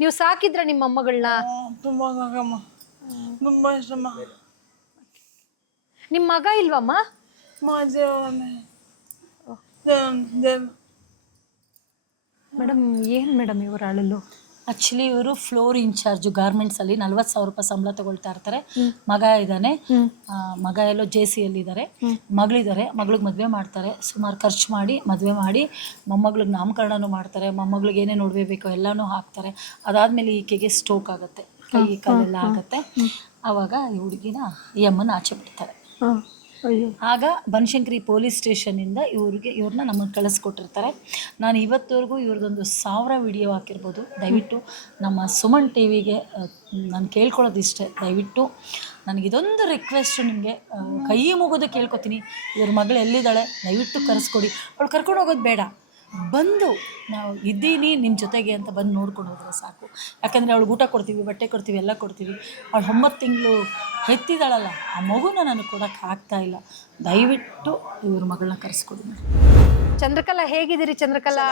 ನೀವು ಸಾಕಿದ್ರ ನಿಮ್ಮ ಮೊಮ್ಮಗಳನ್ನ? ತುಂಬಾ ಸಾಕಮ್ಮ, ತುಂಬಾ ಇಷ್ಟಮ್ಮ. ನಿಮ್ಮ ಮಗ ಇಲ್ವಮ್ಮ? ಮೇಡಮ್, ಏನು ಮೇಡಮ್ ಇವರು ಅಳಲು? ಆ್ಯಕ್ಚುಲಿ ಇವರು ಫ್ಲೋರ್ ಇನ್ಚಾರ್ಜು ಗಾರ್ಮೆಂಟ್ಸಲ್ಲಿ 40,000 ರೂಪಾಯಿ ಸಂಬಳ ತಗೊಳ್ತಾ ಇರ್ತಾರೆ. ಮಗ ಇದ್ದಾನೆ, ಮಗ ಎಲ್ಲೋ JCಯಲ್ಲಿ ಇದ್ದಾರೆ, ಮಗಳಿದ್ದಾರೆ. ಮಗಳಿಗೆ ಮದುವೆ ಮಾಡ್ತಾರೆ, ಸುಮಾರು ಖರ್ಚು ಮಾಡಿ ಮದುವೆ ಮಾಡಿ ಮೊಮ್ಮಗಳಿಗೆ ನಾಮಕರಣನೂ ಮಾಡ್ತಾರೆ. ಮೊಮ್ಮಗಳಿಗೆ ಏನೇನು ಒಡವೆ ಬೇಕೋ ಎಲ್ಲನೂ ಹಾಕ್ತಾರೆ. ಅದಾದಮೇಲೆ ಈಕೆಗೆ ಸ್ಟ್ರೋಕ್ ಆಗುತ್ತೆ, ಕೈ ಕಾಲೆಲ್ಲ ಆಗುತ್ತೆ. ಆವಾಗ ಈ ಹುಡುಗಿನ ಈ ಅಮ್ಮನ ಆಚೆ ಬಿಡ್ತಾರೆ. ಆಗ ಬನಶಂಕರಿ ಪೊಲೀಸ್ ಸ್ಟೇಷನಿಂದ ಇವ್ರನ್ನ ನಮಗೆ ಕಳಿಸ್ಕೊಟ್ಟಿರ್ತಾರೆ. ನಾನು ಇವತ್ತವರೆಗೂ ಇವ್ರದ್ದೊಂದು 1000 ವಿಡಿಯೋ ಹಾಕಿರ್ಬೋದು. ದಯವಿಟ್ಟು ನಮ್ಮ ಸುಮನ್ ಟಿವಿಗೆ ನಾನು ಕೇಳ್ಕೊಳ್ಳೋದಿಷ್ಟೇ, ದಯವಿಟ್ಟು ನನಗಿದೊಂದು ರಿಕ್ವೆಸ್ಟು ನಿಮಗೆ ಕೈ ಮುಗಿದು ಕೇಳ್ಕೊತೀನಿ. ಇವ್ರ ಮಗಳು ಎಲ್ಲಿದ್ದಾಳೆ ದಯವಿಟ್ಟು ಕರೆಸ್ಕೊಡಿ. ಅವಳು ಕರ್ಕೊಂಡು ಹೋಗೋದು ಬೇಡ, ಬಂದು ನಾವು ಇದ್ದೀನಿ ನಿಮ್ಮ ಜೊತೆಗೆ ಅಂತ ಬಂದು ನೋಡ್ಕೊಂಡು ಹೋದರೆ ಸಾಕು. ಯಾಕಂದರೆ ಅವಳು ಊಟ ಕೊಡ್ತೀವಿ, ಬಟ್ಟೆ ಕೊಡ್ತೀವಿ, ಎಲ್ಲ ಕೊಡ್ತೀವಿ. ಅವಳು 9 ತಿಂಗಳು ಹೆತ್ತಿದಾಳಲ್ಲ, ಆ ಮಗುನ ನನಗೆ ಕೊಡೋಕ್ಕೆ ಆಗ್ತಾಯಿಲ್ಲ. ದಯವಿಟ್ಟು ಇವ್ರ ಮಗಳನ್ನ ಕರೆಸ್ಕೊಡಿ. ಚಂದ್ರಕಲಾ, ಹೇಗಿದ್ದೀರಿ ಚಂದ್ರಕಲಾ?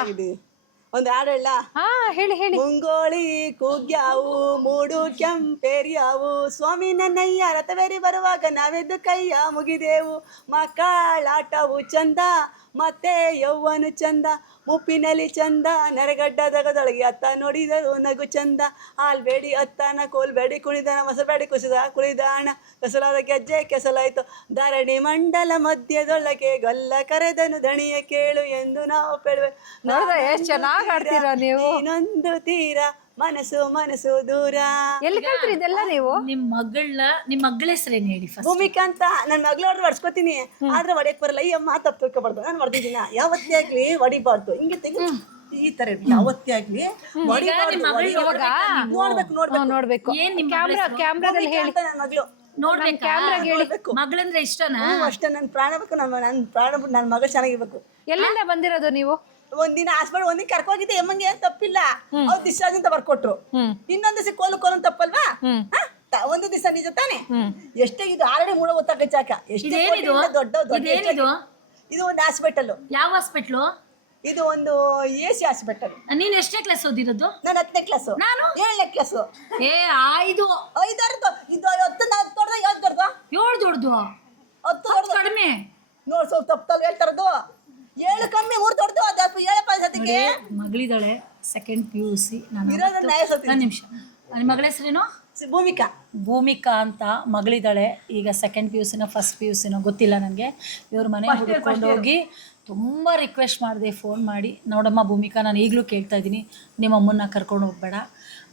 ಒಂದು ಹಾಡು ಹೇಳ? ಹಾ, ಹೇಳಿ ಹೇಳಿ. ಮುಂಗೋಳಿ ಕೂಗ್ಯಾವು, ಮೂಡು ಕೆಂಪೇರಿಯಾವು, ಸ್ವಾಮಿ ನನ್ನಯ್ಯ ರಥವೇರಿ ಬರುವಾಗ ನಾವೆದ್ದು ಕೈಯ ಮುಗಿದೆವು. ಮಕ್ಕಳಾಟವು ಚಂದ, ಮತ್ತೆ ಯೌವನು ಚಂದ, ಮುಪ್ಪಿನಲ್ಲಿ ಚಂದ, ನರಗಡ್ಡದೊಳಗೆ ಅತ್ತ ನೋಡಿದರು ನಗು ಚಂದ. ಹಾಲ್ಬೇಡಿ ಅತ್ತನ ಕೋಲ್ಬೇಡಿ ಕುಣಿದನ, ಮೊಸಬೇಡಿ ಕುಸಿದ ಕುಳಿದಾಣ, ಕೆಸಲಾದ ಗೆಜ್ಜೆ ಕೆಸಲಾಯಿತು ಧರಣಿ ಮಂಡಲ ಮಧ್ಯದೊಳಗೆ, ಗಲ್ಲ ಕರೆದನು ದಣಿಯ ಕೇಳು ಎಂದು ನಾವು ಪೇಳುವೆ. ಎಷ್ಟು ಚೆನ್ನಾಗಿ ಆಡ್ತೀರಾ ನೀವು. ಇನ್ನೊಂದು ತೀರ ಮನಸ್ಸು ಮನಸ್ಸು ದೂರ. ಎಲ್ಲಿ ಕಲ್ತ್ರಿ ಇದೆಲ್ಲ ನೀವು? ನಿಮ್ಮ ಮಗಳ ಹೆಸರೇನು ಹೇಳಿ ಫಸ್ಟ್? ಭೂಮಿಕಾ ಅಂತ. ನನ್ನ ಮಗಳು ಹೊಡೆದು ಹೊಡ್ಸ್ಕೊತೀನಿ, ಆದ್ರೆ ಹೊಡೆಯಕ್ ಬರಲ್ಲ. ಈ ಅಮ್ಮ ತಪ್ಪು ತಿಳ್ಕೊಬಾರ್ದು, ನಾನು ಹೊಡೆದಿದ್ದೀನ. ಯಾವತ್ತೇ ಆಗ್ಲಿ ಹೊಡಿಬಾರ್ದು, ಹಿಂಗೆ ತೆಗಿ ಈ ತರ ಯಾವತ್ತೇ ಆಗ್ಲಿ ನೋಡ್ಬೇಕು. ಕ್ಯಾಮ್ರಾದಲ್ಲಿ ಹೇಳಿ. ನನ್ನ ಮಗಳು ನೋಡ್ಬೇಕು. ಮಗಳಂದ್ರೆ ಇಷ್ಟನಾ? ಅಷ್ಟೇ, ನನ್ನ ಪ್ರಾಣ ಬೇಕು. ನನ್ನ ಪ್ರಾಣ ಬಿಟ್ಟು ನನ್ನ ಮಗಳು ಚೆನ್ನಾಗಿರ್ಬೇಕು. ಎಲ್ಲಿಂದ ಬಂದಿರೋದು ನೀವು? ಒಂದಿನ ಹಾಸ್ಪಿಟಲ್ ಒಂದಿನ ಕರ್ಕೋಗಿದ್ದೆ, ಎಮ್ಮಂಗೆ ಏನ್ ತಪ್ಪಿಲ್ಲ, ಅವ್ರು ಡಿಸ್ಚಾರ್ಜ್ ಅಂತ ಬರ್ಕೊಟ್ರು. ಇನ್ನೊಂದು ದಿವಸ ಕೋಲು ತಪ್ಪಲ್ವಾ? ಒಂದು ದಿವಸ ನಿಜ ತಾನೆ. ಎಷ್ಟೇ ಇದು ಆಲ್ರೆಡಿ ಮೂಡ ಗೊತ್ತಾಗ ಚಾಕ. ಎಷ್ಟೇ ದೊಡ್ಡ ಇದು ಒಂದು ಹಾಸ್ಪಿಟಲ್. ಯಾವ ಹಾಸ್ಪಿಟ್ಲು? ಇದು ಒಂದು AC ಹಾಸ್ಪಿಟಲ್. ನೀನ್ ಎಷ್ಟೇ ಕ್ಲಾಸ್ ಓದಿರೋದು? ನಾನು 10ನೇ ಕ್ಲಾಸ್. ನಾನು 7ನೇ ಕ್ಲಾಸ್. ಇದು 10 ಕಡಿಮೆ ನೋಡ್, ಸ್ವಲ್ಪ ತಪ್ಪು ಹೇಳ್ತಾರದು. 7 ಕಮ್ಮಿ 3 ದೊಡ್ಡದು. ಅದು 7 ಸತಿಗೆ ಮಗಳಿದ್ದಾಳೆ, ಸೆಕೆಂಡ್ PUC. ನಿಮಿಷ, ನಿಮ್ಮ ಮಗಳ ಹೆಸರೇನು? ಭೂಮಿಕಾ ಅಂತ ಮಗಳಿದ್ದಾಳೆ. ಈಗ ಸೆಕೆಂಡ್ PUCನೋ ಫಸ್ಟ್ PUCನೋ ಗೊತ್ತಿಲ್ಲ ನನಗೆ. ಇವ್ರ ಮನೆ ಹುಡ್ಕೊಂಡು ಹೋಗಿ ತುಂಬ ರಿಕ್ವೆಸ್ಟ್ ಮಾಡಿದೆ ಫೋನ್ ಮಾಡಿ, ನೋಡಮ್ಮ ಭೂಮಿಕಾ, ನಾನು ಈಗಲೂ ಕೇಳ್ತಾ ಇದ್ದೀನಿ, ನಿಮ್ಮ ಅಮ್ಮನ್ನ ಕರ್ಕೊಂಡು ಹೋಗ್ಬೇಡ,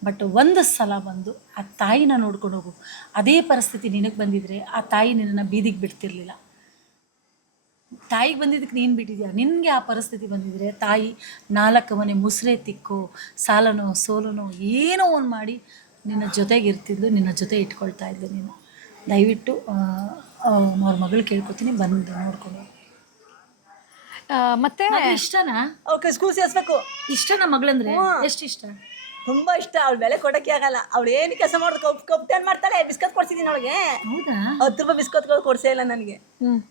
ಬಟ್ ಒಂದು ಸಲ ಬಂದು ಆ ತಾಯಿನ ನೋಡ್ಕೊಂಡು ಹೋಗು. ಅದೇ ಪರಿಸ್ಥಿತಿ ನಿನಗೆ ಬಂದಿದ್ರೆ ಆ ತಾಯಿ ನಿನ್ನನ್ನು ಬೀದಿಗೆ ಬಿಡ್ತಿರ್ಲಿಲ್ಲ. ತಾಯಿಗೆ ಬಂದಿದ್ದಕ್ಕೆ ನೀನು ಬಿಟ್ಟಿದ್ಯಾ. ನಿನಗೆ ಆ ಪರಿಸ್ಥಿತಿ ಬಂದಿದ್ರೆ ತಾಯಿ 4 ಮನೆ ಮುಸ್ರೆ ತಿಕ್ಕೋ, ಸಾಲನೋ ಸೋಲನೋ ಏನೋ ಒಂದು ಮಾಡಿ ನಿನ್ನ ಜೊತೆಗೆ ಇರ್ತಿದ್ಲು, ನಿನ್ನ ಜೊತೆ ಇಟ್ಕೊಳ್ತಾ ಇದ್ಲು ನೀನು. ದಯವಿಟ್ಟು ಅವ್ರ ಮಗಳು ಕೇಳ್ಕೊತೀನಿ, ಬಂದು ನೋಡ್ಕೊಂಡು. ಮತ್ತೆ ಇಷ್ಟನಾ? ಸ್ಕೂಲ್ ಸೇರಿಸ್ಬೇಕು. ಇಷ್ಟನಾ ಮಗಳಂದ್ರೆ? ಎಷ್ಟು ಇಷ್ಟ? ತುಂಬಾ ಇಷ್ಟ. ಅವಳು ಬೆಲೆ ಕೊಡಕ್ಕೆ ಆಗಲ್ಲ. ಅವಳು ಏನು ಕೆಲಸ ಮಾಡೋದು ಕಪ್ತಾನ್ ಮಾಡ್ತಾಳೆ. ಬಿಸ್ಕತ್ ಕೊಡ್ಸಿದೀನಿ ಅವಳಿಗೆ. 10 ರೂಪಾಯಿ ಬಿಸ್ಕತ್ಗಳು ಕೊಡ್ಸೇ ಇಲ್ಲ ನನಗೆ.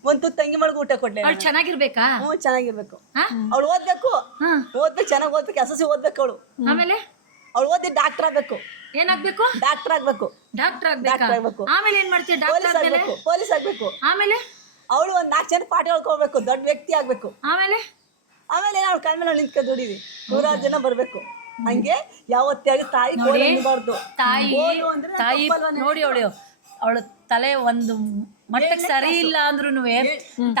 ಒಂದು ತಂಗಿ ಮಳಿಗೆ ಊಟ ಕೊಡ್ಲಿ. ಅವಳು ಚೆನ್ನಾಗಿರ್ಬೇಕಾ? ಚೆನ್ನಾಗಿರ್ಬೇಕು. ಅವಳು ಓದ್ಬೇಕು, ಚೆನ್ನಾಗಿ ಓದ್ಬೇಕು, SSC ಓದ್ಬೇಕು ಅವಳು. ಆಮೇಲೆ ಅವಳು ಓದಿ ಡಾಕ್ಟರ್ ಆಗ್ಬೇಕು. ಏನಾಗ್ಬೇಕು? ಡಾಕ್ಟರ್ ಆಗ್ಬೇಕು. ಆಮೇಲೆ ಏನ್ ಮಾಡ್ತೀಯ? ಪೊಲೀಸ್ ಆಗ್ಬೇಕು. ಆಮೇಲೆ ಅವಳು ಒಂದ್ 4 ಜನ ಪಾಠ ಹೇಳ್ಕೋಬೇಕು, ದೊಡ್ಡ ವ್ಯಕ್ತಿ ಆಗ್ಬೇಕು. ಆಮೇಲೆ ಅವಳು ಕಾಲ ಮೇಲೆ ನಿಂತ್ಕೊಂಡು ದುಡಿದಿ 100 ಜನ ಬರ್ಬೇಕು. ಹಂಗೆ ಯಾವತ್ತೇ ತಾಯಿ ಬಾರ್ದು. ತಾಯಿ ನೋಡಿ, ಅವಳ ತಲೆ ಒಂದು ಮಟ್ಟಕ್ಕೆ ಸರಿ ಇಲ್ಲ ಅಂದ್ರೂ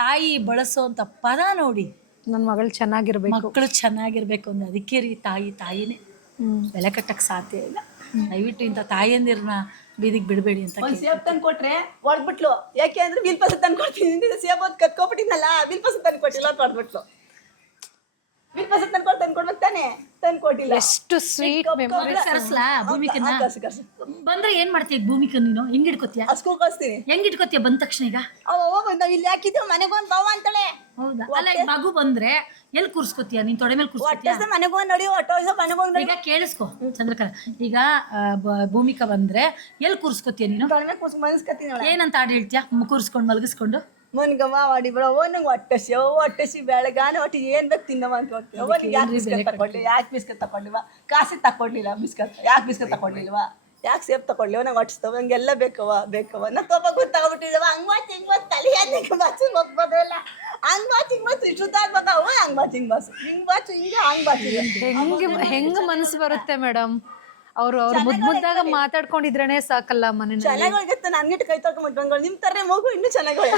ತಾಯಿ ಬಳಸೋಂತ ಪದ ನೋಡಿ, ನನ್ನ ಮಗಳು ಚೆನ್ನಾಗಿರ್ಬೇಕು. ಮಕ್ಕಳು ಚೆನ್ನಾಗಿರ್ಬೇಕು ಅಂದ್ರೆ ಅದಕ್ಕೆ ರೀ ತಾಯಿನೇ ಬೆಲೆ ಕಟ್ಟಕ್ಕೆ ಸಾಧ್ಯ ಇಲ್ಲ. ದಯವಿಟ್ಟು ಇಂಥ ತಾಯಿಯಂದಿರನ್ನ ಬೀದಿಗೆ ಬಿಡಬೇಡಿ ಅಂತ. ಒಂದು ಸೇಬ್ ತಂದು ಕೊಟ್ರೆ ಹೊಡ್ಬಿಟ್ಲು. ಯಾಕೆ ಅಂದ್ರೆ ಬಿಲ್ ಪಸ ತಂದು ಕೊಡ್ತೀನಿ, ಸೇಬ್ ಅದು ಕತ್ಕೊಬಿಟ್ಟಿನಲ್ಲ, ಬಿಲ್ ಪಸ ತಂದು ಕೊಟ್ಟಿಲ್ಲ ಅಂತ ಹೊಡ್ಬಿಟ್ಲು. ಬಿಲ್ ಪಸ ತಂದು ಕೊಡ್ಬೇಕು ತಾನೆ, ತಂದು ಕೊಟ್ಟಿಲ್ಲ. ಎಷ್ಟು ಸ್ವೀಟ್ ಮೆಮೊರಿ. ಕರ್ಸ್ಲಾ ಭೂಮಿಕನ್ನ? ಕರ್ಸು ಬಂದ್ರೆ ಏನ್ ಮಾಡ್ತೀಯ ಭೂಮಿಕ ನೀನು? ಹೆಂಗ್ ಇಟ್ಕೋತೀಯ? ಸ್ಕೂಲ್ ಕಳಿಸ್ತೀನಿ. ಹೆಂಗ್ ಇಟ್ಕೋತೀಯ ಬಂದ ತಕ್ಷಣ? ಈಗ ನಾವು ಇಲ್ಲಿ ಹಾಕಿದ್ದೇವೆ ಮನೆಗೊಂದು ಬಾವ ಅಂತಾಳೆ. ಹೌದಾ? ಅಲ್ಲ, ಈಗ ಮಗು ಬಂದ್ರೆ ಎಲ್ಲಿ ಕೂರ್ಸ್ಕೊತೀಯ? ನೀನ್ ತೊಡೆ ಮೇಲೆ ಕೂರ್ಸ್ಕೊತೀಯ? ಮನೆಗೊಂದು ನಡಿ, ಮನೆಗೊಂದು ನಡಿ. ಈಗ ಕೇಳಿಸ್ಕೊ ಚಂದ್ರಕಲಾ, ಈಗ ಭೂಮಿಕಾ ಬಂದ್ರೆ ಎಲ್ಲಿ ಕೂರ್ಸ್ಕೊತೀಯ ನೀನು? ಮನಸ್ಕತ್ತೀನಿ. ಏನಂತ ಹಾಡು ಹೇಳ್ತೀಯ ಕೂರ್ಸ್ಕೊಂಡು ಮಲಗಿಸ್ಕೊಂಡು? ಮನ್ಗಮ್ಮ ಮಾಡಿ ಬಿಡ ನಂಗೆ ಹೊಟ್ಟಸಿ ಬೆಳಗಾನೆ ಒಟ್ಟು ಏನ್ ಬೇಕು ತಿನ್ನವ ಅಂತ ಹೋಗ್ತೀವಿ. ಯಾಕೆ ಬಿಸ್ಕೆಟ್ ತಗೊಳ್ಳಿ, ಯಾಕೆ ಬಿಸ್ಕೆಟ್ ತಗೊಳ್ಳಿವ? ಕಾಸಿ ತಗೊಳ್ಳಿಲ್ಲ ಬಿಸ್ಕೆಟ್, ಯಾಕೆ ಬಿಸ್ಕೆಟ್ ತಗೊಳ್ಳಿಲ್ವಾ? ಯಾಕೆ ಸೇಬ್ ತಗೊಳ್ಳಿವ? ನಂಗೆ ಹೊಟ್ಟಿಸ್ತವ, ನಂಗೆಲ್ಲ ಬೇಕವ ನಾ ತೊಬ್ಬ ಗೊತ್ತು ತಗೊಬಿಟ್ಟಿದವ. ಹಂಗ್ ಬಾಚ್ ಹಿಂಗ್ ಬಾಚ್ ತಲೆ ಬಾಚು ಹೋಗ್ಬೋದಲ್ಲ. ಹಂಗ್ ಬಾಚ್ ಹಿಂಗ್ ಬಾಚು ಶುದ್ಧ ಆಗ್ಬೇಕಾವ. ಹಂಗ್ ಬಾಚ್ ಹಿಂಗ್ ಬಾಚು ಹಂಗ್ ಬಾಚು. ಹೆಂಗ್ ಮನಸ್ಸು ಬರುತ್ತೆ ಮೇಡಮ್? ಅವ್ರು ಮುದ್ದಾಗ ಮಾತಾಡ್ಕೊಂಡಿದ್ರೇನೆ ಸಾಕಲ್ಲ ಮನೇಲಿ. ಚೆನ್ನಾಗಿತ್ತು. ನನ್ಗಿಟ್ಟು ಕೈ ತೊಳ್ಕೊಂಡ್ಬಿಟ್ಟು ನಿಮ್ ತರ ಮಗು ಇನ್ನೂ ಚೆನ್ನಾಗಳೆ.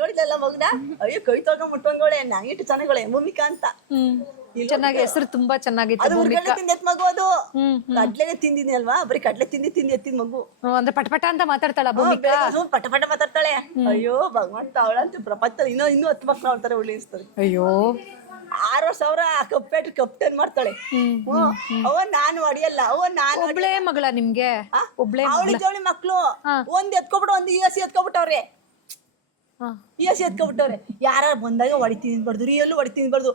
ನೋಡಿದ್ಯಲ್ಲ ಮಗುನ? ಅಯ್ಯೋ ಕೈ ತೊಳ್ಕೊಂಡ್ಬಿಟ್ಟಂಗೋಳೆ, ನಂಗಿಟ್ಟು ಚೆನ್ನಾಗಳೆ ಭೂಮಿಕಾ ಅಂತ. ಚೆನ್ನಾಗಿ ಹೆಸರು ತುಂಬಾ ಚೆನ್ನಾಗಿತ್ತು. ಅದು ಹುರ್ಗಡ್ಲೆ ತಿಂದೆತ್ ಮಗು. ಅದು ಕಡ್ಲೆನೆ ತಿಂದಿನಿ ಅಲ್ವಾ, ಬರೀ ಕಡ್ಲೆ ತಿಂದಿ ಎತ್ತಿದ ಮಗು. ಅಂದ್ರೆ ಪಟಪಟ ಅಂತ ಮಾತಾಡ್ತಾಳ ಭೂಮಿಕಾ? ಪಟ ಮಾತಾಡ್ತಾಳೆ. ಅಯ್ಯೋ ಭಗವಂತ, ಅವಳಂತೂ ಪ್ರಪಂಚದಲ್ಲಿ ಇನ್ನೂ 10 ಮಕ್ಳು ಅವಳ ತರ ಉಳಿಸ್ತದೆ. ಅಯ್ಯೋ 6,000 ಕಪ್ಟನ್ ಮಾಡ್ತಾಳೆ. ನಾನು ಹೊಡಿಯಲ್ಲ. ಒಬ್ಳೇ ಮಗಳ ನಿಮ್ಗೆ? ಒಬ್ಳೇ ಅವಳಿ ಮಕ್ಳು ಒಂದ್ ಎತ್ಕೊಬಿಟ್ಟು ಒಂದು ESC ಎತ್ಕೊಬಿಟ್ಟವ್ರೆ. ESC ಎತ್ಕೊಬಿಟ್ಟವ್ರೆ. ಯಾರು ಬಂದಾಗ ಹೊಡಿತೀನಿ ಬರ್ದು, ರಿಯಲ್ಲು ಹೊಡಿತೀನಿ ಬರ್ದು.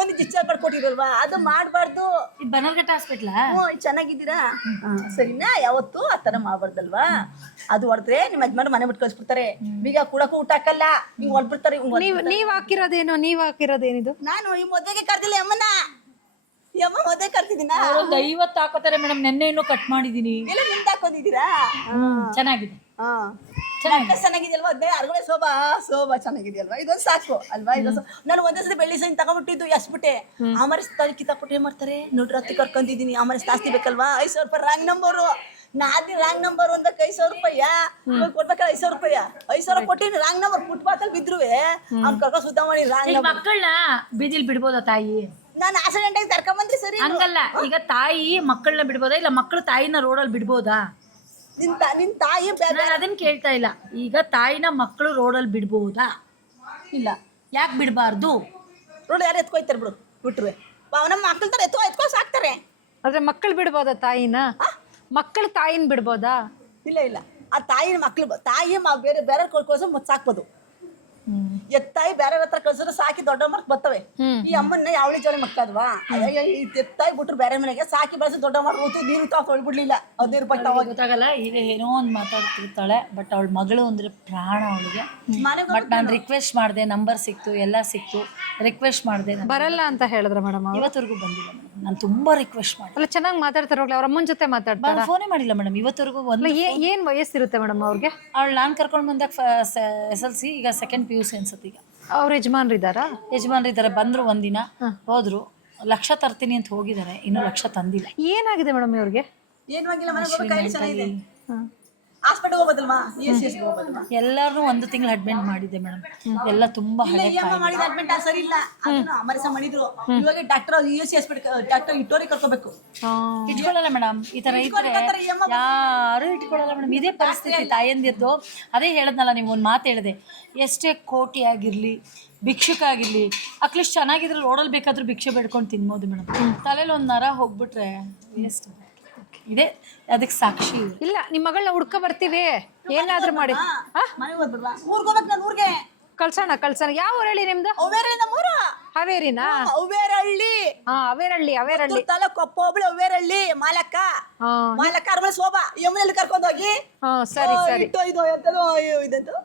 ಒಂದು ಡಿಸ್ಚಾರ್ಜ್ ಮಾಡ್ಕೊಟ್ಟಿರಲ್ವಾ, ಅದು ಮಾಡ್ಬಾರ್ದು. ಬನ್ನರ್ಘಟ್ಟ ಹಾಸ್ಪಿಟ್ಲಾ? ಚೆನ್ನಾಗಿದ್ದೀರಾ? ಸರಿನಾ? ಯಾವತ್ತು ಆ ತರ ಮಾಡ್ಬಾರ್ದಲ್ವಾ? ಅದು ಹೊಡೆದ್ರೆ ನಿಮ್ಮ ಯಜಮಾನ ಮನೆ ಬಿಟ್ಟು ಕಳ್ಸ್ಬಿಡ್ತಾರೆ. ಬೀಗ ಕೂಡಕ್ಕೂ ಊಟ ಹಾಕಲ್ಲ, ಹಿಂಗ್ ಹೊಡ್ಬಿಡ್ತಾರೆ. ನೀವ್ ಹಾಕಿರೋದೇನಿದು? ನಾನು ಈ ಮದ್ವೆಗೆ ಕರ್ದಿಲ್ಲ ಅಮ್ಮನ. ಅಮ್ಮ ಮದ್ವೆ ಕರ್ತಿದ್ದೀನ. 50 ಹಾಕೋತಾರೆ ಮೇಡಮ್. ನೆನ್ನೆ ಇನ್ನೂ ಕಟ್ ಮಾಡಿದೀನಿ. ಎಲ್ಲ ನಿಮ್ದು ಹಾಕೊಂಡಿದ್ದೀರಾ? ಚೆನ್ನಾಗಿದೆ. ಚೆನ್ನಾಗಿದೆಯಲ್ವಾ? ಅದೇ ಅರ್ಗಳೆ ಶೋಭಾ ಚೆನ್ನಾಗಿದೆಯಲ್ವಾ? ಇದೊಂದು ಸಾಕು ಅಲ್ವಾ? ಇದೊಂದು ನಾನು ಒಂದೇ ಸತಿ ಬೆಳ್ಳಿ ಸೈನ್ ತಗೊಂಡ್ಬಿಟ್ಟಿದ್ದು ಎಸ್ಬಿಟ್ಟೆ. ಆಮರೆ ಕಿತ್ತಾಕ್ಬಿಟ್ಟು ಏನ್ ಮಾಡ್ತಾರೆ ನೋಡ್ರಿ, ಹತ್ತಿ ಕರ್ಕೊಂಡಿದ್ದೀನಿ. ಆಮರೆ ಜಾಸ್ತಿ ಬೇಕಲ್ವಾ? 5,000 ರೂಪಾಯಿ ರಾಂಗ್ ನಂಬರು. ನಾದಿ ರಾಂಗ್ ನಂಬರ್ ಒಂದಕ್ಕೆ 5,000 ರೂಪಾಯಿ ಕೊಡ್ಬೇಕಲ್ಲ. 5,000 ರೂಪಾಯಿ 5,000 ಕೊಟ್ಟಿನಿ. ರಾಂಗ್ ನಂಬರ್ ಫುಟ್ಪಾತಲ್ಲಿ ಬಿದ್ರುವೆ ಅವ್ನ ಕರ್ಕೊ ಸುತ್ತ ಮಾಡಿ ರಾಂಗ್ ನಂಬರ್. ಮಕ್ಕಳನ್ನ ಬೀದಿಲ್ ಬಿಡ್ಬೋದಾ ತಾಯಿ? ನಾನು ಆಕ್ಸಿಡೆಂಟ್ ಆಗಿ ಕರ್ಕೊಂಬಂದ್ರಿ ಸರಿ. ಹಂಗಲ್ಲ, ಈಗ ತಾಯಿ ಮಕ್ಕಳನ್ನ ಬಿಡ್ಬೋದಾ, ಇಲ್ಲ ಮಕ್ಕಳು ತಾಯಿನ ರೋಡಲ್ಲಿ ಬಿಡ್ಬೋದಾ? ನಿನ್ ತಾಯಿ ನಾನು ಅದನ್ನ ಕೇಳ್ತಾ ಇಲ್ಲ. ಈಗ ತಾಯಿನ ಮಕ್ಕಳು ರೋಡಲ್ಲಿ ಬಿಡ್ಬೋದಾ? ಇಲ್ಲ. ಯಾಕೆ ಬಿಡಬಾರ್ದು? ರೋಡ್ ಯಾರು ಎತ್ಕೊಯ್ತಾರೆ ಬಿಟ್ರುವೆ. ನಮ್ಮ ಮಕ್ಕಳ ತರ ಎತ್ಕೊ ಸಾಕ್ತಾರೆ. ಆದ್ರೆ ಮಕ್ಕಳು ಬಿಡ್ಬೋದಾ ತಾಯಿನ? ಮಕ್ಕಳು ತಾಯಿನ ಬಿಡ್ಬೋದಾ? ಇಲ್ಲ. ಆ ತಾಯಿನ ಮಕ್ಳು ತಾಯಿ ಬೇರೆ ಕಳ್ಸೋ ಮತ್ತೆ ಸಾಕ್ಬೋದು. ಎತ್ತಾಯಿ ಬೇರೆ ಹತ್ರ ಕಳ್ಸಿದ್ರೆ ಸಾಕಿ ದೊಡ್ಡ ಮರ್ಕ್ ಬರ್ತವೆ. ಈ ಅಮ್ಮನ್ನ ಯಾವಳಿ ಜೋಳಿ ಮಕ್ಕದ್ವಾ? ಎತ್ತಾಯಿ ಬಿಟ್ರು ಬೇರೆ ಮನೆಗೆ ಸಾಕಿ ಬೆಳೆಸಿ ದೊಡ್ಡ ಮಾಡ್ಬೋದು. ನೀರು ತೊಳ್ಬಿಡ್ಲಿಲ್ಲ 15 ರೂಪಾಯಿ ಗೊತ್ತಾಗಲ್ಲ. ಈಗ ಏನೋ ಒಂದು ಮಾತಾಡ್ತಿರ್ತಾಳೆ, ಬಟ್ ಅವಳ ಮಗಳು ಅಂದ್ರೆ ಪ್ರಾಣ ಅವಳಿಗೆ. ಬಟ್ ನಾನು ರಿಕ್ವೆಸ್ಟ್ ಮಾಡಿದೆ, ನಂಬರ್ ಸಿಕ್ತು, ಎಲ್ಲ ಸಿಕ್ತು. ರಿಕ್ವೆಸ್ಟ್ ಮಾಡಿದೆ, ಬರಲ್ಲ ಅಂತ ಹೇಳಿದ್ರ ಮೇಡಮ್? ಇವತ್ತವರೆಗೂ ಬಂದಿಲ್ಲ ಮೇಡಮ್. ನಾನು ತುಂಬಾ ರಿಕ್ವೆಸ್ಟ್ ಮಾಡಿ. ಅಲ್ಲ ಚೆನ್ನಾಗಿ ಮಾತಾಡ್ತಾರೆ ಹೋಗ್ಲಿ. ಅವ್ರ ಅಮ್ಮನ ಜೊತೆ ಮಾತಾಡ್ತಾರೆ? ಫೋನೇ ಮಾಡಿಲ್ಲ ಮೇಡಮ್ ಇವತ್ತವರೆಗೂ. ಏನ್ ವಯಸ್ಸಿರುತ್ತೆ ಮೇಡಮ್ ಅವ್ರಿಗೆ? ಅವಳು ನಾನು ಕರ್ಕೊಂಡು ಬಂದಾಗ SLC, ಈಗ 2nd PUC ಅನ್ಸುತ್ತೆ. ಈಗ ಅವ್ರ ಯಜಮಾನ್ರಿದ್ದಾರಾ? ಯಜಮಾನ್ರಿದ್ದಾರೆ. ಬಂದ್ರು ಒಂದಿನ, ಹೋದ್ರು. 1,00,000 ತರ್ತೀನಿ ಅಂತ ಹೋಗಿದ್ದಾರೆ, ಇನ್ನೂ 1,00,000 ತಂದಿಲ್ಲ. ಏನಾಗಿದೆ ಮೇಡಮ್ ಇವ್ರಿಗೆ? ಏನು ಆಗಿಲ್ಲ. ಮನೆಗೆ ಹಾಸ್ಪಿಟಲ್ ಹೋಗೋದಲ್ವಾ? ಎಲ್ಲಾರು 1 ತಿಂಗಳು ಅಡ್ಮಿಟ್ ಮಾಡಿದ್ದೆ ಮೇಡಮ್. ಎಲ್ಲ ತುಂಬಾ ಹಳೆ ಮಾಡಿದ ಅಡ್ಮಿಟ್ ಸರಿ ಇಲ್ಲ. ಅಮರಸ ಮಾಡಿದ್ರು. ಇವಾಗ ಡಾಕ್ಟರ್ ESC ಹಾಸ್ಪಿಟಲ್ ಡಾಕ್ಟರ್ ಇಟ್ಟೋರಿ ಕರ್ಕೋಬೇಕು. ಇಟ್ಕೊಳ್ಳಲ್ಲ ಮೇಡಮ್. ಈ ತರ ಇದ್ರೆ ಯಾರು ಇಟ್ಕೊಳ್ಳಲ್ಲ ಮೇಡಮ್. ಇದೇ ಪರಿಸ್ಥಿತಿ ತಾಯಂದಿರ್ದು. ಅದೇ ಹೇಳದ್ನಲ್ಲ, ನೀವು ಒಂದು ಮಾತು ಹೇಳಿದೆ, ಎಷ್ಟೇ ಕೋಟಿ ಆಗಿರ್ಲಿ, ಭಿಕ್ಷುಕ ಆಗಿರ್ಲಿ, ಅಟ್ಲೀಸ್ಟ್ ಚೆನ್ನಾಗಿದ್ರೆ ರೋಡಲ್ಲಿ ಬೇಕಾದ್ರೂ ಭಿಕ್ಷೆ ಬೇಡ್ಕೊಂಡು ತಿನ್ಬೋದು ಮೇಡಮ್. ತಲೆಯಲ್ಲಿ ಒಂದು ನರ ಹೋಗ್ಬಿಟ್ರೆ ಎಷ್ಟು ಇದೆ, ಅದಕ್ಕೆ ಸಾಕ್ಷಿ. ಇಲ್ಲ, ನಿಮ್ಮ ಮಗಳನ್ನ ಹುಡ್ಕ ಬರ್ತೀವಿ, ಏನಾದ್ರೂ ಮಾಡಿ. ಊರಿಗೆ ಕಳ್ಸೋಣ. ಯಾವ ಊರು ಹೇಳಿ ನಿಮ್ದು? ಹಾವೇರಿನಾ? ಅವೇರಳ್ಳಿ ತಾಲೂಕು ಕೊಪ್ಪ ಹೋಬಳಿ ಅವೇರಳ್ಳಿ. ಮಾಲಕ್ಕ ಅರಮನೆ ಶೋಭಾ ಯಮುನಲ್ಲಿ ಕರ್ಕೊಂಡು ಹೋಗಿ. ಸರಿ. ಇದು ಎಂತದು ಇದಂತು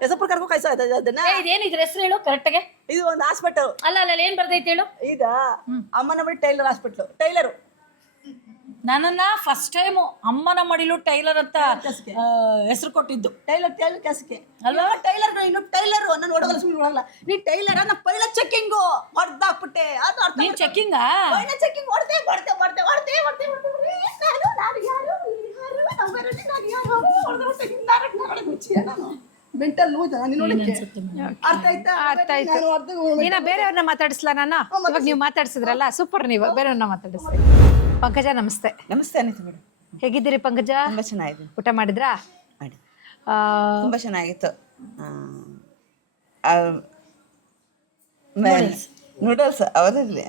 ಯಶಪುರ ಕರ್ಕೊ ಕಳ್ಸ. ಅದನ್ನ ಇದೇನಿದ್ರ ಹೆಸರು ಹೇಳು ಕರೆಕ್ಟಾಗೆ. ಇದು ಒಂದು ಹಾಸ್ಪಿಟಲ್. ಅಲ್ಲ ಏನ್ ಬರ್ತೈತೆ ಹೇಳು. ಇದಾ ಅಮ್ಮನ ಮಡಿ ಟೈಲರ್ ಹಾಸ್ಪಿಟಲ್. ಟೈಲರು ನನ್ನನ್ನ ಫಸ್ಟ್ ಟೈಮ್ ಅಮ್ಮನ ಮಡಿಲು ಟೈಲರ್ ಅಂತ ಹೆಸರು ಕೊಟ್ಟಿದ್ದು. ಟೈಲರ್ ಕೆಲಸಕ್ಕೆ ಅಲ್ವಾ? ಟೈಲರ್ ಇನ್ನು ಟೈಲರು ನಾನು ನೋಡೋಲ್ಲ, ಸುಮ್ಮನೆ ನೋಡಲ್ಲ. ನೀ ಟೈಲರ್ ನಾ ಪೈಲ ಚೆಕ್ಕಿಂಗು ಹೊಡೆದಾಕ್ಬಿಟ್ಟೆ. ಅದು ಅರ್ಥ. ನೀನ್ ಚೆಕ್ಕಿಂಗಾ? ಪೈಲ ಚೆಕ್ಕಿಂಗ್ ಹೊಡೆದೆ. ಮೆಂಟಲ್ ನೀನು ನೋಡಕ್ಕೆ ಅರ್ಥ ಆಯ್ತಾ? ಅರ್ಥ ಆಯ್ತು. ನಾನು ಅರ್ಧ ಇನ್ನ ಬೇರೆಯವ್ರನ್ನ ಮಾತಾಡಿಸ್ಲಾ ನಾನು? ಇವಾಗ ನೀವು ಮಾತಾಡ್ಸಿದ್ರಲ್ಲ ಸೂಪರ್, ನೀವು ಬೇರೆಯವ್ರನ್ನ ಮಾತಾಡಿಸ್ತೀವಿ. ಪಂಕಜ ನಮಸ್ತೆ. ನಮಸ್ತೆ ಅನಿತಾ ಮೇಡಮ್. ಹೇಗಿದ್ದೀರಿ ಪಂಕಜ? ತುಂಬ ಚೆನ್ನಾಗಿದೆ. ಊಟ ಮಾಡಿದ್ರಾ? ಮಾಡಿ ಆ, ತುಂಬ ಚೆನ್ನಾಗಿತ್ತು. ನೂಡಲ್ಸ್ ಅವರಲ್ಲಿ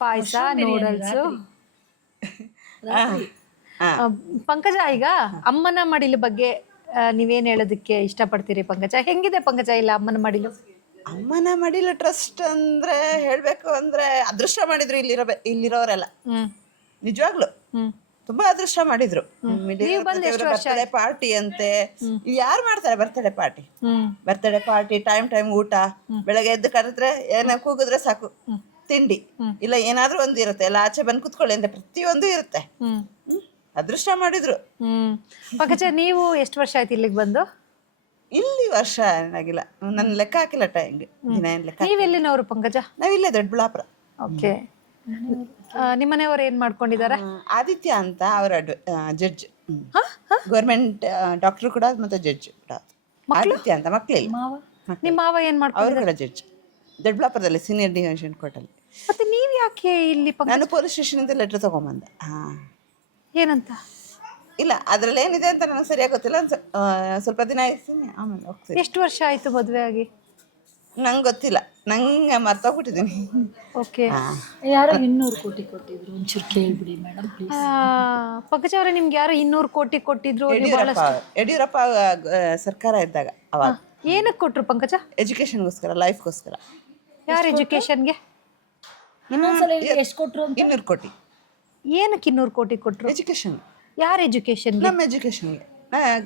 ಪಾಯಸ, ನೂಡಲ್ಸು. ಪಂಕಜ, ಈಗ ಅಮ್ಮನ ಮಡಿಲು ಬಗ್ಗೆ ನೀವೇನ್ ಹೇಳೋದಕ್ಕೆ ಇಷ್ಟಪಡ್ತೀರಿ ಪಂಕಜ? ಹೆಂಗಿದೆ ಪಂಕಜ ಇಲ್ಲ ಅಮ್ಮನ ಮಡಿಲು? ಅಮ್ಮನ ಮಡಿಲು ಟ್ರಸ್ಟ್ ಅಂದ್ರೆ ಹೇಳ್ಬೇಕು ಅಂದ್ರೆ ಅದೃಷ್ಟ ಮಾಡಿದ್ರು ಇಲ್ಲಿರೋರೆಲ್ಲ. ನಿಜವಾಗ್ಲು ತುಂಬಾ ಅದೃಷ್ಟ ಮಾಡಿದ್ರು. ಬರ್ತಡೇ ಪಾರ್ಟಿ ಅಂತೆ, ಯಾರು ಮಾಡ್ತಾರೆ birthday party? Birthday party, time ಊಟ, ಬೆಳಗ್ಗೆ ಎದ್ದು ಕರೆದ್ರೆ ಏನ ಕೂಗಿದ್ರೆ ಸಾಕು ತಿಂಡಿ, ಇಲ್ಲ ಏನಾದ್ರೂ ಒಂದು ಇರುತ್ತೆ, ಎಲ್ಲ ಆಚೆ ಬಂದು ಕುತ್ಕೊಳ್ಳಿ ಅಂದ್ರೆ ಪ್ರತಿಯೊಂದು ಇರುತ್ತೆ. ಅದೃಷ್ಟ ಮಾಡಿದ್ರು. ಪಂಕಜ, ನೀವು ಎಷ್ಟು ವರ್ಷ ಆಯ್ತು ಇಲ್ಲಿಗೆ ಬಂದು? ಇಲ್ಲಿ ವರ್ಷ ಏನಾಗಿಲ್ಲ, ನನ್ನ ಲೆಕ್ಕ ಹಾಕಿಲ್ಲ ಟೈಮ್ಗೆ, ದಿನ ಏನ್ ಲೆಕ್ಕ. ನೀವೆಲ್ಲಿನವರು ಪಂಕಜ? ನಾವಿಲ್ಲೇ ದೊಡ್ಡಬಳ್ಳಾಪುರ. ಓಕೆ. ನಿಮ್ಮನೆಯವರು ಏನ್ ಮಾಡ್ಕೊಂಡಿದ್ದಾರೆ? ಆದಿತ್ಯ ಅಂತ ಅವರ ಜಡ್ಜ್, ಗೌರ್ಮೆಂಟ್ ಡಾಕ್ಟರ್ ಕೂಡ ಮತ್ತೆ ಜಡ್ಜ್ ಕೂಡ. ಆದಿತ್ಯ ಅಂತ ಮಕ್ಕಳಿಲ್ಲ. ನಿಮ್ಮ ಮಾವ ಏನ್ ಅವರು ಮಾಡ್ಕೊಂಡಿದ್ದಾರೆ? ಕೂಡ ಜಡ್ಜ್ ದೊಡ್ಡಬಳ್ಳಾಪುರದಲ್ಲಿ ಸೀನಿಯರ್ ಡಿವಿಷನ್ ಕೋರ್ಟಲ್ಲಿ. ಮತ್ತೆ ನೀವ್ ಯಾಕೆ ಇಲ್ಲಿ ಪಂಕಜ? ನಾನು ಪೊಲೀಸ್ ಸ್ಟೇಷನಿಂದ ಲೆಟರ್ ತಗೊಂಬಂದೆ. ಏನಂತ? ಇಲ್ಲ ಅದ್ರಲ್ಲಿ ಏನಿದೆ ಅಂತ ನನಗೆ ಸರಿಯಾಗಿ ಗೊತ್ತಿಲ್ಲ. ಸ್ವಲ್ಪ ದಿನ ಇರ್ತೀನಿ, ಆಮೇಲೆ ಹೋಗ್ತೀನಿ. ಎಷ್ಟು ವರ್ಷ ಆಯ್ತು ಮದುವೆ ಆಗಿ? ನಂಗೆ ಗೊತ್ತಿಲ್ಲ, ನಂಗೆ ಮರ್ತೋಗ್ಬಿಟ್ಟಿದ್ದೀನಿ. ಓಕೆ. ಯಾರೋ 200 ಕೋಟಿ ಕೊಟ್ಟಿದ್ರು, ಒಂಚೂರು ಕೇಳ್ಬಿಡಿ ಮೇಡಮ್ ಪ್ಲೀಸ್. ಪಂಕಜ ಅವರೇ, ನಿಮ್ಗೆ ಯಾರೋ 200 ಕೋಟಿ ಕೊಟ್ಟಿದ್ರು? ಯಡಿಯೂರಪ್ಪ ಸರ್ಕಾರ ಇದ್ದಾಗ. ಅವಾಗ ಏನಕ್ಕೆ ಕೊಟ್ರು ಪಂಕಜ? ಎಜುಕೇಶನ್ಗೋಸ್ಕರ, ಲೈಫ್ಗೋಸ್ಕರ. ಯಾರ ಎಜುಕೇಶನ್ಗೆ? ಇನ್ನೊಂದ್ಸಲ ಎಷ್ಟು ಕೊಟ್ರು? 200 ಕೋಟಿ. ಏನಕ್ಕೆ 200 ಕೋಟಿ ಕೊಟ್ರು? ಎಜುಕೇಶನ್. ಯಾರ ಎಜುಕೇಶನ್ಗೆ? ನಮ್ಮ ಎಜುಕೇಶನ್ಗೆ.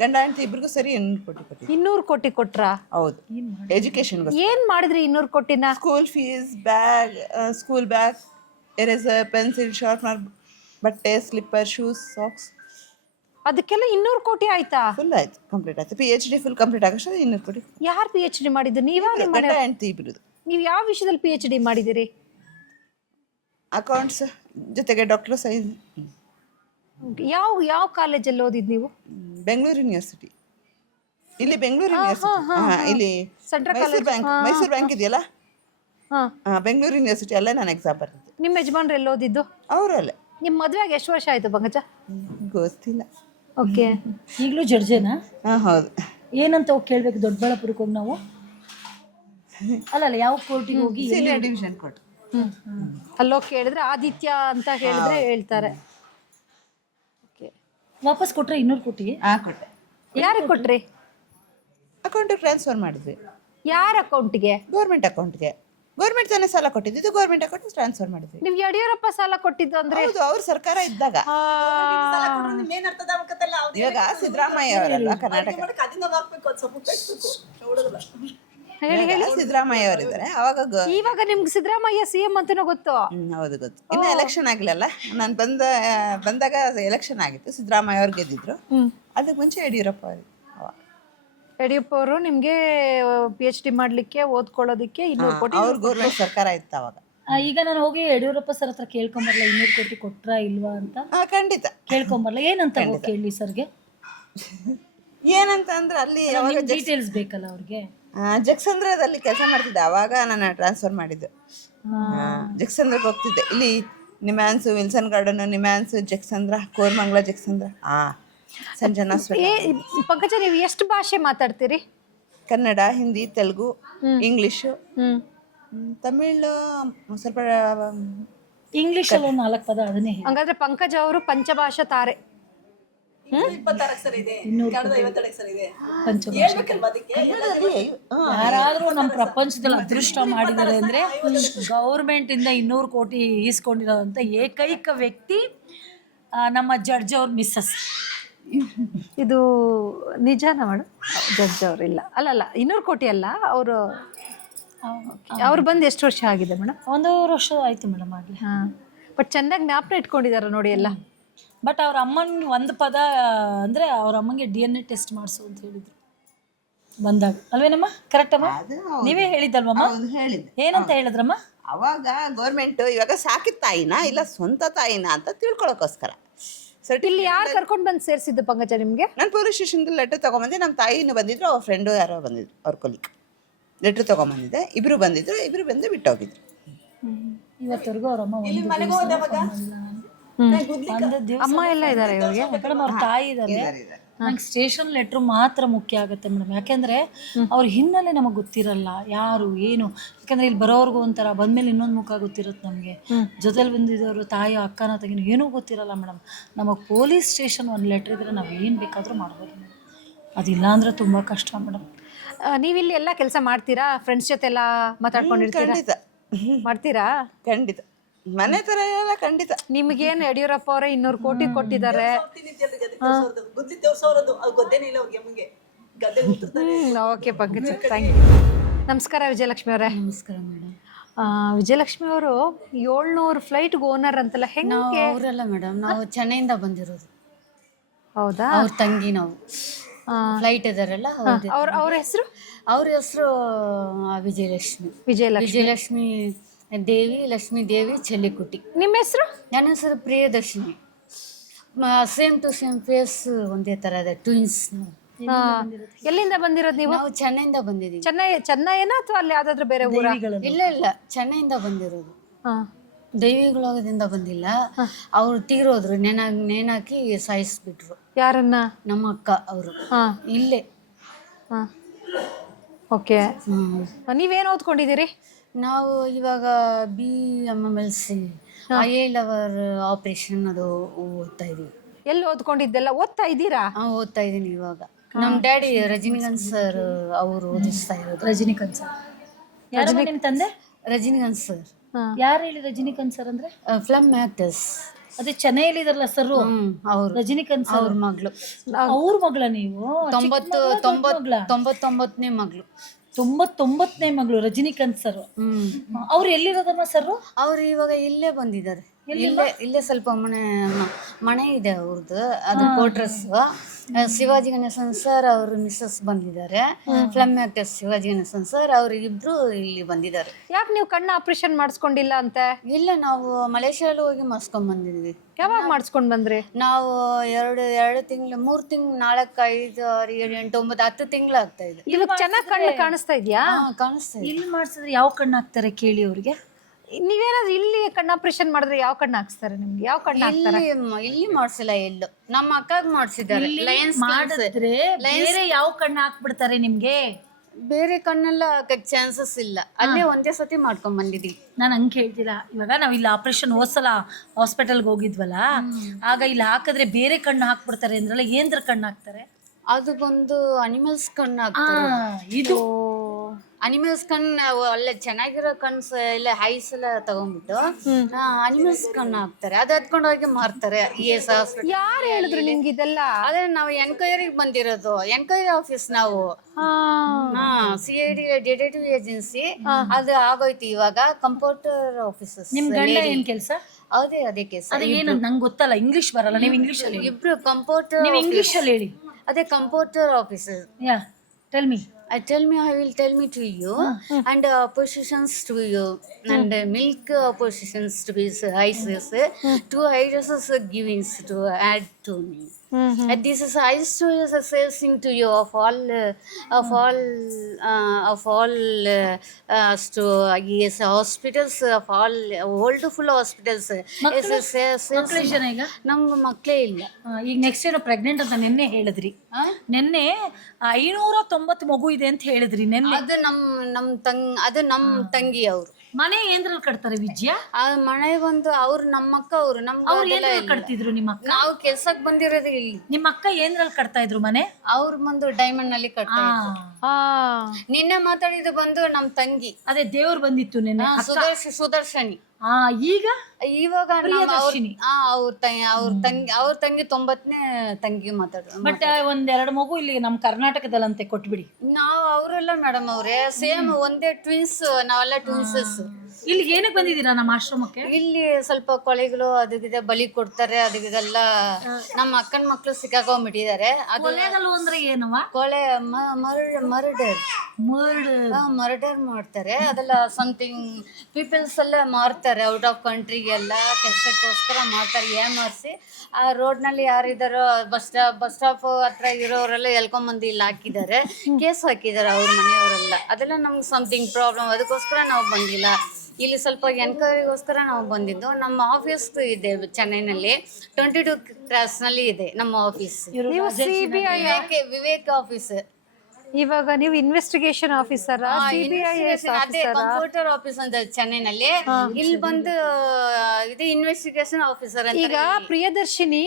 ಗಂಡ ಹೆಂಡತಿ ಇಬ್ರಿಗೂ ಸರಿ 200 ಕೋಟಿ ಕೊಟ್ಟಿದ್ದೆ. 200 ಕೋಟಿ ಕೊಟ್ರಾ? ಹೌದು, ಎಜುಕೇಶನ್ಗೋಸ್ಕರ. ಏನ್ ಮಾಡಿದ್ರಿ 200 ಕೋಟಿನ? School fees, bag, school bag, eraser, pencil, sharpener, ಬಟ್ಟೆ, ಸ್ಲಿಪ್ಪರ್, ಶೂಸ್, ಸಾಕ್ಸ್, ಅದಕ್ಕೆಲ್ಲ 200 ಕೋಟಿ ಆಯ್ತಾ? ಫುಲ್ ಆಯ್ತು, ಕಂಪ್ಲೀಟ್ ಆಯ್ತು. PhD ಫುಲ್ ಕಂಪ್ಲೀಟ್ ಆಗೋಷ್ಟು 200 ಕೋಟಿ. ಯಾರು PhD ಮಾಡಿದ್ದು? ನೀವಾ? ನಿಮ್ಮ ಗಂಡ ಹೆಂಡತಿ ಇಬ್ರದು. ನೀವು ಯಾವ ವಿಷಯದಲ್ಲಿ PhD ಮಾಡಿದಿರಿ? ಅಕೌಂಟ್ಸ್ ಜೊತೆಗೆ ಡಾಕ್ಟರ್ ಸೈನ್ಸ್. ಯಾವ ಕಾಲೇಜಲ್ಲಿ ಓದಿದ್ ನೀವು? ಬೆಂಗಳೂರು ಯೂನಿವರ್ಸಿಟಿ. ಇಲ್ಲಿ ಬೆಂಗಳೂರು ಯೂನಿವರ್ಸಿಟಿ, ಇಲ್ಲಿ ಮೈಸೂರು ಬ್ಯಾಂಕ್ ಇದೆಯಲ್ಲ, ಬೆಂಗಳೂರು ಯೂನಿವರ್ಸಿಟಿ ಅಲ್ಲೇ ನಾನು ಎಕ್ಸಾಮ್ ಬರ್ತಿದ್ದೆ. ನಿಮ್ಮ ಯಜಮಾನ್ರು ಎಲ್ಲಿ ಓದಿದ್ದು? ಅವರಲ್ಲೇ. ನಿಮ್ಮ ಮದುವೆಗೆ ಎಷ್ಟು ವರ್ಷ ಆಯ್ತು ಪಂಕಜ? ಗೊತ್ತಿಲ್ಲ. ಓಕೆ. ಈಗಲೂ ಜಡ್ಜೇನಾ? ಹೌದು. ಏನಂತ ಹೋಗಿ ಕೇಳ್ಬೇಕು ದೊಡ್ಡಬಳ್ಳಾಪುರಕ್ಕೆ ಹೋಗಿ ನಾವು? ಅಲ್ಲ ಯಾವ ಕೋರ್ಟಿಗೆ ಹೋಗಿ? Senior division court. ಅಲ್ಲೋಗಿ ಕೇಳಿದ್ರೆ ಆದಿತ್ಯ ಅಂತ ಹೇಳಿದ್ರೆ ಹೇಳ್ತಾರೆ. ವಾಪಸ್ ಕೊಟ್ರೆ 200 ಕೋಟಿ? ಕೊಟ್ಟೆ. ಯಾರಿಗೆ ಕೊಟ್ರಿ? ಅಕೌಂಟಿಗೆ ಟ್ರಾನ್ಸ್ಫರ್ ಮಾಡಿದ್ವಿ. ಯಾರ ಅಕೌಂಟ್ಗೆ? ಗೌರ್ಮೆಂಟ್ ಅಕೌಂಟ್ಗೆ. ಗೌರ್ಮೆಂಟ್ ತಾನೇ ಸಾಲ ಕೊಟ್ಟಿದ್ದು, ಗೌರ್ಮೆಂಟ್ ಅಕೌಂಟ್ ಟ್ರಾನ್ಸ್ಫರ್ ಮಾಡಿದ್ವಿ. ನೀವು ಯಡಿಯೂರಪ್ಪ ಸಾಲ ಕೊಟ್ಟಿದ್ದು ಅಂದ್ರೆ? ಹೌದು, ಅವ್ರ ಸರ್ಕಾರ ಇದ್ದಾಗ. ಇವಾಗ ಸಿದ್ದರಾಮಯ್ಯ ಅವರಲ್ಲ ಕರ್ನಾಟಕ. ಹೇಳಿ ಹೇಳಿ. ಸಿದ್ದರಾಮಯ್ಯ ಅವರಿದ್ದಾರೆ ಅವಾಗ. ಇವಾಗ ನಿಮ್ಗೆ ಸಿದ್ದರಾಮಯ್ಯ CM ಅಂತನೂ ಗೊತ್ತು? ಹೌದು ಗೊತ್ತು. ಇನ್ನು ಎಲೆಕ್ಷನ್ ಆಗಿಲ್ಲಲ್ಲ, ನಾನು ಬಂದಾಗ ಎಲೆಕ್ಷನ್ ಆಗಿತ್ತು, ಸಿದ್ದರಾಮಯ್ಯ ಅವ್ರು ಗೆದ್ದಿದ್ರು. ಅದಕ್ಕೆ ಮುಂಚೆ ಯಡಿಯೂರಪ್ಪ ಅವರು. ಯಡಿಯೂರಪ್ಪ ಅವರು ನಿಮ್ಗೆ PhD ಮಾಡ್ಲಿಕ್ಕೆ ಓದ್ಕೊಳ್ಳೋದಿಕ್ಕೆ 200 ಕೋಟಿ ಅವ್ರ ಗೌರ್ಮೆಂಟ್ ಸರ್ಕಾರ ಇತ್ತು ಅವಾಗ. ಈಗ ನಾನು ಹೋಗಿ ಯಡಿಯೂರಪ್ಪ ಸರ್ ಹತ್ರ ಕೇಳ್ಕೊಂಬರ್ಲ 200 ಕೋಟಿ ಕೊಟ್ರಾ ಇಲ್ವಾ ಅಂತ? ಖಂಡಿತ ಕೇಳ್ಕೊಂಬರ್ಲ. ಏನಂತ ಹೋಗಿ ಕೇಳಿ ಸರ್ಗೆ? ಏನಂತ ಅಂದ್ರೆ ಅಲ್ಲಿ ಡೀಟೇಲ್ಸ್ ಬೇಕಲ್ಲ ಅವ್ರಿಗೆ. ಜಕ್ಸಂದ್ರದಲ್ಲಿ ಕೆಲಸ ಮಾಡ್ತಿದ್ದೆ, ಅವಾಗ ನಾನು ಟ್ರಾನ್ಸ್ಫರ್ ಮಾಡಿದ್ದು. ಜಕ್ಸಂದ್ರಕ್ಕೆ ಹೋಗ್ತಿದ್ದೆ. ಇಲ್ಲಿ ನಿಮ್ಯಾನ್ಸು, ವಿಲ್ಸನ್ ಗಾರ್ಡನ್, ನಿಮ್ಯಾನ್ಸು, ಜಕ್ಸಂದ್ರ, ಕೋರ್ಮಂಗ್ಲ, ಜಕ್ಸಂದ್ರ, ಸಂಜನಾ. ಪಂಕಜ, ನೀವು ಎಷ್ಟು ಭಾಷೆ ಮಾತಾಡ್ತೀರಿ? ಕನ್ನಡ, ಹಿಂದಿ, ತೆಲುಗು, ಇಂಗ್ಲಿಷು, ತಮಿಳು, ಸ್ವಲ್ಪ ಇಂಗ್ಲಿಷಲ್ಲಿ 4 ಪದ ಅದನ್ನೇ. ಹಂಗಾದ್ರೆ ಪಂಕಜ ಅವರು ಪಂಚಭಾಷಾ ತಾರೆ. 26 ಯಾರಾದ್ರೂ ನಮ್ಮ ಪ್ರಪಂಚದಲ್ಲಿ ಅದೃಷ್ಟ ಮಾಡಿದ್ದಾರೆ ಅಂದ್ರೆ ಗೌರ್ಮೆಂಟ್ ಇಂದ 200 ಕೋಟಿ ಈಸ್ಕೊಂಡಿರೋದಂತ ಏಕೈಕ ವ್ಯಕ್ತಿ ನಮ್ಮ ಜಡ್ಜ್ ಅವ್ರ ಮಿಸ್ಸಸ್. ಇದು ನಿಜಾನ ಮೇಡಮ್? ಜಡ್ಜ್ ಅವರಿಲ್ಲ ಅಲ್ಲಲ್ಲ, 200 ಕೋಟಿ ಅಲ್ಲ ಅವರು. ಅವ್ರು ಬಂದು ಎಷ್ಟು ವರ್ಷ ಆಗಿದೆ ಮೇಡಮ್? 1 ವರ್ಷ ಆಯ್ತು ಮೇಡಮ್ ಆಗಲಿ. ಬಟ್ ಚೆನ್ನಾಗಿ ಜ್ಞಾಪನ ಇಟ್ಕೊಂಡಿದ್ದಾರೆ ನೋಡಿ ಎಲ್ಲ. ಬಟ್ ಅವ್ರ ಅಮ್ಮನಿಗೆ 1 ಪದ ಅಂದರೆ ಅವ್ರ ಅಮ್ಮಂಗೆ DNA ಟೆಸ್ಟ್ ಮಾಡಿಸು ಅಂತ ಹೇಳಿದ್ರು ಬಂದಾಗ, ಅಲ್ವೇನಮ್ಮ? ಕರೆಕ್ಟ್ ಅಮ್ಮ? ನೀವೇ ಹೇಳಿದ್ದಲ್ವಮ್ಮ? ಹೇಳಿದ್ದೆ. ಏನಂತ ಹೇಳಿದ್ರಮ್ಮ? ಅವಾಗ ಗೌರ್ಮೆಂಟ್ ಇವಾಗ ಸಾಕಿದ ತಾಯಿನ ಇಲ್ಲ ಸ್ವಂತ ತಾಯಿನ ಅಂತ ತಿಳ್ಕೊಳಕ್ಕೋಸ್ಕರ ಇಲ್ಲಿ ಯಾರು ಕರ್ಕೊಂಡು ಬಂದು ಸೇರಿಸಿದ್ದು ಪಂಕಜ ನಿಮ್ಗೆ? ನಾನು ಪೊಲೀಸ್ ಸ್ಟೇಷನ್ಗೆ ಲೆಟ್ರ್ ತೊಗೊಂಬಂದೆ. ನಮ್ಮ ತಾಯಿನೂ ಬಂದಿದ್ರು, ಅವ್ರ ಫ್ರೆಂಡು ಯಾರೋ ಬಂದಿದ್ರು, ಅವ್ರ ಕೊಲಿಕ್ ಲೆಟ್ರ್ ತೊಗೊಂಬಂದಿದ್ದೆ. ಇಬ್ಬರು ಬಂದಿದ್ರು, ಇಬ್ಬರು ಬಂದು ಬಿಟ್ಟೋಗಿದ್ರು. ಇವತ್ತರೆಗೂ ಅವ್ರಮ್ಮ ಅಮ್ಮ ಎಲ್ಲ ಇದ್ದಾರೆ ಇವ್ರಿಗೆ? ಮೇಡಮ್ ಅವ್ರ ತಾಯಿ ಇದ್ದಾರೆ. ನಂಗೆ ಸ್ಟೇಷನ್ ಲೆಟ್ರ್ ಮಾತ್ರ ಮುಖ್ಯ ಆಗುತ್ತೆ ಮೇಡಮ್. ಯಾಕೆಂದ್ರೆ ಅವ್ರ ಹಿನ್ನೆಲೆ ನಮಗೆ ಗೊತ್ತಿರಲ್ಲ, ಯಾರು ಏನು. ಯಾಕಂದ್ರೆ ಇಲ್ಲಿ ಬರೋರ್ಗು ಒಂಥರ, ಬಂದ್ಮೇಲೆ ಇನ್ನೊಂದು ಮುಖ ಗೊತ್ತಿರುತ್ತೆ ನಮಗೆ. ಜೊತೆಲಿ ಬಂದಿದ್ದವರು ತಾಯಿ ಅಕ್ಕನ ತಗಿನ ಏನೂ ಗೊತ್ತಿರಲ್ಲ ಮೇಡಮ್. ನಮಗೆ ಪೊಲೀಸ್ ಸ್ಟೇಷನ್ ಒಂದು ಲೆಟ್ರ್ ಇದ್ರೆ ನಾವು ಏನು ಬೇಕಾದರೂ ಮಾಡ್ಬೋದು ಮೇಡಮ್. ಅದಿಲ್ಲ ಅಂದ್ರೆ ತುಂಬ ಕಷ್ಟ ಮೇಡಮ್. ನೀವಿಲ್ಲಿ ಎಲ್ಲ ಕೆಲಸ ಮಾಡ್ತೀರಾ? ಫ್ರೆಂಡ್ಸ್ ಜೊತೆ ಎಲ್ಲ ಮಾತಾಡ್ಕೊಂಡಿರ್ತೀರಾ? ಖಂಡಿತ ಮಾಡ್ತೀರಾ? ಖಂಡಿತ, ಮನೆ ಥರ ಎಲ್ಲ ಖಂಡಿತ. ನಿಮ್ಗೇನು ಯಡಿಯೂರಪ್ಪ ಅವರೇ 200 ಕೋಟಿ ಕೊಟ್ಟಿದ್ದಾರೆ. Okay Pankaja, thank you. ನಮಸ್ಕಾರ ವಿಜಯಲಕ್ಷ್ಮಿ ಅವರೇ. ನಮಸ್ಕಾರ ಮೇಡಮ್. ವಿಜಯಲಕ್ಷ್ಮಿ ಅವರು 700 ಫ್ಲೈಟ್ಗೆ ಓನರ್ ಅಂತಲ್ಲ, ಹೆಂಗೆ? ಅವರಲ್ಲ ಮೇಡಮ್, ನಾವು ಚೆನ್ನೈಯಿಂದ ಬಂದಿರೋದು. ಹೌದಾ? ಅವ್ರ ತಂಗಿ ನಾವು. ಫ್ಲೈಟ್ ಇದಾರಲ್ಲ ಅವ್ರ ಹೆಸರು? ಅವ್ರ ಹೆಸರು ವಿಜಯಲಕ್ಷ್ಮಿ. ವಿಜಯಲಕ್ಷ್ಮಿ ದೇವಿ, ಲಕ್ಷ್ಮೀ ದೇವಿ ಚೆಲ್ಲಿಕುಟ್ಟಿ. ನಿಮ್ಮ ಹೆಸರು? ನನ್ನ ಹೆಸರು Priyadarshini. Same to same face, ಒಂದೇ ಥರ ಇದೆ, ಟ್ವಿನ್ಸ್. ಎಲ್ಲಿಂದ ಬಂದಿರೋದು ನೀವು? ನಾವು ಚೆನ್ನೈಯಿಂದ ಬಂದಿದ್ದೀವಿ. ಚೆನ್ನೈನಾ ಅಥವಾ ಅಲ್ಲಿ ಯಾವ್ದಾದ್ರು ಬೇರೆ ಊರ? ಇಲ್ಲ ಇಲ್ಲ, ಚೆನ್ನೈಯಿಂದ ಬಂದಿರೋದು. ದೈವಿಗಳದಿಂದ ಬಂದಿಲ್ಲ. ಅವ್ರು ತೀರೋದ್ರು, ನೇಣಾಕಿ ಸಾಯಿಸ್ಬಿಟ್ರು. ಯಾರನ್ನ? ನಮ್ಮ ಅಕ್ಕ ಅವರು. ಇಲ್ಲೇ. ಓಕೆ. ನೀವೇನು ಓದ್ಕೊಂಡಿದ್ದೀರಿ? ನಾವು ಇವಾಗ BMMLC IL ಆಪರೇಷನ್ ಅದು ಓದ್ತಾ ಇದೀವಿ. ಎಲ್ಲಿ ಓದ್ಕೊಂಡಿದ್ದೆಲ್ಲ ಓದ್ತಾ ಇದ್ದೀರಾ? ಓದ್ತಾ ಇದ್ದೀನಿ ಇವಾಗ. ನಮ್ಮ ಡ್ಯಾಡಿ ರಜನಿಕಾಂತ್ ಸರ್ ಅವರು ಓದಿಸ್ತಾ ಇರೋದು. ರಜನಿಕಾಂತ್ ಸರ್. ಯಾರು ನಿಮ್ಮ ತಂದೆ? ರಜನಿಕಾಂತ್ ಸರ್. ಯಾರು ಹೇಳಿ ರಜನಿಕಾಂತ್ ಸರ್ ಅಂದ್ರೆ? Film actors. ಅದೇ ಚೆನ್ನೈಯಲ್ಲಿ ಇದಾರಲ್ಲ ಸರ್ ಅವರು. ರಜನಿಕಾಂತ್ ಅವ್ರ ಮಗಳು. ಅವ್ರ ಮಗಳ ನೀವು? 99ನೇ ಮಗಳು. 99ನೇ ಮಗಳು ರಜನಿಕಾಂತ್ ಸರ್. ಅವ್ರು ಎಲ್ಲಿರೋದಮ್ಮ ಸರ್? ಅವ್ರು ಇವಾಗ ಇಲ್ಲೇ ಬಂದಿದ್ದಾರೆ. ಇಲ್ಲೇ ಸ್ವಲ್ಪ ಮನೆ ಇದೆ ಅವ್ರದ್ದು, ಅದು ಕ್ವಾರ್ಟರ್ಸ್. ಶಿವಾಜಿ ಗಣೇಶನ್ ಸರ್ ಅವ್ರ ಮಿಸ್ಸಸ್ ಬಂದಿದ್ದಾರೆ. ಫಿಲ್ಮ್ ಆಕ್ಟರ್ ಶಿವಾಜಿ ಗಣೇಶನ್ ಸರ್ ಅವ್ರು ಇಬ್ರು ಇಲ್ಲಿ ಬಂದಿದ್ದಾರೆ. ಯಾಕೆ ನೀವು ಕಣ್ಣು ಆಪರೇಷನ್ ಮಾಡಿಸ್ಕೊಂಡಿಲ್ಲ ಅಂತೆ? ಇಲ್ಲ, ನಾವು ಮಲೇಷ್ಯಾದಲ್ಲಿ ಹೋಗಿ ಮಾಡಿಸ್ಕೊಂಡ್ ಬಂದಿದ್ವಿ. ಯಾವಾಗ ಮಾಡಿಸ್ಕೊಂಡ್ ಬಂದ್ರಿ? ನಾವು 2 ತಿಂಗಳು 3 ತಿಂಗಳು 4 5 6 7 8 9 10 ತಿಂಗಳು ಆಗ್ತಾ ಇದೆ. ಇವಾಗ ಚೆನ್ನಾಗಿ ಕಣ್ಣು ಕಾಣಿಸ್ತಾ ಇದೆಯಾ? ಕಾಣಿಸ್ತಾ ಇದೆ. ಇಲ್ಲಿ ಮಾಡಿಸಿದ್ರೆ ಯಾವ ಕಣ್ಣು ಹಾಕ್ತಾರೆ ಕೇಳಿ ಅವ್ರಿಗೆ. ನೀವೇನಾದ್ರೂ ಇಲ್ಲಿ ಕಣ್ಣು ಆಪರೇಷನ್ ಮಾಡಿದ್ರೆ ಯಾವ ಕಣ್ಣು ಹಾಕ್ಸ್ತಾರೆ ನಿಮ್ಗೆ? ಯಾವ ಕಣ್ಣು ಹಾಕ್ತಾರೆ? ಇಲ್ಲಿ ಮಾಡ್ಸಿಲ್ಲ, ಎಲ್ಲೂ ನಮ್ಮ ಅಕ್ಕಾಗ ಮಾಡ್ಸಿದ್ದಾರೆ. ಬೇರೆ ಯಾವ ಕಣ್ಣು ಹಾಕ್ಬಿಡ್ತಾರೆ ನಿಮ್ಗೆ? ಬೇರೆ ಕಣ್ಣೆಲ್ಲ ಹಾಕಕ್ ಚಾನ್ಸಸ್ ಇಲ್ಲ. ಅಲ್ಲೇ ಒಂದೇ ಸತಿ ಮಾಡ್ಕೊಂಡ್ ಬಂದಿದ್ದೀವಿ. ನಾನು ಹಂಗೆ ಹೇಳ್ತಿಲ್ಲ. ಇವಾಗ ನಾವ್ ಇಲ್ಲಿ ಆಪರೇಷನ್ ಹೋದ್ಸಲ ಹಾಸ್ಪಿಟಲ್ಗೆ ಹೋಗಿದ್ವಲ್ಲ, ಆಗ ಇಲ್ಲಿ ಹಾಕಿದ್ರೆ ಬೇರೆ ಕಣ್ಣು ಹಾಕ್ಬಿಡ್ತಾರೆ ಅಂದ್ರಲ್ಲ, ಏನ್ರ ಕಣ್ಣು ಹಾಕ್ತಾರೆ? ಅದು ಬಂದು ಅನಿಮಲ್ಸ್ ಕಣ್ಣು ಹಾಕ್ತಾರೆ. ಇದು ಅನಿಮಲ್ಸ್ ಕಣ್ಣು ಅಲ್ಲೇ ಚೆನ್ನಾಗಿರೋ ಕಣ್ಸ್ ಎಲ್ಲ ಹೈಸ್ ಎಲ್ಲ ತಗೊಂಡ್ಬಿಟ್ಟು ಅನಿಮಲ್ಸ್ ಕಣ್ಣು ಹಾಕ್ತಾರೆ. ಅದು ಹತ್ಕೊಂಡು ಹೋಗಿ ಮಾರ್ತಾರೆ. ಯಾರು ಹೇಳಿದ್ರು ನಿಮ್ಗೆ ಇದೆಲ್ಲ? ಅದೇ ನಾವು ಎನ್ಕ್ವೈರಿಗೆ ಬಂದಿರೋದು, ಎನ್ಕ್ವೈರಿ ಆಫೀಸ್ ನಾವು. CID ಡಿಟೆಕ್ಟಿವ್ ಏಜೆನ್ಸಿ ಅದು ಆಗೋಯ್ತು. ಇವಾಗ ಕಂಪ್ಯೂಟರ್ ಆಫೀಸಸ್. ನಿಮ್ ಗಂಡ ಏನ್ ಕೆಲಸ? ಅದೇ ಕೆಲಸ. ಏನು ನಂಗೆ ಗೊತ್ತಲ್ಲ, ಇಂಗ್ಲಿಷ್ ಬರಲ್ಲ. ನೀವು ಇಂಗ್ಲಿಷ್ ಅಲ್ಲಿ ಇಬ್ರು ಕಂಪ್ಯೂಟರ್. ನೀವು ಇಂಗ್ಲಿಷ್ ಅಲ್ಲಿ ಹೇಳಿ. ಅದೇ computer officer. Yeah, tell me. I will tell me to you and positions to you and milk positions to be ices, 2 ices givings to add to me. And this is ice to sales to you of all to yes hospitals of all old full hospitals. ನಮ್ಗೆ ಮಕ್ಕಳೇ ಇಲ್ಲ. ಈಗ ನೆಕ್ಸ್ಟ್ ಏನೋ ಪ್ರೆಗ್ನೆಂಟ್ ಅಂತ ನಿನ್ನೆ ಹೇಳಿದ್ರಿ. ನಿನ್ನೆ 590 ಮಗು ಇದೆ ಅಂತ ಹೇಳಿದ್ರಿ ನಿನ್ನೆ. ಅದು ನಮ್ಮ ತಂಗಿ ಅವರು ಮನೆ ಏನ್ರಲ್ಲಿ ಕಟ್ತಾರೆ ವಿಜಯ? ಮನೆ ಬಂದು ಅವ್ರು ನಮ್ಮ ಅಕ್ಕ ಅವರು ಕಟ್ತಿದ್ರು. ನಿಮ್ಮ ಅಕ್ಕ? ನಾವು ಕೆಲ್ಸಕ್ಕೆ ಬಂದಿರೋದು ಇಲ್ಲಿ. ನಿಮ್ಮ ಅಕ್ಕ ಏನ್ರಲ್ಲಿ ಕಟ್ತಾ ಇದ್ರು ಮನೆ? ಅವ್ರು ಬಂದು ಡೈಮಂಡ್ ನಲ್ಲಿ ಕಟ್ತಾ ಇದ್ರು. ನಿನ್ನೆ ಮಾತಾಡಿದ್ದು ಬಂದು ನಮ್ಮ ತಂಗಿ. ಅದೇ ದೇವ್ರು ಬಂದಿತ್ತು ನಿನ್ನೆ, ಸುದರ್ಶನಿ. ಇವಾಗ ಅವ್ರ ತಂಗಿ 90ನೇ ತಂಗಿ ಮಾತಾಡ. ಬಟ್ 1-2 ಮಗು ಇಲ್ಲಿ ನಮ್ಮ ಕರ್ನಾಟಕದಲ್ಲಂತೆ ಕೊಟ್ಬಿಡಿ. ನಾವು ಅವರೆಲ್ಲ ಮೇಡಮ್ ಅವ್ರೆ ಸೇಮ್ ಒಂದೇ ಟ್ವಿನ್ಸ್. ನಾವೆಲ್ಲ ಟ್ವಿನ್ಸಸ್. ಇಲ್ಲಿ ಏನಕ್ಕೆ ಬಂದಿದ್ದೀರಾ ನಮ್ಮ ಆಶ್ರಮಕ್ಕೆ? ಇಲ್ಲಿ ಸ್ವಲ್ಪ ಕೊಳೆಗಳು ಅದಕ್ಕಿದೆ ಬಲಿ ಕೊಡ್ತಾರೆ. ಅದಕ್ಕೆಲ್ಲ ನಮ್ಮ ಅಕ್ಕನ ಮಕ್ಳು ಸಿಕ್ಕಾಕೊಂಡ್ಬಿಟ್ಟಿದ್ದಾರೆ. ಕೊಲೆಗಳು ಅಂದ್ರೆ ಏನವ? ಕೊಲೆ ಮರ್ಡರ್ ಮಾಡ್ತಾರೆ. ಅದೆಲ್ಲ ಸಮಥಿಂಗ್ ಪೀಪಲ್ಸ್ ಎಲ್ಲ ಮಾರ್ತಾರೆ. ಮಾಡ್ತಾರೆ, ಔಟ್ ಆಫ್ ಕಂಟ್ರಿಗೆಲ್ಲ ಕೆಲಸಕ್ಕೋಸ್ಕರ ಮಾಡ್ತಾರೆ, ಏಮರ್ಸಿ ಆ ರೋಡ್ನಲ್ಲಿ ಯಾರಿದ್ದಾರೋ ಬಸ್ ಸ್ಟಾಪ್ ಹತ್ರ ಇರೋರೆಲ್ಲ ಎಳ್ಕೊಂಬಂದು ಇಲ್ಲಿ ಹಾಕಿದ್ದಾರೆ, ಕೇಸ್ ಹಾಕಿದ್ದಾರೆ ಅವ್ರ ಮನೆಯವರೆಲ್ಲ. ಅದೆಲ್ಲ ನಮ್ಗೆ ಸಮಥಿಂಗ್ ಪ್ರಾಬ್ಲಮ್, ಅದಕ್ಕೋಸ್ಕರ ನಾವು ಬಂದಿಲ್ಲ. ಇಲ್ಲಿ ಸ್ವಲ್ಪ ಎನ್ಕ್ವೈರಿಗೋಸ್ಕರ ನಾವು ಬಂದಿದ್ದು. ನಮ್ಮ ಆಫೀಸ್ ಇದೆ ಚೆನ್ನೈನಲ್ಲಿ, 22 ಕ್ರಾಸ್ನಲ್ಲಿ ಇದೆ ನಮ್ಮ ಆಫೀಸ್. ನೀವು CBI ವಿವೇಕ್ ಆಫೀಸ್. ಇವಾಗ ನೀವು ಇನ್ವೆಸ್ಟಿಗೇಷನ್ ಆಫೀಸರ್, ಅದೇ ಕಂಪ್ಯೂಟರ್ ಆಫೀಸ್ ಅಂತ ಚೆನ್ನೈನಲ್ಲಿ, ಇಲ್ಲಿ ಬಂದು ಇದು ಇನ್ವೆಸ್ಟಿಗೇಷನ್ ಆಫೀಸರ್ ಅಂತ. ಈಗ ವಿಜಯದರ್ಶಿನಿ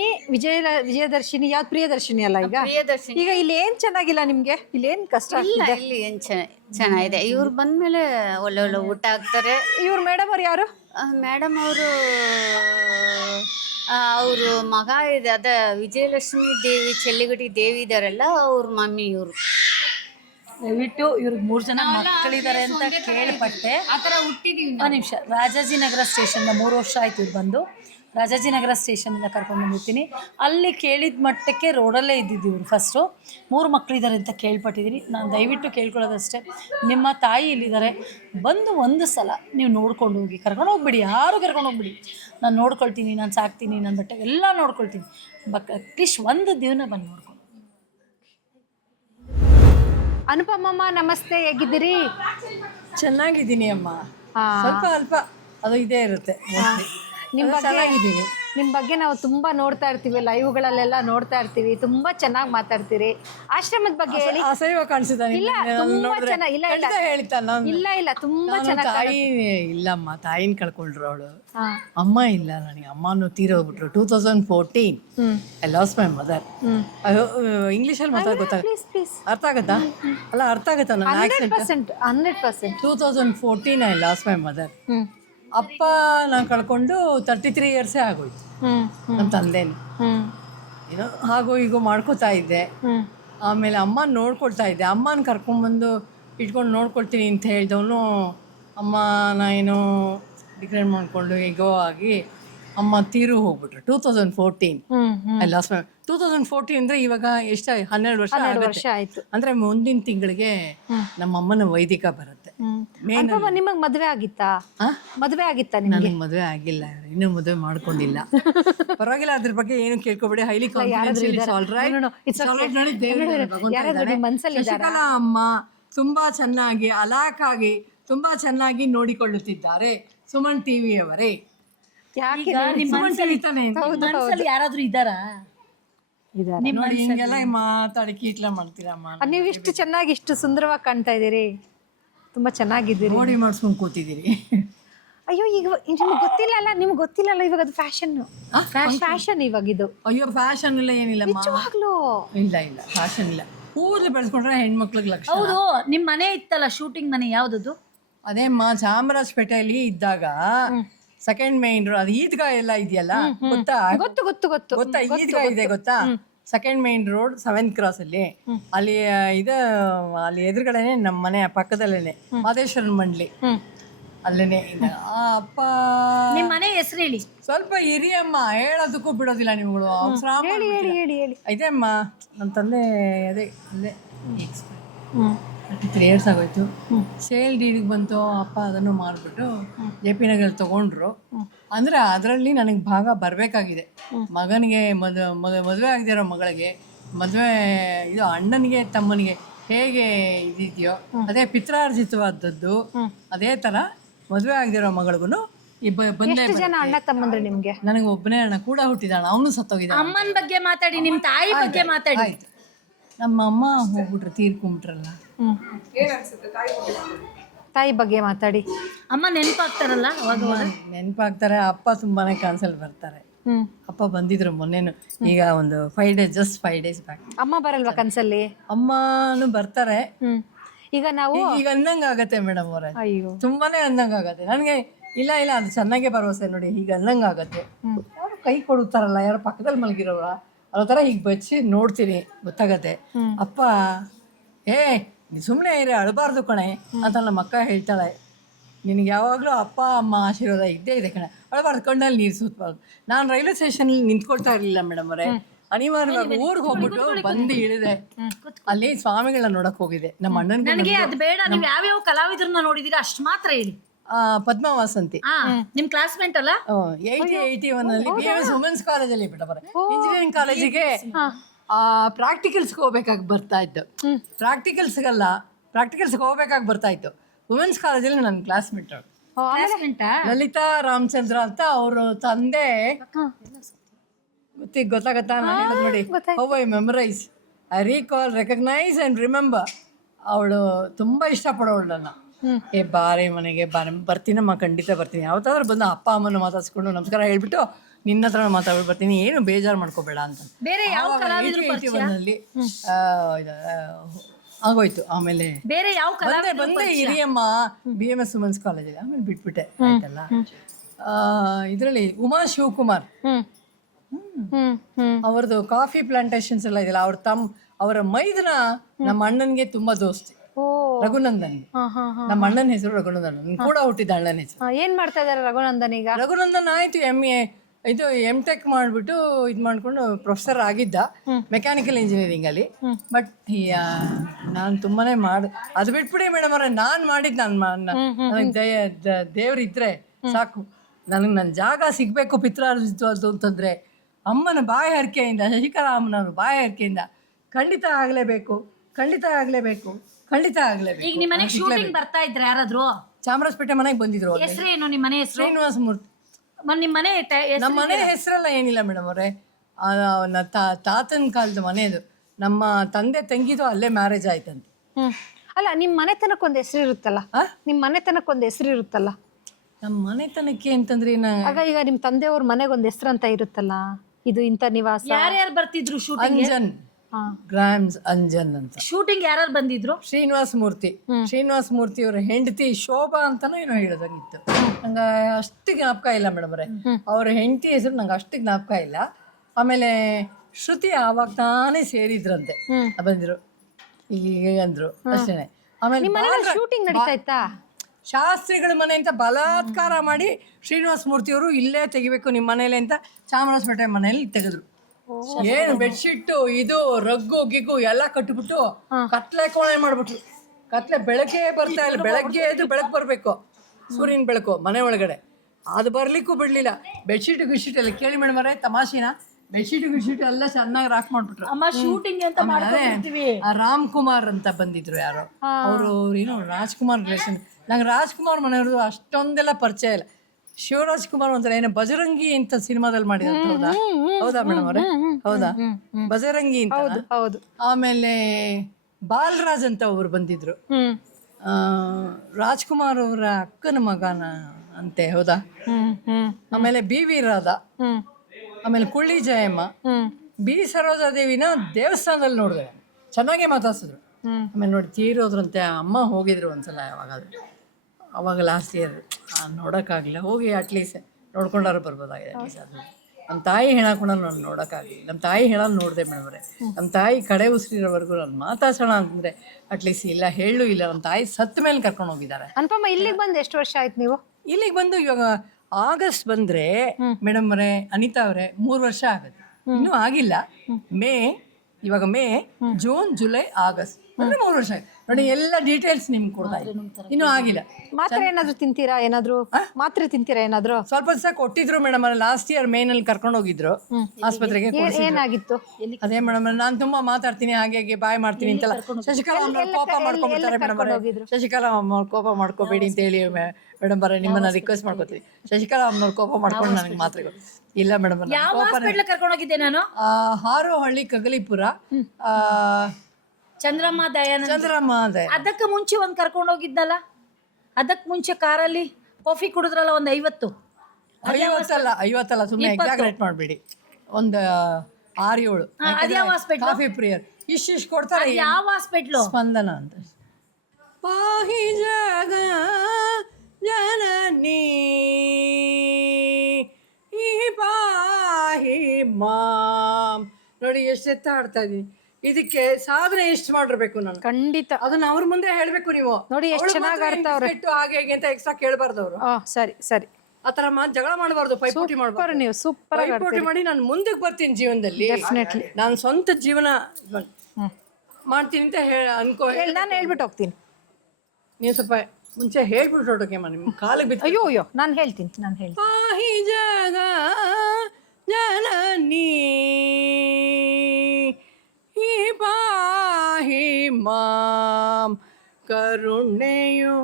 ಯಾವ್ದು ಪ್ರಿಯದರ್ಶಿನಿ ಅಲ್ಲ ಈಗ ಪ್ರಿಯದರ್ಶಿನಿ. ಈಗ ಇಲ್ಲಿ ಏನ್ ಚೆನ್ನಾಗಿಲ್ಲ ನಿಮ್ಗೆ? ಇಲ್ಲಿ ಏನ್ ಕಷ್ಟ ಇಲ್ಲ, ಆಗ್ತಿದೆ? ಇಲ್ಲಿ ಏನ್ ಚೆನ್ನಾಗಿದೆ. ಇವ್ರು ಬಂದ್ಮೇಲೆ ಒಳ್ಳೆ ಒಳ್ಳೆ ಊಟ ಹಾಕ್ತಾರೆ. ಇವ್ರ ಮೇಡಮ್ ಅವ್ರು ಯಾರು? ಮೇಡಮ್ ಅವರು ಮಗ ಇದೆ, ಅದ ವಿಜಯಲಕ್ಷ್ಮಿ ದೇವಿ ಚೆಲ್ಲಿಗಟ್ಟಿ ದೇವಿ ಇದಾರಲ್ಲ, ಅವ್ರ ಮಮ್ಮಿ ಇವರು. ದಯವಿಟ್ಟು ಇವ್ರಿಗೆ 3 ಜನ ಮಕ್ಕಳಿದ್ದಾರೆ ಅಂತ ಕೇಳ್ಪಟ್ಟೆ. ಆ ಥರ ಹುಟ್ಟಿದೀವಿ. ಒಂದು ನಿಮಿಷ, ರಾಜಾಜಿನಗರ ಸ್ಟೇಷನ್ದ 3 ವರ್ಷ ಆಯ್ತು ಇವ್ರು ಬಂದು. ರಾಜಾಜಿನಗರ ಸ್ಟೇಷನಿಂದ ಕರ್ಕೊಂಡು ಬಂದಿರ್ತೀನಿ. ಅಲ್ಲಿ ಕೇಳಿದ ಮಟ್ಟಕ್ಕೆ ರೋಡಲ್ಲೇ ಇದ್ದಿದ್ದು ಇವರು ಫಸ್ಟು. 3 ಮಕ್ಕಳಿದ್ದಾರೆ ಅಂತ ಕೇಳ್ಪಟ್ಟಿದ್ದೀನಿ. ನಾನು ದಯವಿಟ್ಟು ಕೇಳ್ಕೊಳ್ಳೋದಷ್ಟೇ, ನಿಮ್ಮ ತಾಯಿ ಇಲ್ಲಿದ್ದಾರೆ, ಬಂದು ಒಂದು ಸಲ ನೀವು ನೋಡ್ಕೊಂಡು ಹೋಗಿ. ಕರ್ಕೊಂಡು ಹೋಗ್ಬಿಡಿ, ಯಾರು ಕರ್ಕೊಂಡು ಹೋಗ್ಬಿಡಿ, ನಾನು ನೋಡ್ಕೊಳ್ತೀನಿ, ನಾನು ಸಾಕ್ತೀನಿ, ನನ್ನ ಬಟ್ಟೆ ಎಲ್ಲ ನೋಡ್ಕೊಳ್ತೀನಿ. ಅಟ್ಲೀಸ್ಟ್ ಒಂದು ದಿನ ಬಂದು ನೋಡ್ಕೊಂಡು. ಅನುಪಮಮ್ಮ ನಮಸ್ತೆ, ಹೇಗಿದ್ದೀರಿ? ಚೆನ್ನಾಗಿದ್ದೀನಿ ಅಮ್ಮ. ಸ್ವಲ್ಪ ಅಲ್ಪ ಅದು ಇದೇ ಇರುತ್ತೆ. ನಿಮ್ಮ ಬಗ್ಗೆ ನಾವು ತುಂಬಾ ನೋಡ್ತಾ ಇರ್ತೀವಿ, ಲೈವ್ಗಳಲ್ಲೆಲ್ಲ ನೋಡ್ತಾ ಇರ್ತೀವಿ. ತುಂಬಾ ಚೆನ್ನಾಗಿ ಮಾತಾಡ್ತೀರಿ. ಆಶ್ರಮದ ಬಗ್ಗೆ ಹೇಳಿ. ಅಸಹ್ಯ ಕಾಣಿಸಿದ ಇಲ್ಲ, ತುಂಬಾ ಚೆನ್ನಾಗಿ. ಇಲ್ಲ ಇಲ್ಲ ಇಲ್ಲ, ತುಂಬಾ ಚೆನ್ನಾಗಿ. ತಾಯಿ ಇಲ್ಲಮ್ಮ, ತಾಯಿನ ಕಳ್ಕೊಂಡ್ರು ಅವಳು. ಅಮ್ಮ ಇಲ್ಲ ನನಗೆ, ಅಮ್ಮನೂ ತೀರೋಗ್ಬಿಟ್ರು 2014. I lost my mother. ಇಂಗ್ಲೀಷಲ್ಲಿ ಮಾತಾಡ ಅರ್ಥ ಆಗತ್ತಾ? ಅಲ್ಲ, ಅರ್ಥ ಆಗತ್ತಾ? ನನ್ನ 100%. 2014 ಐ ಲಾಸ್ಟ್ ಮೈ ಮದರ್. ಅಪ್ಪ ನಾನು ಕಳ್ಕೊಂಡು 33 ಇಯರ್ಸೇ ಆಗೋಯ್ತು. ನಮ್ಮ ತಂದೆನು ಏನೋ ಹಾಗೋ ಹೀಗೋ ಮಾಡ್ಕೋತಾ ಇದ್ದೆ. ಆಮೇಲೆ ಅಮ್ಮ ನೋಡ್ಕೊಳ್ತಾ ಇದ್ದೆ. ಅಮ್ಮನ ಕರ್ಕೊಂಡ್ಬಂದು ಇಟ್ಕೊಂಡು ನೋಡ್ಕೊಳ್ತೀನಿ ಅಂತ ಹೇಳಿದವನು ಅಮ್ಮನ ಏನೋ ಡಿಕ್ಲೇರ್ ಮಾಡಿಕೊಂಡು ಹೇಗೋ ಆಗಿ ಅಮ್ಮ ತೀರು ಹೋಗ್ಬಿಟ್ರು 2014. ಐ ಲಾಸ್ಟ್ ಮೈ 2014 ಅಂದರೆ ಇವಾಗ ಎಷ್ಟು 12 ವರ್ಷ ಆಯ್ತು. ಅಂದರೆ ಮುಂದಿನ ತಿಂಗಳಿಗೆ ನಮ್ಮ ಅಮ್ಮನ ವೈದಿಕ ಬರುತ್ತೆ. ನಿಮಗ್ ಮದ್ವೆ ಆಗಿತ್ತಾ? ಮದ್ವೆ ಆಗಿತ್ತಾ ನಿಮ್ಗೆ? ನನಗೆ ಮದುವೆ ಆಗಿಲ್ಲ, ಇನ್ನೂ ಮದುವೆ ಮಾಡ್ಕೊಂಡಿಲ್ಲ. ಪರವಾಗಿಲ್ಲ, ಅದ್ರ ಬಗ್ಗೆ ಏನು ಕೇಳ್ಕೊಬೇಡಿ. ಹೈಲಿ ಶಶಿಕಲಾ ಅಮ್ಮ ತುಂಬಾ ಚೆನ್ನಾಗಿ ಅಲಾಕಾಗಿ ತುಂಬಾ ಚೆನ್ನಾಗಿ ನೋಡಿಕೊಳ್ಳುತ್ತಿದ್ದಾರೆ ಸುಮನ್ ಟಿವಿಯವರೇ. ಮನಸ್ಸಲ್ಲಿ ಯಾರಾದ್ರೂ ಇದ್ದಾರಾ? ನೋಡಿ, ಹಿಂಗೆಲ್ಲ ಮಾತಾಡಿ ಕೀಟ್ಲ ಮಾಡ್ತೀರಮ್ಮ. ನೀವು ಇಷ್ಟು ಚೆನ್ನಾಗಿ ಇಷ್ಟು ಸುಂದರವಾಗಿ ಕಾಣ್ತಾ ಇದ್ದೀರಿ, ತುಂಬಾ ಚೆನ್ನಾಗಿದ್ದೀರಿ. ನೋಡಿ ಮಾಡಿಸ್ಕೊಂಡು ಕೂತಿದ್ದೀರಿ. ಅಯ್ಯೋ, ಈಗ ನಿಮ್ಗೆ ಗೊತ್ತಿಲ್ಲಲ್ಲ, ನಿಮ್ಗೆ ಗೊತ್ತಿಲ್ಲಲ್ಲ, ಇವಾಗ ಅದು ಫ್ಯಾಷನ್ ಇವಾಗ ಇದು. ಅಯ್ಯೋ, ಫ್ಯಾಷನ್ ಇಲ್ಲ, ಏನಿಲ್ಲ. ನಿಜವಾಗ್ಲೂ ಇಲ್ಲ ಇಲ್ಲ, ಫ್ಯಾಷನ್ ಇಲ್ಲ. ಕೂದಲು ಬೆಳೆಸ್ಕೊಂಡ್ರೆ ಹೆಣ್ಮಕ್ಳಿಗೆ ಲಕ್ಷಣ. ಹೌದು, ನಿಮ್ಮ ಮನೆ ಇತ್ತಲ್ಲ, ಶೂಟಿಂಗ್ ಮನೆ ಯಾವ್ದದು? ಅದೇಮ್ಮ ಚಾಮರಾಜಪೇಟೆಯಲ್ಲಿ ಇದ್ದಾಗ ಸೆಕೆಂಡ್ ಮೇನ್ ರೋಡ್, ಅದು ಈದ್ಗಾ ಎಲ್ಲ ಇದೆಯಲ್ಲ, ಗೊತ್ತಾ? ಗೊತ್ತಾ, ಈದ್ಗಾ ಇದೆ ಗೊತ್ತಾ? Second main road 7th cross ಅಲ್ಲಿ, ಅಲ್ಲಿ ಅಲ್ಲಿ ಎದುರುಗಡೆನೆ ನಮ್ಮ ಮನೆ ಪಕ್ಕದಲ್ಲೇನೆ ಮಾದೇಶ್ವರನ ಮಂಡ್ಲಿ, ಅಲ್ಲೇನೆ. ಅಪ್ಪ ನಿಮ್ಮ ಮನೆ ಹೆಸರು ಹೇಳಿ. ಸ್ವಲ್ಪ ಹಿರಿಯಮ್ಮ, ಹೇಳೋದಕ್ಕೂ ಬಿಡೋದಿಲ್ಲ ನಿಮ್ಗಳು. ಇದೆ ಅಮ್ಮ, ನಮ್ಮ ತಂದೆ ಅದೇ ಅಲ್ಲೇ 33 ಇಯರ್ಸ್ ಆಗೋಯ್ತು. ಸೇಲ್ ಡೀಡಿಗೆ ಬಂತು. ಅಪ್ಪ ಅದನ್ನು ಮಾರ್ಬಿಟ್ಟು JP ನಗರ್ ತಗೊಂಡ್ರು. ಅಂದರೆ ಅದರಲ್ಲಿ ನನಗೆ ಭಾಗ ಬರಬೇಕಾಗಿದೆ. ಮಗನಿಗೆ ಮದುವೆ ಆಗದಿರೋ ಮಗಳಿಗೆ, ಮದುವೆ ಇದು ಅಣ್ಣನಿಗೆ ತಮ್ಮನಿಗೆ ಹೇಗೆ ಇದಿದೆಯೋ ಅದೇ ಪಿತ್ರಾರ್ಜಿತವಾದದ್ದು, ಅದೇ ಥರ ಮದುವೆ ಆಗದಿರೋ ಮಗಳಿಗೂ ಬಂದೇ. ಅಣ್ಣ ತಮ್ಮಂದ್ರೆ ನಿಮ್ಗೆ? ನನಗೆ ಒಬ್ಬನೇ ಅಣ್ಣ ಕೂಡ ಹುಟ್ಟಿದಾಣ, ಅವನು ಸತ್ತೋಗಿದ್ದ. ಅಮ್ಮನ ಬಗ್ಗೆ ಮಾತಾಡಿ, ನಿಮ್ಮ ತಾಯಿ ಬಗ್ಗೆ ಮಾತಾಡಿ. ಆಯ್ತು, ನಮ್ಮ ಅಮ್ಮ ಹೋಗ್ಬಿಟ್ರು, ತೀರ್ಕೊಂಬಿಟ್ರಲ್ಲ. ತಾಯಿ ಬಗ್ಗೆ ಮಾತಾಡಿ. ಅಮ್ಮ ನೆನಪಾಗ್ತಾರಲ್ಲ ಅವಾಗ? ನೆನಪಾಗ್ತಾರೆ. ಅಪ್ಪ ತುಂಬಾನೇ ಕನ್ಸಲ್ಲಿ ಬರ್ತಾರೆ. ಅಪ್ಪ ಬಂದಿದ್ರು ಮೊನ್ನೆನು, ಈಗ ಒಂದು 5 days, ಜಸ್ಟ್ 5 days ಬ್ಯಾಕ್. ಅಮ್ಮ ಬರಲ್ವಾ ಕನ್ಸಲ್ಲಿ? ಅಮ್ಮನು ಬರ್ತಾರೆ. ಈಗ ನಾವು ಈಗ ಅನ್ನಂಗಾಗತ್ತೆ ಮೇಡಮ್ ಅವರೇ, ಅಯ್ಯೋ ತುಂಬಾನೇ ಅನ್ನಂಗಾಗತ್ತೆ ನನಗೆ. ಇಲ್ಲ ಇಲ್ಲ, ಅದು ಚೆನ್ನಾಗೇ ಭರವಸೆ ನೋಡಿ, ಹೀಗೆ ಅನ್ನಂಗಾಗತ್ತೆ. ಯಾರು ಕೈ ಕೊಡುತ್ತಾರಲ್ಲ, ಯಾರು ಪಕ್ಕದಲ್ಲಿ ಮಲಗಿರೋರ ಅದ್ರ ಥರ ಹೀಗೆ ಬಚ್ಚಿ ನೋಡ್ತೀನಿ, ಗೊತ್ತಾಗತ್ತೆ. ಅಪ್ಪ ನೀ ಸುಮ್ಮನೆ ಇರೇ, ಅಳಬಾರ್ದು ಕಣೆ ಅಂತ ನಮ್ಮ ಅಕ್ಕ ಹೇಳ್ತಾಳೆ. ನಿನಗೆ ಯಾವಾಗಲೂ ಅಪ್ಪ ಅಮ್ಮ ಆಶೀರ್ವಾದ ಇದ್ದೇ ಇದೆ ಕಣೆ, ಅಳಬಾರ್ದು, ಕಣ್ಣಲ್ಲಿ ನೀರು ಸುತ್ತಬಾರ್ದು. ನಾನು ರೈಲ್ವೆ ಸ್ಟೇಷನಲ್ಲಿ ನಿಂತ್ಕೊಳ್ತಾ ಇರಲಿಲ್ಲ ಮೇಡಮ್ ಅವರೇ, ಅನಿವಾರ್ಯವಾಗಿ ಊರಿಗೆ ಹೋಗ್ಬಿಟ್ಟು ಬಂದು ಇಳಿದೆ. ಅಲ್ಲಿ ಸ್ವಾಮಿಗಳನ್ನ ನೋಡಕ್ ಹೋಗಿದ್ದೆ ನಮ್ಮ ಅಣ್ಣನ. ನನಗೆ ಅದು ಬೇಡ, ನೀವು ಯಾವ್ಯಾವ ಕಲಾವಿದರನ್ನ ನೋಡಿದೀರಾ ಅಷ್ಟು ಮಾತ್ರ ಹೇಳಿ. ಪದ್ಮ ವಾಸಂತಿ. ನಿಮ್ ಕ್ಲಾಸ್ಮೇಟ್ ಅಲ್ಲ? 81 ಅಲ್ಲಿ BMS ವುಮೆನ್ಸ್ ಕಾಲೇಜಲ್ಲಿ ಬಿಟ್ಟವರೆ. ಇಂಜಿನಿಯರಿಂಗ್ ಕಾಲೇಜಿಗೆ ಪ್ರಾಕ್ಟಿಕಲ್ಸ್ಗೆ ಹೋಗ್ಬೇಕಾಗಿ ಬರ್ತಾ ಇತ್ತು. ಪ್ರಾಕ್ಟಿಕಲ್ಸ್ಗೆ ಹೋಗ್ಬೇಕಾಗಿ ಬರ್ತಾ ಇತ್ತು. ವುಮೆನ್ಸ್ ಕಾಲೇಜಲ್ಲಿ ನನ್ನ ಕ್ಲಾಸ್ಮೇಟ್ ಲಲಿತಾ ರಾಮಚಂದ್ರ ಅಂತ. ಅವರು ತಂದೆ ಗೊತ್ತಾಗತ್ತಾ? ನಾನು ಹೇಳೋದು ನೋಡಿ, how I memorise, I recall, recognise and remember. ಅವಳು ತುಂಬ ಇಷ್ಟಪಡೋಳು ನನ್ನ. ಬಾರೆ ಮನೆಗೆ ಬರ್ತೀನಮ್ಮ, ಖಂಡಿತ ಬರ್ತೀನಿ. ಯಾವತ್ತಾದ್ರೂ ಬಂದು ಅಪ್ಪ ಅಮ್ಮನ ಮಾತಾಡ್ಸ್ಕೊಂಡು ನಮಸ್ಕಾರ ಹೇಳ್ಬಿಟ್ಟು ನಿನ್ನ ಹತ್ರ ಮಾತಾಡ್ಬಿಟ್ಟು ಬರ್ತೀನಿ, ಏನು ಬೇಜಾರು ಮಾಡ್ಕೋಬೇಡ ಅಂತ. ಬೇರೆ ಯಾವ ಕಲಾವಿದರು ಆಗೋಯ್ತು. ಆಮೇಲೆ ಬೇರೆ ಯಾವ ಬಂದೆ ಹಿರಿಯಮ್ಮ BMS ವುಮೆನ್ಸ್ ಕಾಲೇಜಲ್ಲಿ. ಆಮೇಲೆ ಬಿಟ್ಬಿಟ್ಟೆ ಆಯ್ತಲ್ಲ. ಇದರಲ್ಲಿ ಉಮಾ ಶಿವಕುಮಾರ್ ಅವ್ರದ್ದು ಕಾಫಿ ಪ್ಲಾಂಟೇಶನ್ಸ್ ಎಲ್ಲ ಇದೆಯಲ್ಲ, ಅವರ ಮೈದನ ನಮ್ಮ ಅಣ್ಣನ್ಗೆ ತುಂಬಾ ದೋಸ್ತಿ. ರಘುನಂದನ್, ನಮ್ಮ ಅಣ್ಣನ ಹೆಸರು ರಘುನಂದನ್, ಕೂಡ ಹುಟ್ಟಿದ ಅಣ್ಣನ ಹೆಸರು. ಏನ್ ಮಾಡ್ತಾ ಇದಾರೆ ರಘುನಂದನ್ ಈಗ? ರಘುನಂದನ್ ಆಯ್ತು M.Tech ಮಾಡ್ಬಿಟ್ಟು ಇದು ಮಾಡ್ಕೊಂಡು ಪ್ರೊಫೆಸರ್ ಆಗಿದ್ದ ಮೆಕ್ಯಾನಿಕಲ್ ಇಂಜಿನಿಯರಿಂಗ್ ಅಲ್ಲಿ. ಬಟ್ ನಾನು ತುಂಬಾನೇ ಅದು ಬಿಟ್ಬಿಡಿ ಮೇಡಮ್ ಅವ್ರೆ, ನಾನ್ ಮಾಡಿದ್ ದೇವ್ರಿದ್ರೆ ಸಾಕು. ನನಗೆ ನನ್ನ ಜಾಗ ಸಿಗ್ಬೇಕು ಪಿತ್ರಾರ್ಜಿತವಾದ್ದು ಅಂತಂದ್ರೆ ಅಮ್ಮನ ಬಾಯಿ ಹರಕೆಯಿಂದ, ಶಶಿಕಲಾ ಅಮ್ಮನವ್ರ ಬಾಯಿ ಹರಕೆಯಿಂದ ಖಂಡಿತ ಆಗ್ಲೇಬೇಕು. ಈಗ ನಿಮ್ಮ ಮನೆಗೆ ಶೂಟಿಂಗ್ ಬರ್ತಾ ಇದ್ರೆ ಯಾರಾದ್ರು? ಚಾಮರಾಜಪೇಟೆ ಮನೆಗೆ ಬಂದಿದ್ರು. ಹೆಸರೇನು ನಿಮ್ಮ ಮನೆ ಹೆಸರು? ಶ್ರೀನಿವಾಸ ಮೂರ್ತಿ. ನಿಮ್ಮ ಮನೆ ನಮ್ಮ ಮನೆ ಹೆಸರೆಲ್ಲ ಏನಿಲ್ಲ ಮೇಡಮ್ ಅವರೇ, ತಾತನ ಕಾಲದ ಮನೆಯದು. ನಮ್ಮ ತಂದೆ ತಂಗಿದು ಅಲ್ಲೇ ಮ್ಯಾರೇಜ್ ಆಯ್ತಂತೆ. ಅಲ್ಲ, ನಿಮ್ ಮನೆತನಕ್ಕೊಂದು ಹೆಸರು ಇರುತ್ತಲ್ಲ, ನಮ್ಮ ಮನೆತನಕ್ಕೆ ಅಂತಂದ್ರೆ ಆಗ ಈಗ ನಿಮ್ ತಂದೆಯವ್ರ ಮನೆಗೊಂದು ಹೆಸರು ಅಂತ ಇರುತ್ತಲ್ಲ, ಇದು ಇಂಥ ನಿವಾಸ. ಯಾರ್ಯಾರು ಬರ್ತಿದ್ರು ಶೂಟಿಂಗ್? ಅಂಜನ್, ಗ್ರಾಮ್ಸ್ ಅಂಜನ್ ಅಂತ. ಶೂಟಿಂಗ್ ಯಾರು ಬಂದಿದ್ರು? ಶ್ರೀನಿವಾಸ ಮೂರ್ತಿ ಅವರ ಹೆಂಡತಿ ಶೋಭಾ ಅಂತಾನೂ ಏನೋ ಹೇಳೋದಂಗಿತ್ತು. ನಂಗೆ ಅಷ್ಟು ಜ್ಞಾಪಕ ಇಲ್ಲ ಮೇಡಮ್ ಅವರೇ. ಅವ್ರ ಹೆಂಡತಿ ಹೆಸರು ನಂಗೆ ಅಷ್ಟು ಜ್ಞಾಪಕ ಇಲ್ಲ. ಆಮೇಲೆ ಶ್ರುತಿ ಆವಾಗ ತಾನೇ ಸೇರಿದ್ರಂತೆ, ಬಂದ್ರು ಹೀಗೆ ಅಂದ್ರು ಅಷ್ಟೇನೆ. ಆಮೇಲೆ ಶೂಟಿಂಗ್ ನಡೀತಾ ಇತ್ತಾ? ಶಾಸ್ತ್ರಿಗಳ ಮನೆ ಅಂತ ಬಲಾತ್ಕಾರ ಮಾಡಿ ಶ್ರೀನಿವಾಸ ಮೂರ್ತಿಯವರು ಇಲ್ಲೇ ತೆಗಿಬೇಕು ನಿಮ್ಮ ಮನೇಲಿ ಅಂತ ಚಾಮರಾಜಪೇಟೆ ಮನೆಯಲ್ಲಿ ತೆಗೆದ್ರು. ಏನು ಬೆಡ್ಶೀಟ್ ಇದು ರಗ್ಗು ಗಿಗ್ಗು ಎಲ್ಲ ಕಟ್ಬಿಟ್ಟು ಕತ್ಲೆ ಕೋಣೆ ಮಾಡ್ಬಿಟ್ರು. ಕತ್ಲೆ ಬೆಳಗ್ಗೆ ಬರ್ತಾ ಇಲ್ಲ, ಬೆಳಗ್ಗೆ ಎದ್ದು ಬೆಳಕು ಬರ್ಬೇಕು, ಸೂರ್ಯನ ಬೆಳಕು ಮನೆ ಒಳಗಡೆ. ಅದು ಬರ್ಲಿಕ್ಕೂ ಬಿಡ್ಲಿಲ್ಲ. ಬೆಡ್ಶೀಟ್ ಗಿಡ್ಶೀಟ್ ಎಲ್ಲ ಕೇಳಿ ಮೇಡಮ್ ಅವರೇ, ತಮಾಷೆನ ಬೆಡ್ಶೀಟ್ ಎಲ್ಲ ಚೆನ್ನಾಗಿ ರಾಕ್ ಮಾಡ್ಬಿಟ್ರು. ಶೂಟಿಂಗ್ ಅಂತ ರಾಮ್ ಕುಮಾರ್ ಅಂತ ಬಂದಿದ್ರು ಯಾರೋ, ಅವರು ಏನೋ ರಾಜ್ಕುಮಾರ್ ರಿಲೇಷನ್. ನಂಗೆ ರಾಜ್ಕುಮಾರ್ ಮನೆಯವ್ರದ್ದು ಅಷ್ಟೊಂದೆಲ್ಲ ಪರಿಚಯ ಇಲ್ಲ. ಶಿವರಾಜ್ ಕುಮಾರ್ ಒಂದ್ಸಲ ಏನೋ ಬಜರಂಗಿ ಅಂತ ಸಿನಿಮಾದಲ್ಲಿ ಮಾಡಿದ. ಹೌದಾ ಮೇಡಮ್ ಅವರೇ? ಹೌದಾ, ಬಜರಂಗಿ ಅಂತ. ಹೌದು. ಆಮೇಲೆ ಬಾಲರಾಜ್ ಅಂತ ಒಬ್ರು ಬಂದಿದ್ರು, ರಾಜ್ಕುಮಾರ್ ಅವರ ಅಕ್ಕನ ಮಗನ ಅಂತೆ. ಹೌದಾ. ಆಮೇಲೆ BV ರಾಧಾ, ಆಮೇಲೆ ಕುಳ್ಳಿ ಜಯಮ್ಮ, B ಸರೋಜಾದೇವಿನ ದೇವಸ್ಥಾನದಲ್ಲಿ ನೋಡಿದೆ, ಚೆನ್ನಾಗೇ ಮಾತಾಡ್ಸಿದ್ರು. ಆಮೇಲೆ ನೋಡಿ ತೀರೋದ್ರಂತೆ. ಅಮ್ಮ ಹೋಗಿದ್ರು ಒಂದ್ಸಲ, ಅವಾಗ ಲಾಸ್ಟ್ ಇಯರ್. ನೋಡೋಕ್ಕಾಗಲಿಲ್ಲ, ಹೋಗಿ ಅಟ್ಲೀಸ್ಟ್ ನೋಡ್ಕೊಂಡಾರು ಬರ್ಬೋದಾಗಿದೆ. ಅದು ನಮ್ಮ ತಾಯಿ ಹೆಣ ಕೂಡ ನಾನು ನೋಡೋಕ್ಕಾಗಲಿ. ನಮ್ಮ ತಾಯಿ ಹೆಣ ನೋಡಿದೆ ಮೇಡಮ್ರೆ. ನಮ್ಮ ತಾಯಿ ಕಡೆ ಉಸಿರಿರೋವರೆಗೂ ನಾನು ಮಾತಾಡ್ಸೋಣ ಅಂತಂದರೆ ಅಟ್ಲೀಸ್ಟ್ ಇಲ್ಲ, ಹೇಳು ಇಲ್ಲ. ನಮ್ಮ ತಾಯಿ ಸತ್ತ ಮೇಲೆ ಕರ್ಕೊಂಡು ಹೋಗಿದ್ದಾರೆ. ಅನುಪಮ, ಇಲ್ಲಿಗೆ ಬಂದು ಎಷ್ಟು ವರ್ಷ ಆಯ್ತು ನೀವು? ಇಲ್ಲಿಗೆ ಬಂದು ಇವಾಗ ಆಗಸ್ಟ್ ಬಂದರೆ ಮೇಡಮ್ ಅವರೇ, ಅನಿತಾ ಅವರೇ, 3 ವರ್ಷ ಆಗುತ್ತೆ. ಇನ್ನೂ ಆಗಿಲ್ಲ. ಇವಾಗ ಮೇ, ಜೂನ್, ಜುಲೈ, ಆಗಸ್ಟ್ ಅಂದ್ರೆ 3 ವರ್ಷ ಆಯ್ತು ನೋಡಿ. ಎಲ್ಲ ಡೀಟೇಲ್ಸ್ ನಿಮ್ಗೆ ಕೊಡ್ತಾ ಇದ್ದೀನಿ, ಇನ್ನೂ ಆಗಿಲ್ಲ. ಮಾತ್ರೆ ಏನಾದ್ರು ತಿಂತೀರಾ? ಏನಾದ್ರು ಸ್ವಲ್ಪ ದಿವಸ ಕೊಟ್ಟಿದ್ರು ಮೇಡಮ್. ಲಾಸ್ಟ್ ಇಯರ್ ಮೇನಲ್ಲಿ ಕರ್ಕೊಂಡು ಹೋಗಿದ್ರು ಆಸ್ಪತ್ರೆಗೆ. ಏನಾಗಿತ್ತು? ಅದೇ ಮೇಡಮ್, ನಾನು ತುಂಬಾ ಮಾತಾಡ್ತೀನಿ, ಹಾಗೆ ಬಾಯ್ ಮಾಡ್ತೀನಿ ಅಂತೆಲ್ಲ ಶಶಿಕಲಾ ಅಮ್ಮ ಕೋಪ ಮಾಡ್ಕೊಂಡ್ಬಿಡ್ತಾರೆ ಮೇಡಮ್ ಅವರೇ. ಶಶಿಕಲಾ ಅಮ್ಮ ಕೋಪ ಮಾಡ್ಕೋಬೇಡಿ ಅಂತ ಹೇಳಿ ಮೇಡಮ್ ಬರ ನಿಮ್ಮನ್ನ ರಿಕ್ವೆಸ್ಟ್ ಮಾಡ್ಕೋತೀವಿ. ಶಶಿಕಲಾ ಅಮ್ಮನವ್ರು ಕೋಪ ಮಾಡ್ಕೊಂಡು ನನಗೆ ಮಾತ್ರೆಗಳು ಇಲ್ಲ ಮೇಡಮ್. ಕರ್ಕೊಂಡೋಗಿದ್ದೆ ನಾನು ಹಾರೋಹಳ್ಳಿ, ಕಗಲಿಪುರ, ಚಂದ್ರಮ್ಮ ದಯಾನಂದ. ಅದಕ್ಕೆ ಮುಂಚೆ ಒಂದ್ ಕರ್ಕೊಂಡು ಹೋಗಿದ್ದಲ್ಲ, ಅದಕ್ಕೆ ಮುಂಚೆ ಕಾರಲ್ಲಿ ಕಾಫಿ ಕುಡಿದ್ರಲ್ಲ, ಒಂದು 50. 50 ಸುಮ್ಮನೆ ಎಕ್ಸಾಗ್ರೇಟ್ ಮಾಡಬೇಡಿ, ಒಂದು 6-7. ಅದ್ಯಾವ ಹಾಸ್ಪಿಟ್ಲ್? ಕಾಫಿ ಪ್ರಿಯರ್ ಇಷ್ಟು ಕೊಡ್ತಾರೆ. ಯಾವ ಹಾಸ್ಪಿಟ್ಲು? ಸ್ಪಂದನ ಅಂತ. ಪಾಹಿ ಜಗ ಜನನಿ ಪಾಹಿ ಮಾಮ್. ನೋಡಿ ಎಷ್ಟು ಎತ್ತ ಆಡ್ತಾ ಇದೀನಿ. ಇದಕ್ಕೆ ಸಾಧನೆ ಎಷ್ಟು ಮಾಡಿರ್ಬೇಕು ನಾನು. ಖಂಡಿತ ಅದನ್ನ ಅವ್ರ ಮುಂದೆ ಹೇಳ್ಬೇಕು ನೀವು. ನೋಡಿ ಎಷ್ಟು ಚೆನ್ನಾಗಿ ಆಡ್ತಾವ್ರೆ. ಹಾಗೆ ಅಂತ ಎಕ್ಸ್ಟ್ರಾ ಕೇಳಬಾರ್ದು ಅವರು. ಸರಿ ಆತರ ಜಗಳ ಮಾಡಬಾರ್ದು, ಪೈಪೋಟಿ ಮಾಡಬಾರ್ದು. ನೀವು ಸೂಪರ್ ಪೈಪೋಟಿ ಮಾಡಿ ನಾನು ಮುಂದಕ್ಕೆ ಬರ್ತೀನಿ ಜೀವನದಲ್ಲಿ. ನಾನು ಸ್ವಂತ ಜೀವನ ಮಾಡ್ತೀನಿ ಅಂತ ಅನ್ಕೋ. ನಾನು ಹೇಳ್ಬಿಟ್ಟು ಹೋಗ್ತೀನಿ. ನೀವು ಸ್ವಲ್ಪ ಮುಂಚೆ ಹೇಳ್ಬಿಟ್ಟು ಹೊರಟೋಕೆಮ್ಮ ನಿಮ್ಮ ಕಾಲಿಗೆ ಬಿತ್ತು. ಅಯ್ಯೋ ನಾನು ಹೇಳ್ತೀನಿ ಪಾಹಿ ಜಗ ಜನನಿ ಈ ಪಾಹಿ ಮಾಂ ಕರುಣೆಯು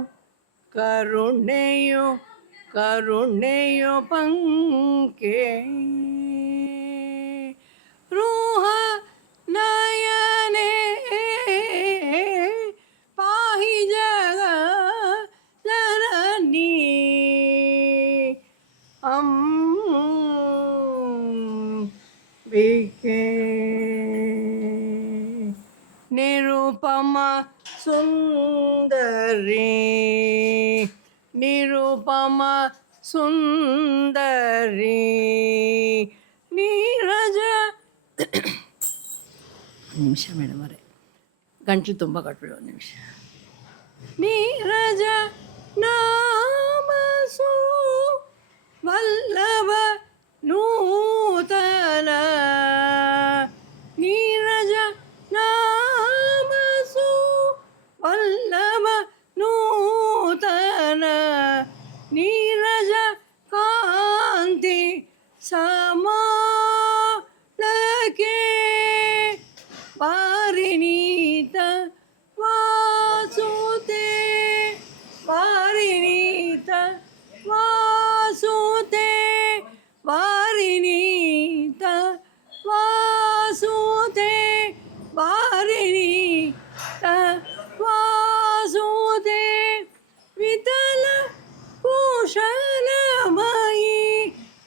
ಪಂಕೆ ರೂಹ ನಯನೆ ಪಾಹಿ ಜಗ ಜನನಿ ಅಂಬಿಕೆ ನಿರುಪಮ ಸುಂದರಿ ನೀರಜ ನಿಮಿಷ ಮೇಡಮ್ ಅವರೇ, ಗಂಟ್ಲು ತುಂಬ ಕಟ್ಬಿಡು ಒಂದು ನಿಮಿಷ. ನೀರಜ ನಾಮಸು ವಲ್ಲಭ ನೂತನ ನೀರಜ ನಾಮಸು ವಲ್ಲಭ ನೂತನ ನೀರಜ ಕಾಂತಿ ಸಮಾಲಕೆ ಪಾರಿಣೀತ ವಾಸುತೆ ಪಾರಿಣೀತ ವಾಸುತೆ ಪಾರಿಣೀತ ವಾಸುತೆ ಪಾರಿಣೀತ ವಾಸುತೆ ವಿತಲ ಕುಶಲಮಯಿ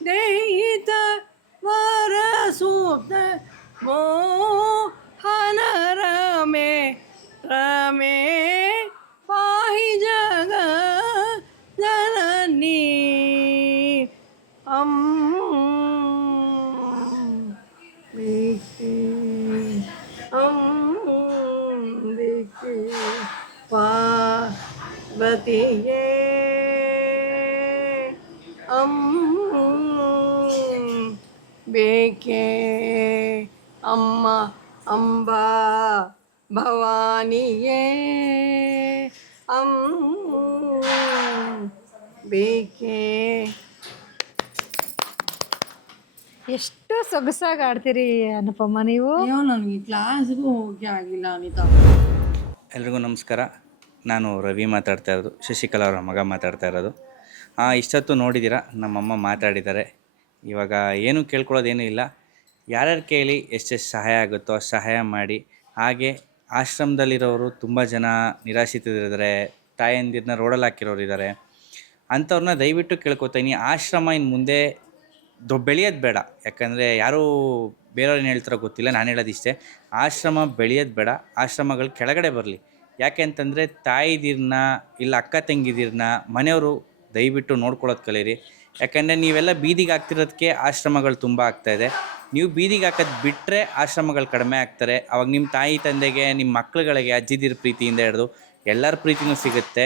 ದಯಿತ ವರಸೂಕ್ತ ಮೋಹನ ರಮೆ ಪಾಹಿ ಜಗ ಜನನಿ ಅಂಬಿಕೆ ಪಾರ್ವತಿಯೇ ಬೇಕೆ ಅಮ್ಮ ಅಂಬಾ ಭವಾನಿಯೇ ಬೇಕೆ. ಎಷ್ಟು ಸೊಗಸಾಗಿ ಆಡ್ತೀರಿ ಅನುಪಮ್ಮ ನೀವು. ಅಯ್ಯೋ ನನಗೆ ಕ್ಲಾಸ್ಗೂ ಹೋಗಿ ಆಗಿಲ್ಲ ಅನಿತಾ. ಎಲ್ರಿಗೂ ನಮಸ್ಕಾರ. ನಾನು ರವಿ ಮಾತಾಡ್ತಾ ಇರೋದು, ಶಶಿಕಲಾ ಅವರ ಮಗ ಮಾತಾಡ್ತಾ ಇರೋದು. ಇಷ್ಟೊತ್ತು ನೋಡಿದ್ದೀರಾ, ನಮ್ಮಮ್ಮ ಮಾತಾಡಿದ್ದಾರೆ. ಇವಾಗ ಏನು ಕೇಳ್ಕೊಳ್ಳೋದೇನೂ ಇಲ್ಲ. ಯಾರ್ಯಾರು ಕೇಳಿ ಎಷ್ಟೆಷ್ಟು ಸಹಾಯ ಆಗುತ್ತೋ ಅಷ್ಟು ಸಹಾಯ ಮಾಡಿ. ಹಾಗೆ ಆಶ್ರಮದಲ್ಲಿರೋರು ತುಂಬ ಜನ ನಿರಾಶ್ರಿತರಿದ್ದಾರೆ, ತಾಯಂದಿರನ್ನ ರೋಡಲ್ಲಿ ಹಾಕಿರೋರು ಇದ್ದಾರೆ. ಅಂಥವ್ರನ್ನ ದಯವಿಟ್ಟು ಕೇಳ್ಕೊತೀನಿ, ಆಶ್ರಮ ಇನ್ನು ಮುಂದೆ ಬೆಳೆಯೋದು ಬೇಡ. ಯಾಕಂದರೆ ಯಾರೂ ಬೇರೆಯವ್ರು ಏನು ಹೇಳ್ತಾರೋ ಗೊತ್ತಿಲ್ಲ, ನಾನು ಹೇಳೋದಿಷ್ಟೇ, ಆಶ್ರಮ ಬೆಳೆಯೋದು ಬೇಡ, ಆಶ್ರಮಗಳು ಕೆಳಗಡೆ ಬರಲಿ. ಯಾಕೆ ಅಂತಂದರೆ ತಾಯಿದಿರನ್ನ ಇಲ್ಲ ಅಕ್ಕ ತಂಗಿದಿರನ್ನ ಮನೆಯವರು ದಯವಿಟ್ಟು ನೋಡ್ಕೊಳ್ಳೋದು ಕಲೀರಿ. ಯಾಕಂದರೆ ನೀವೆಲ್ಲ ಬೀದಿಗೆ ಹಾಕ್ತಿರೋದಕ್ಕೆ ಆಶ್ರಮಗಳು ತುಂಬ ಆಗ್ತಾಯಿದೆ. ನೀವು ಬೀದಿಗೆ ಹಾಕೋದು ಬಿಟ್ಟರೆ ಆಶ್ರಮಗಳು ಕಡಿಮೆ ಆಗ್ತಾರೆ. ಅವಾಗ ನಿಮ್ಮ ತಾಯಿ ತಂದೆಗೆ, ನಿಮ್ಮ ಮಕ್ಳುಗಳಿಗೆ ಅಜ್ಜಿದಿರ ಪ್ರೀತಿಯಿಂದ ಹಿಡಿದು ಎಲ್ಲರ ಪ್ರೀತಿನೂ ಸಿಗುತ್ತೆ.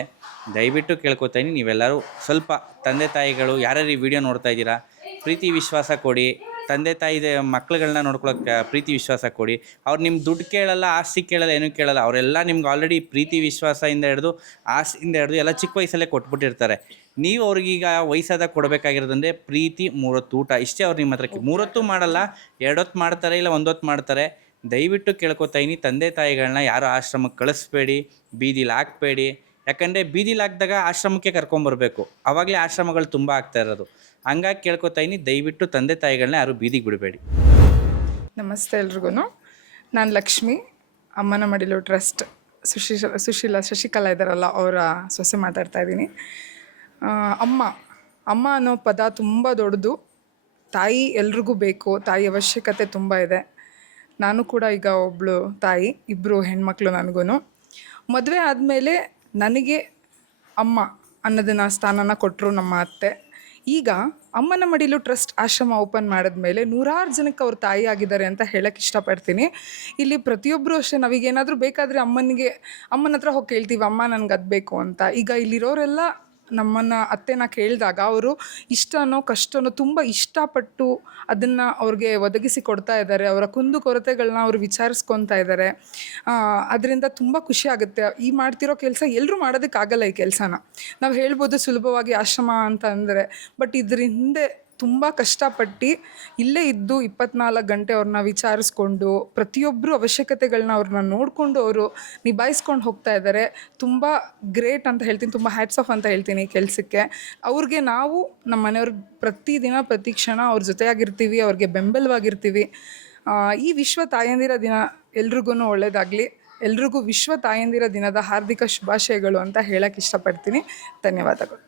ದಯವಿಟ್ಟು ಕೇಳ್ಕೊತೀನಿ, ನೀವೆಲ್ಲರೂ ಸ್ವಲ್ಪ ತಂದೆ ತಾಯಿಗಳು ಯಾರ್ಯಾರು ಈ ವಿಡಿಯೋ ನೋಡ್ತಾ ಇದ್ದೀರಾ, ಪ್ರೀತಿ ವಿಶ್ವಾಸ ಕೊಡಿ. ತಂದೆ ತಾಯಿದೆ ಮಕ್ಳುಗಳನ್ನ ನೋಡ್ಕೊಳ್ಳೋಕೆ ಪ್ರೀತಿ ವಿಶ್ವಾಸ ಕೊಡಿ. ಅವ್ರು ನಿಮ್ಮ ದುಡ್ಡು ಕೇಳಲ್ಲ, ಆಸ್ತಿ ಕೇಳಲ್ಲ, ಏನೂ ಕೇಳಲ್ಲ. ಅವರೆಲ್ಲ ನಿಮ್ಗೆ ಆಲ್ರೆಡಿ ಪ್ರೀತಿ ವಿಶ್ವಾಸದಿಂದ ಹಿಡಿದು ಆಸ್ತಿಯಿಂದ ಹಿಡಿದು ಎಲ್ಲ ಚಿಕ್ಕ ವಯಸ್ಸಲ್ಲೇ ಕೊಟ್ಬಿಟ್ಟಿರ್ತಾರೆ. ನೀವು ಅವ್ರಿಗೀಗ ವಯಸ್ಸಾದಾಗ ಕೊಡಬೇಕಾಗಿರೋದಂದರೆ ಪ್ರೀತಿ, 3 ಹೊತ್ತು ಊಟ, ಇಷ್ಟೇ. ಅವ್ರು ನಿಮ್ಮ ಹತ್ರ 3 ಹೊತ್ತು ಮಾಡಲ್ಲ, 2 ಹೊತ್ತು ಮಾಡ್ತಾರೆ, ಇಲ್ಲ 1 ಹೊತ್ತು ಮಾಡ್ತಾರೆ. ದಯವಿಟ್ಟು ಕೇಳ್ಕೊತಾಯಿನಿ, ತಂದೆ ತಾಯಿಗಳನ್ನ ಯಾರು ಆಶ್ರಮಕ್ಕೆ ಕಳಿಸ್ಬೇಡಿ, ಬೀದಿಲಿ ಹಾಕಬೇಡಿ. ಯಾಕಂದರೆ ಬೀದಿಲಿ ಹಾಕಿದಾಗ ಆಶ್ರಮಕ್ಕೆ ಕರ್ಕೊಂಬರ್ಬೇಕು, ಆವಾಗಲೇ ಆಶ್ರಮಗಳು ತುಂಬ ಆಗ್ತಾ ಇರೋದು. ಹಂಗಾಗಿ ಕೇಳ್ಕೊತಾಯಿನಿ, ದಯವಿಟ್ಟು ತಂದೆ ತಾಯಿಗಳನ್ನ ಯಾರು ಬೀದಿಗೆ ಬಿಡಬೇಡಿ. ನಮಸ್ತೆ ಎಲ್ರಿಗೂ. ನಾನು ಲಕ್ಷ್ಮಿ, ಅಮ್ಮನ ಮಡಿಲು ಟ್ರಸ್ಟ್ ಶಶಿಕಲಾ ಇದ್ದಾರಲ್ಲ ಅವರ ಸೊಸೆ ಮಾತಾಡ್ತಾ ಇದ್ದೀನಿ. ಅಮ್ಮ ಅನ್ನೋ ಪದ ತುಂಬ ದೊಡ್ಡದು. ತಾಯಿ ಎಲ್ರಿಗೂ ಬೇಕು, ತಾಯಿ ಅವಶ್ಯಕತೆ ತುಂಬ ಇದೆ. ನಾನು ಕೂಡ ಈಗ ಒಬ್ಬಳು ತಾಯಿ, 2 ಹೆಣ್ಮಕ್ಳು ನನಗೂ. ಮದುವೆ ಆದಮೇಲೆ ನನಗೆ ಅಮ್ಮ ಅನ್ನೋದನ್ನು ಸ್ಥಾನನ ಕೊಟ್ಟರು ನಮ್ಮ ಅತ್ತೆ. ಈಗ ಅಮ್ಮನ ಮಡಿಲು ಟ್ರಸ್ಟ್ ಆಶ್ರಮ ಓಪನ್ ಮಾಡಿದ್ಮೇಲೆ 100 ಜನಕ್ಕೆ ಅವ್ರ ತಾಯಿ ಆಗಿದ್ದಾರೆ ಅಂತ ಹೇಳಕ್ಕೆ ಇಷ್ಟಪಡ್ತೀನಿ. ಇಲ್ಲಿ ಪ್ರತಿಯೊಬ್ಬರು ಅಷ್ಟೇ, ನಾವೀಗೇನಾದರೂ ಬೇಕಾದರೆ ಅಮ್ಮನ ಹತ್ರ ಹೋಗಿ ಕೇಳ್ತೀವಿ, ಅಮ್ಮ ನನಗೆ ಅದು ಬೇಕು ಅಂತ. ಈಗ ಇಲ್ಲಿರೋರೆಲ್ಲ ನಮ್ಮನ್ನು ಅತ್ತೆನ ಕೇಳಿದಾಗ ಅವರು ಇಷ್ಟನೋ ಕಷ್ಟನೋ ತುಂಬ ಇಷ್ಟಪಟ್ಟು ಅದನ್ನು ಅವ್ರಿಗೆ ಒದಗಿಸಿ ಕೊಡ್ತಾ ಇದ್ದಾರೆ. ಅವರ ಕುಂದುಕೊರತೆಗಳನ್ನ ಅವರು ವಿಚಾರಿಸ್ಕೊತಾ ಇದ್ದಾರೆ. ಅದರಿಂದ ತುಂಬ ಖುಷಿ ಆಗುತ್ತೆ. ಈ ಮಾಡ್ತಿರೋ ಕೆಲಸ ಎಲ್ಲರೂ ಮಾಡೋದಕ್ಕಾಗಲ್ಲ. ಈ ಕೆಲಸನ ನಾವು ಹೇಳ್ಬೋದು ಸುಲಭವಾಗಿ ಆಶ್ರಮ ಅಂತ ಅಂದರೆ, ಬಟ್ ಇದ್ರ ಹಿಂದೆ ತುಂಬ ಕಷ್ಟಪಟ್ಟು ಇಲ್ಲೇ ಇದ್ದು 24 ಗಂಟೆ ಅವ್ರನ್ನ ವಿಚಾರಿಸ್ಕೊಂಡು ಪ್ರತಿಯೊಬ್ಬರು ಅವಶ್ಯಕತೆಗಳನ್ನ ಅವ್ರನ್ನ ನೋಡಿಕೊಂಡು ಅವರು ನಿಭಾಯಿಸ್ಕೊಂಡು ಹೋಗ್ತಾ ಇದ್ದಾರೆ. ತುಂಬ ಗ್ರೇಟ್ ಅಂತ ಹೇಳ್ತೀನಿ, ತುಂಬ ಹ್ಯಾಟ್ಸ್ ಆಫ್ ಅಂತ ಹೇಳ್ತೀನಿ ಈ ಕೆಲಸಕ್ಕೆ. ಅವ್ರಿಗೆ ನಾವು ನಮ್ಮ ಮನೆಯವ್ರಿಗೆ ಪ್ರತಿದಿನ ಪ್ರತಿ ಕ್ಷಣ ಅವ್ರ ಜೊತೆಯಾಗಿರ್ತೀವಿ, ಅವ್ರಿಗೆ ಬೆಂಬಲವಾಗಿರ್ತೀವಿ. ಈ ವಿಶ್ವ ತಾಯಂದಿರ ದಿನ ಎಲ್ರಿಗೂ ಒಳ್ಳೆಯದಾಗಲಿ. ಎಲ್ರಿಗೂ ವಿಶ್ವ ತಾಯಂದಿರ ದಿನದ ಹಾರ್ದಿಕ ಶುಭಾಶಯಗಳು ಅಂತ ಹೇಳಕ್ಕೆ ಇಷ್ಟಪಡ್ತೀನಿ. ಧನ್ಯವಾದಗಳು.